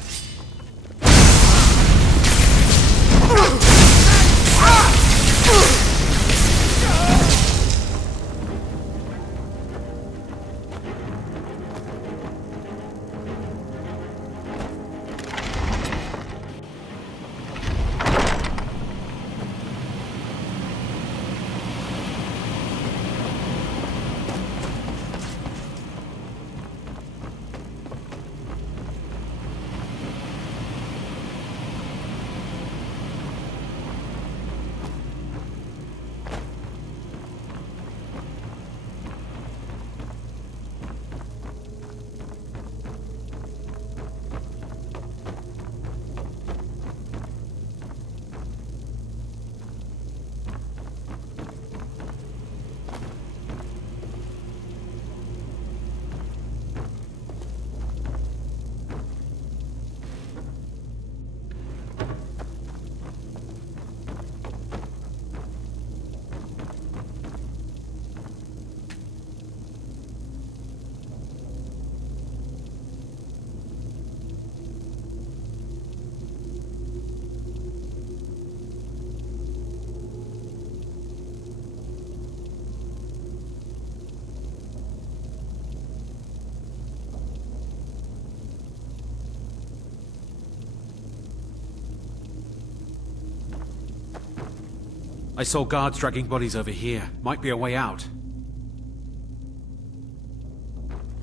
I saw guards dragging bodies over here. Might be a way out.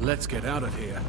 Let's get out of here.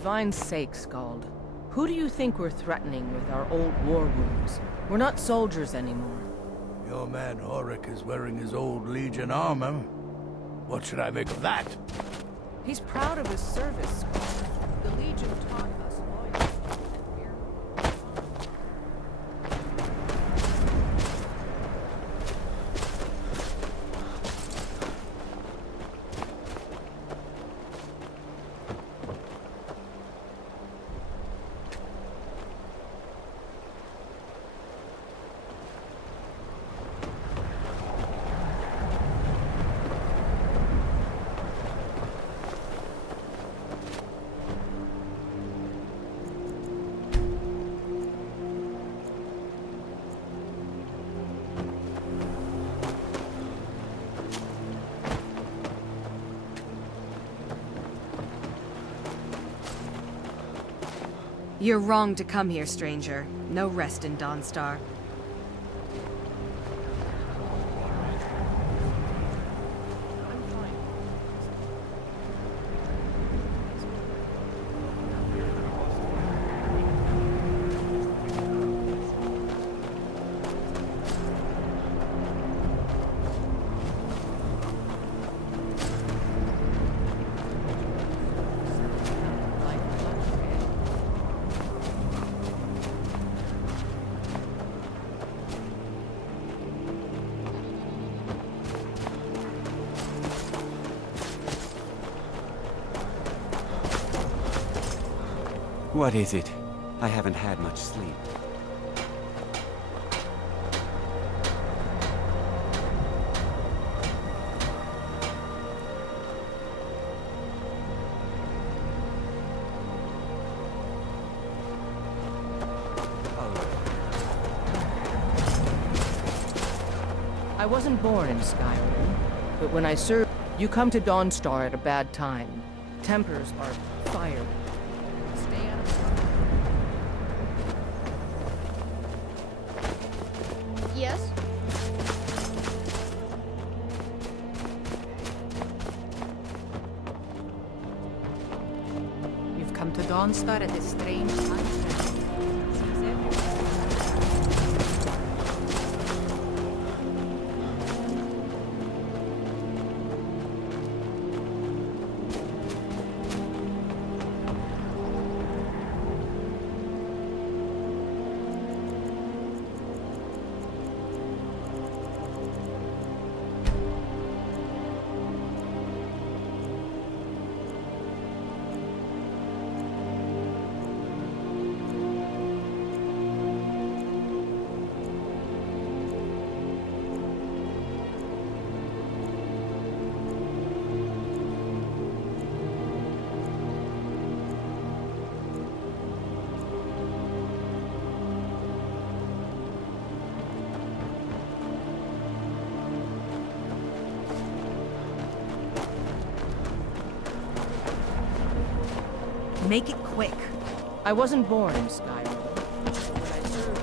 divine's sake, Skald, who do you think we're threatening with our old war wounds? We're not soldiers anymore. Your man Horik is wearing his old Legion armor. What should I make of that? He's proud of his service, Skald. The Legion taught us loyalty, and we're... You're wrong to come here, stranger. No rest in Dawnstar. What is it? I haven't had much sleep. I wasn't born in Skyrim, but when I served, you come to Dawnstar at a bad time. Tempers are fired. Stay out of Yes? You've come to Dawnstar at a strange time. Seems everywhere. Make it quick. I wasn't born in Skyrim. When I served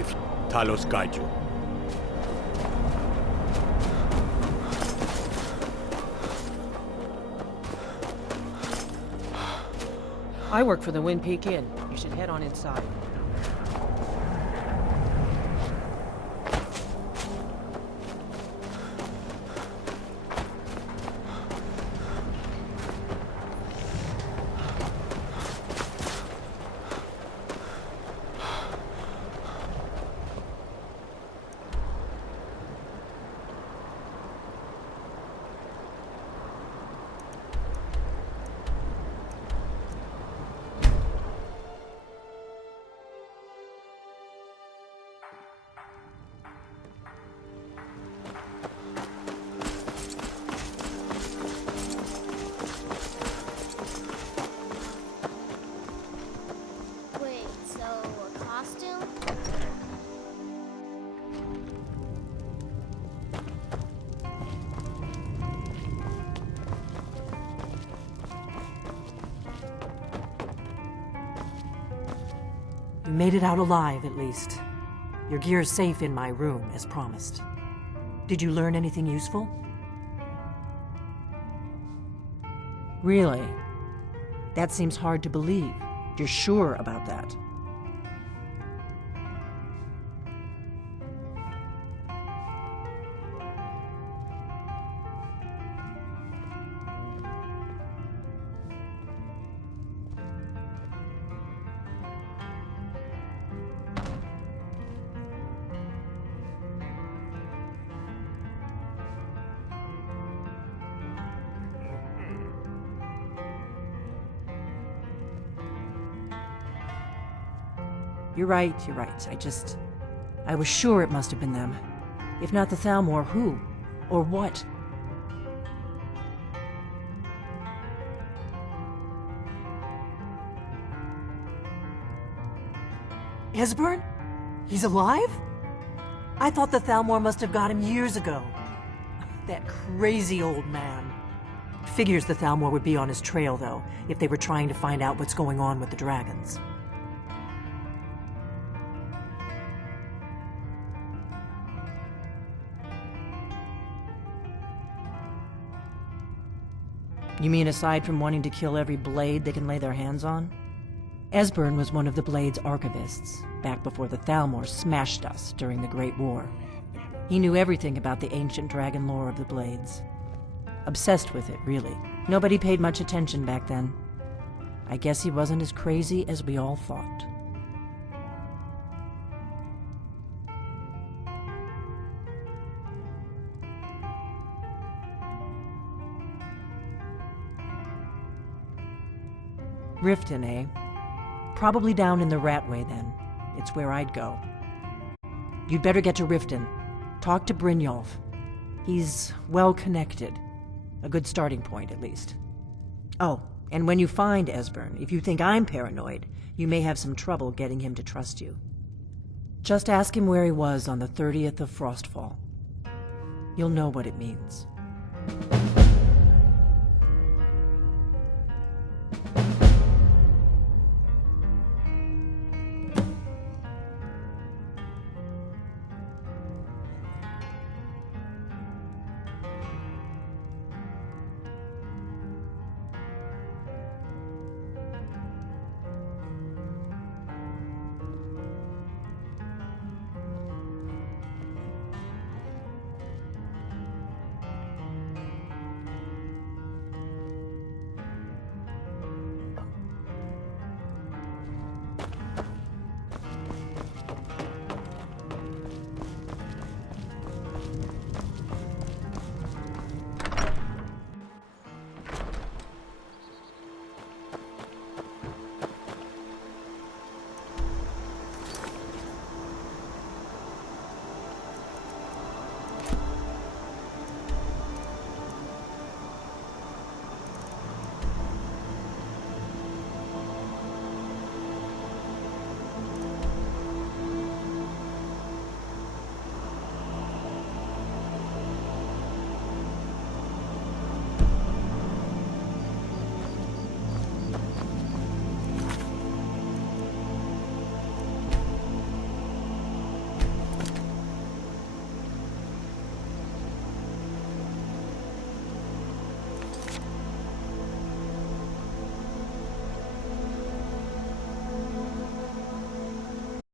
If Talos guide you. I work for the Wind Peak Inn. You should head on inside. You made it out alive, at least. Your gear's safe in my room, as promised. Did you learn anything useful? Really? That seems hard to believe. You're sure about that? You're right. I was sure it must have been them. If not the Thalmor, who? Or what? Esbern? He's alive? I thought the Thalmor must have got him years ago. That crazy old man. Figures the Thalmor would be on his trail, though, if they were trying to find out what's going on with the dragons. You mean aside from wanting to kill every blade they can lay their hands on? Esbern was one of the Blade's archivists, back before the Thalmor smashed us during the Great War. He knew everything about the ancient dragon lore of the Blades. Obsessed with it, really. Nobody paid much attention back then. I guess he wasn't as crazy as we all thought. Riften, eh? Probably down in the Ratway, then. It's where I'd go. You'd better get to Riften. Talk to Brynjolf. He's well-connected. A good starting point, at least. Oh, and when you find Esbern, if you think I'm paranoid, you may have some trouble getting him to trust you. Just ask him where he was on the 30th of Frostfall. You'll know what it means.